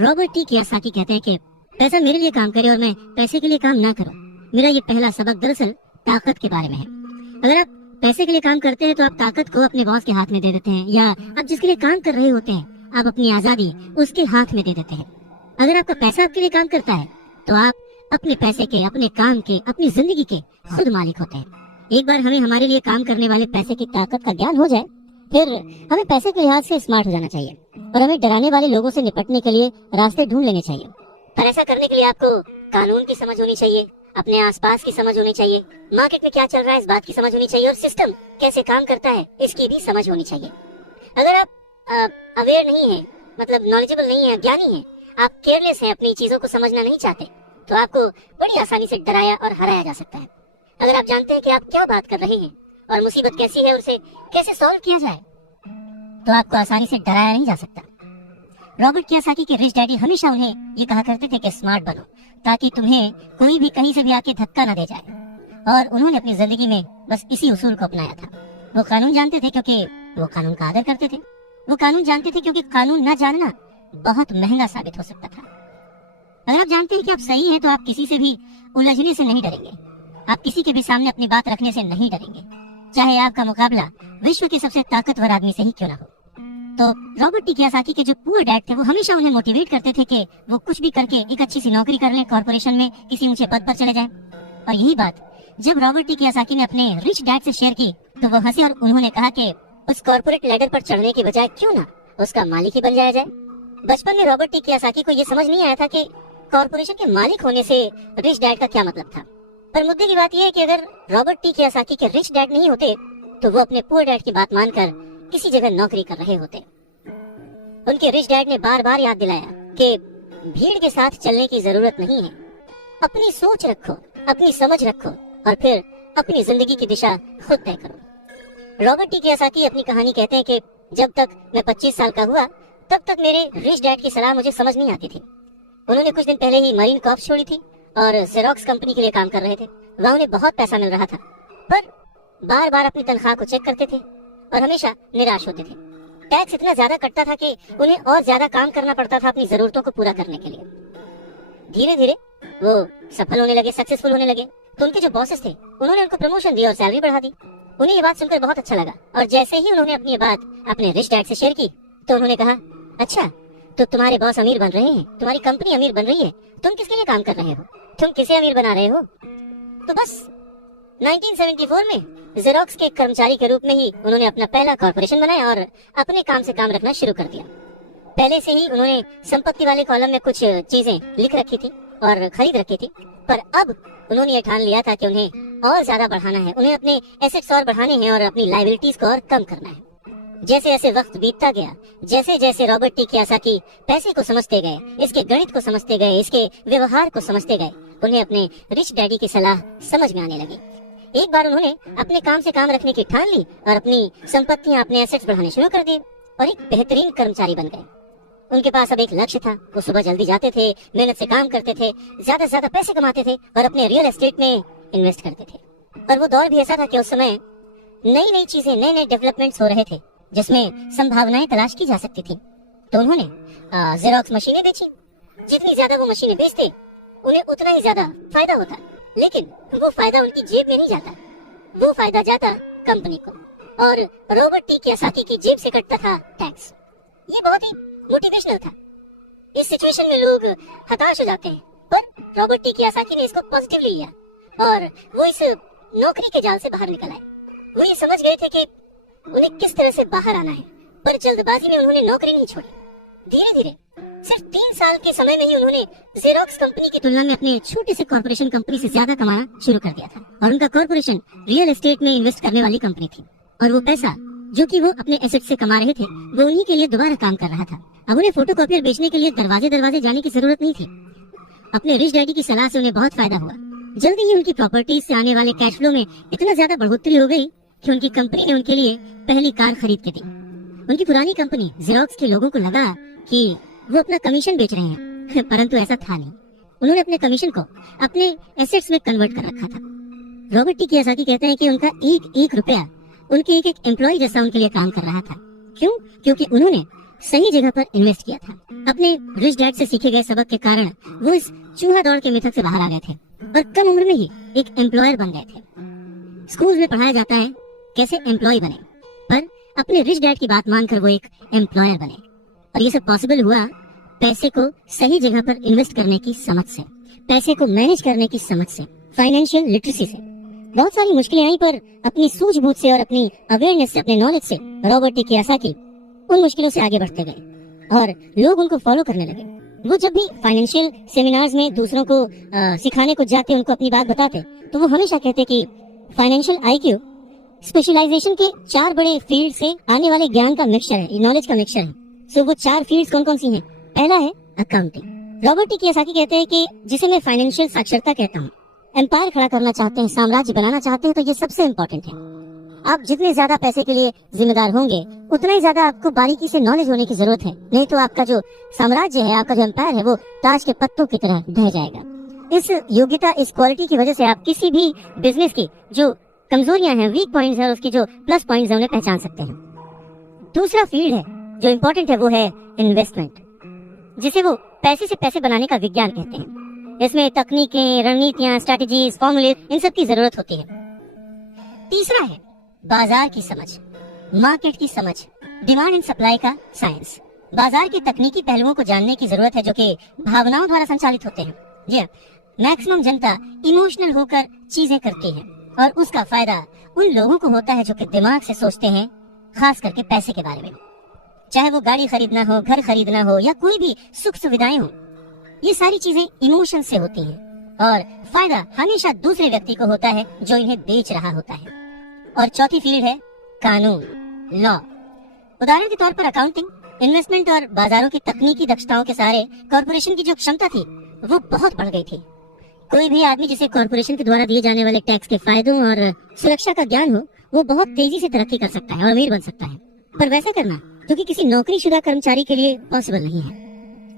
रॉबर्ट टी कियोसाकी कहते हैं कि पैसा मेरे लिए काम करे और मैं पैसे के लिए काम ना करूं। मेरा ये पहला सबक दरअसल ताकत के बारे में है। अगर आप पैसे के लिए काम करते हैं तो आप ताकत को अपने बॉस के हाथ में दे देते हैं, या आप जिसके लिए काम कर रहे होते हैं आप अपनी आजादी उसके हाथ में दे देते हैं। अगर आपका पैसा आपके लिए काम करता है तो आप अपने पैसे के, अपने काम के, अपनी जिंदगी के खुद मालिक होते हैं। एक बार हमें हमारे लिए काम करने वाले पैसे की ताकत का ज्ञान हो जाए, फिर हमें पैसे के लिहाज से स्मार्ट हो जाना चाहिए और हमें डराने वाले लोगों से निपटने के लिए रास्ते ढूंढ लेने चाहिए। पर ऐसा करने के लिए आपको कानून की समझ होनी चाहिए, अपने आसपास की समझ होनी चाहिए, मार्केट में क्या चल रहा है इस बात की समझ होनी चाहिए, और सिस्टम कैसे काम करता है इसकी भी समझ होनी चाहिए। अगर आप अवेयर नहीं है, मतलब नॉलेजेबल नहीं है, ज्ञानी है, आप केयरलेस हैं, अपनी चीजों को समझना नहीं चाहते, तो आपको बड़ी आसानी से डराया और हराया जा सकता है। अगर आप जानते हैं कि आप क्या बात कर रहे हैं और मुसीबत कैसी है, उसे कैसे सॉल्व किया जाए, तो आपको आसानी से डराया नहीं जा सकता। रॉबर्ट कियोसाकी के रिच डैडी हमेशा उन्हें ये कहा करते थे कि स्मार्ट बनो, ताकि तुम्हें कोई भी कहीं से भी आके धक्का न दे जाए, और उन्होंने अपनी जिंदगी में बस इसी उसूल को अपनाया था। वो कानून जानते थे क्योंकि वो कानून का आदर करते थे, वो कानून जानते थे क्योंकि कानून न जानना बहुत महंगा साबित हो सकता था। अगर आप जानते हैं कि आप सही हैं तो आप किसी से भी उलझने से नहीं डरेंगे, आप किसी के भी सामने अपनी बात रखने से नहीं डरेंगे, चाहे आपका मुकाबला विश्व के सबसे ताकतवर आदमी से ही क्यों ना हो। तो रॉबर्ट टी कियोसाकी के जो पुअर डैड थे वो हमेशा उन्हें मोटिवेट करते थे कि वो कुछ भी करके एक अच्छी सी नौकरी कर लें, कॉर्पोरेशन में किसी ऊंचे पद पर चले जाएं। और यही बात जब रॉबर्ट टी कियोसाकी ने अपने रिच डैड से शेयर की तो वो हंसे और उन्होंने कहा कि उस कॉर्पोरेट लैडर पर चढ़ने की बजाय क्यों ना उसका मालिक ही बन जाया जाए। बचपन में रॉबर्ट टी कियोसाकी को ये समझ नहीं आया था कि कॉर्पोरेशन के मालिक होने से रिच डैड का क्या मतलब था। पर मुद्दे की बात यह है कि अगर रॉबर्ट टी कियोसाकी के रिच डैड नहीं होते तो वो अपने पुअर डैड की बात मानकर किसी जगह नौकरी कर रहे होते। उनके रिच डैड ने बार बार याद दिलाया कि भीड़ के साथ चलने की जरूरत नहीं है, अपनी सोच रखो, अपनी समझ रखो और फिर अपनी जिंदगी की दिशा खुद तय करो। रॉबर्ट टी कियोसाकी अपनी कहानी कहते हैं कि जब तक मैं 25 साल का हुआ तब तक मेरे रिच डैड की सलाह मुझे समझ नहीं आती थी। उन्होंने कुछ दिन पहले ही मरीन कॉर्प्स छोड़ी थी और जेरोक्स कंपनी के लिए काम कर रहे थे। वहाँ उन्हें बहुत पैसा मिल रहा था, पर बार बार अपनी तनख्वाह को चेक करते थे और हमेशा निराश होते थे। टैक्स इतना ज्यादा कटता था कि उन्हें और ज्यादा काम करना पड़ता था अपनी जरूरतों को पूरा करने के लिए। धीरे धीरे वो सफल होने लगे, सक्सेसफुल होने लगे, तो उनके जो बॉसेस थे उन्होंने उनको प्रमोशन दी और सैलरी बढ़ा दी। उन्हें ये बात सुनकर बहुत अच्छा लगा और जैसे ही उन्होंने अपनी बात अपने रिच डैड से शेयर की तो उन्होंने कहा, अच्छा तो तुम्हारे बॉस अमीर बन रहे हैं, तुम्हारी कंपनी अमीर बन रही है, तुम किसके लिए काम कर रहे हो, तुम किसे अमीर बना रहे हो। तो बस 1974 में जेरोक्स के कर्मचारी के रूप में ही उन्होंने अपना पहला कॉर्पोरेशन बनाया और अपने काम से काम रखना शुरू कर दिया। पहले से ही उन्होंने संपत्ति वाले कॉलम में कुछ चीजें लिख रखी थी और खरीद रखी थी, पर अब उन्होंने ये ठान लिया था कि उन्हें और ज्यादा बढ़ाना है, उन्हें अपने एसेट्स और बढ़ाने हैं और अपनी लायबिलिटीज को और कम करना है। जैसे जैसे वक्त बीतता गया, जैसे जैसे रॉबर्ट टी कियोसाकी पैसे को समझते गए, इसके गणित को समझते गए, इसके व्यवहार को समझते गए, उन्हें अपने रिच डैडी की सलाह समझ में आने लगी। एक बार उन्होंने अपने काम से काम रखने की ठान ली और अपनी संपत्तियां, अपने एसेट्स बढ़ाने शुरू कर दिए और एक बेहतरीन कर्मचारी बन गए। उनके पास अब एक लक्ष्य था, वो सुबह जल्दी जाते थे, मेहनत से काम करते थे, ज्यादा से ज्यादा पैसे कमाते थे और अपने रियल एस्टेट में इन्वेस्ट करते थे। और वो दौर भी ऐसा था कि उस समय नई नई चीजें, नए नए डेवलपमेंट्स हो रहे थे जिसमें संभावनाएं तलाश की जा सकती थी। तो उन्होंने जेरोक्स मशीनें बेची। जितनी ज्यादा वो मशीनें बेचते उन्हें उतना ही ज्यादा फायदा होता, लेकिन वो फायदा उनकी जेब में नहीं जाता, वो फायदा जाता कंपनी को, और रॉबर्ट टी कियोसाकी की जेब से कटता था टैक्स। ये बहुत ही मोटिवेशनल था। इस सिचुएशन में लोग हताश हो जाते हैं, पर रॉबर्ट टी कियोसाकी ने इसको पॉजिटिवली लिया और वो इस नौकरी के जाल से बाहर निकल आए। वो ये समझ गए थे कि उन्हें किस तरह से बाहर आना है, पर जल्दबाजी में उन्होंने नौकरी नहीं छोड़ी। धीरे धीरे सिर्फ 3 साल के समय में ही उन्होंने जेरोक्स कंपनी की तुलना में अपने छोटे से कॉर्पोरेशन कंपनी से ज्यादा कमाना शुरू कर दिया था। और उनका कॉर्पोरेशन रियल एस्टेट में इन्वेस्ट करने वाली कंपनी थी, और वो पैसा जो कि वो अपने एसेट से कमा रहे थे वो उन्हीं के लिए दोबारा काम कर रहा था। अब उन्हें फोटोकॉपियर बेचने के लिए दरवाजे दरवाजे जाने की जरूरत नहीं थी। अपने रिच डैडी की सलाह से उन्हें बहुत फायदा हुआ। जल्दी ही उनकी प्रॉपर्टीज से आने वाले कैश फ्लो में इतना ज्यादा बढ़ोतरी हो गई कि उनकी कंपनी ने उनके लिए पहली कार खरीद के दी। उनकी पुरानी कंपनी जेरोक्स के लोगों को लगा कि वो अपना कमीशन बेच रहे हैं, परंतु ऐसा था नहीं। उन्होंने अपने कमीशन को अपने एसेट्स में कन्वर्ट कर रखा था। रॉबर्ट टी कियोसाकी कहते हैं कि उनका एक एक रुपया उनके एक एक एम्प्लॉय जैसा उनके लिए काम कर रहा था। क्यों? क्योंकि उन्होंने सही जगह पर इन्वेस्ट किया था। अपने रिच डैड से सीखे गए सबक के कारण वो इस चूहा दौड़ के मिथक से बाहर आ गए थे और कम उम्र में ही एक एम्प्लॉयर बन गए थे। स्कूल में पढ़ाया जाता है कैसे एम्प्लॉय बने, पर अपने रिच डैड की बात मानकर वो एक एम्प्लॉयर बने। और ये सब पॉसिबल हुआ पैसे को सही जगह पर इन्वेस्ट करने की समझ से, पैसे को मैनेज करने की समझ से, फाइनेंशियल लिटरेसी से। बहुत सारी मुश्किलें आई, पर अपनी सूझबूझ से और अपनी अवेयरनेस से, अपने नॉलेज से रॉबर्ट टी कियोसाकी उन मुश्किलों से आगे बढ़ते गए और लोग उनको फॉलो करने लगे। वो जब भी फाइनेंशियल सेमिनार्स में दूसरों को सिखाने को जाते, उनको अपनी बात बताते, तो वो हमेशा कहते कि फाइनेंशियल आईक्यू स्पेशलाइजेशन के 4 बड़े फील्ड से आने वाले ज्ञान का मिक्सचर है, नॉलेज का मिक्सचर है। सो वो 4 फील्ड्स कौन कौन सी हैं? पहला है अकाउंटिंग। रॉबर्ट टी कियोसाकी कहते हैं कि जिसे मैं फाइनेंशियल साक्षरता कहता हूँ। एम्पायर खड़ा करना चाहते हैं, साम्राज्य बनाना चाहते हैं, तो ये सबसे इम्पोर्टेंट है। आप जितने ज्यादा पैसे के लिए जिम्मेदार होंगे उतना ही ज्यादा आपको बारीकी से नॉलेज होने की जरूरत है, नहीं तो आपका जो साम्राज्य है, आपका जो एम्पायर है, वो ताश के पत्तों की तरह ढह जाएगा। इस योग्यता, इस क्वालिटी की वजह से आप किसी भी बिजनेस की जो कमजोरियां हैं, वीक पॉइंट्स हैं, उसकी जो प्लस पॉइंट्स हैं, उन्हें पहचान सकते हैं। दूसरा फील्ड है जो इम्पोर्टेंट है, वो है इन्वेस्टमेंट, जिसे वो पैसे से पैसे बनाने का विज्ञान कहते हैं। इसमें तकनीकें, रणनीतियां, स्ट्रेटजीज, फॉर्मूले, इन सब की जरूरत होती है। तीसरा है बाजार की समझ, मार्केट की समझ, डिमांड एंड सप्लाई का साइंस। बाजार के तकनीकी पहलुओं को जानने की जरूरत है जो कि भावनाओं द्वारा संचालित होते हैं। जी हाँ, मैक्सिमम जनता इमोशनल होकर चीजें करती है और उसका फायदा उन लोगों को होता है जो कि दिमाग से सोचते हैं, खास करके पैसे के बारे में। चाहे वो गाड़ी खरीदना हो, घर खरीदना हो, या कोई भी सुख सुविधाएं हो, ये सारी चीजें इमोशन से होती हैं और फायदा हमेशा दूसरे व्यक्ति को होता है जो इन्हें बेच रहा होता है। और चौथी फील्ड है कानून, लॉ। उदाहरण के तौर पर अकाउंटिंग, इन्वेस्टमेंट और बाजारों की तकनीकी दक्षताओं के सहारे कॉर्पोरेशन की जो क्षमता थी वो बहुत बढ़ गई थी। कोई भी आदमी जिसे कॉर्पोरेशन के द्वारा दिए जाने वाले टैक्स के फायदों और सुरक्षा का ज्ञान हो, वो बहुत तेजी से तरक्की कर सकता है और अमीर बन सकता है। पर वैसा करना क्योंकि किसी नौकरीशुदा कर्मचारी के लिए पॉसिबल नहीं है।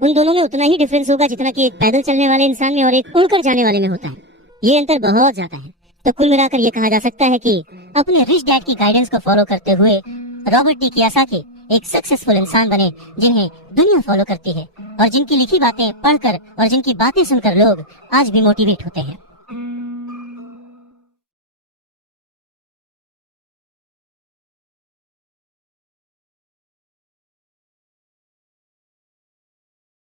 उन दोनों में उतना ही डिफरेंस होगा जितना कि एक पैदल चलने वाले इंसान में और एक उड़कर जाने वाले में होता है। ये अंतर बहुत ज्यादा है। तो कुल मिलाकर ये कहा जा सकता है कि अपने रिच डैड की गाइडेंस को फॉलो करते हुए रॉबर्ट टी कियोसाकी एक सक्सेसफुल इंसान बने, जिन्हें दुनिया फॉलो करती है और जिनकी लिखी बातें पढ़कर और जिनकी बातें सुनकर लोग आज भी मोटिवेट होते हैं।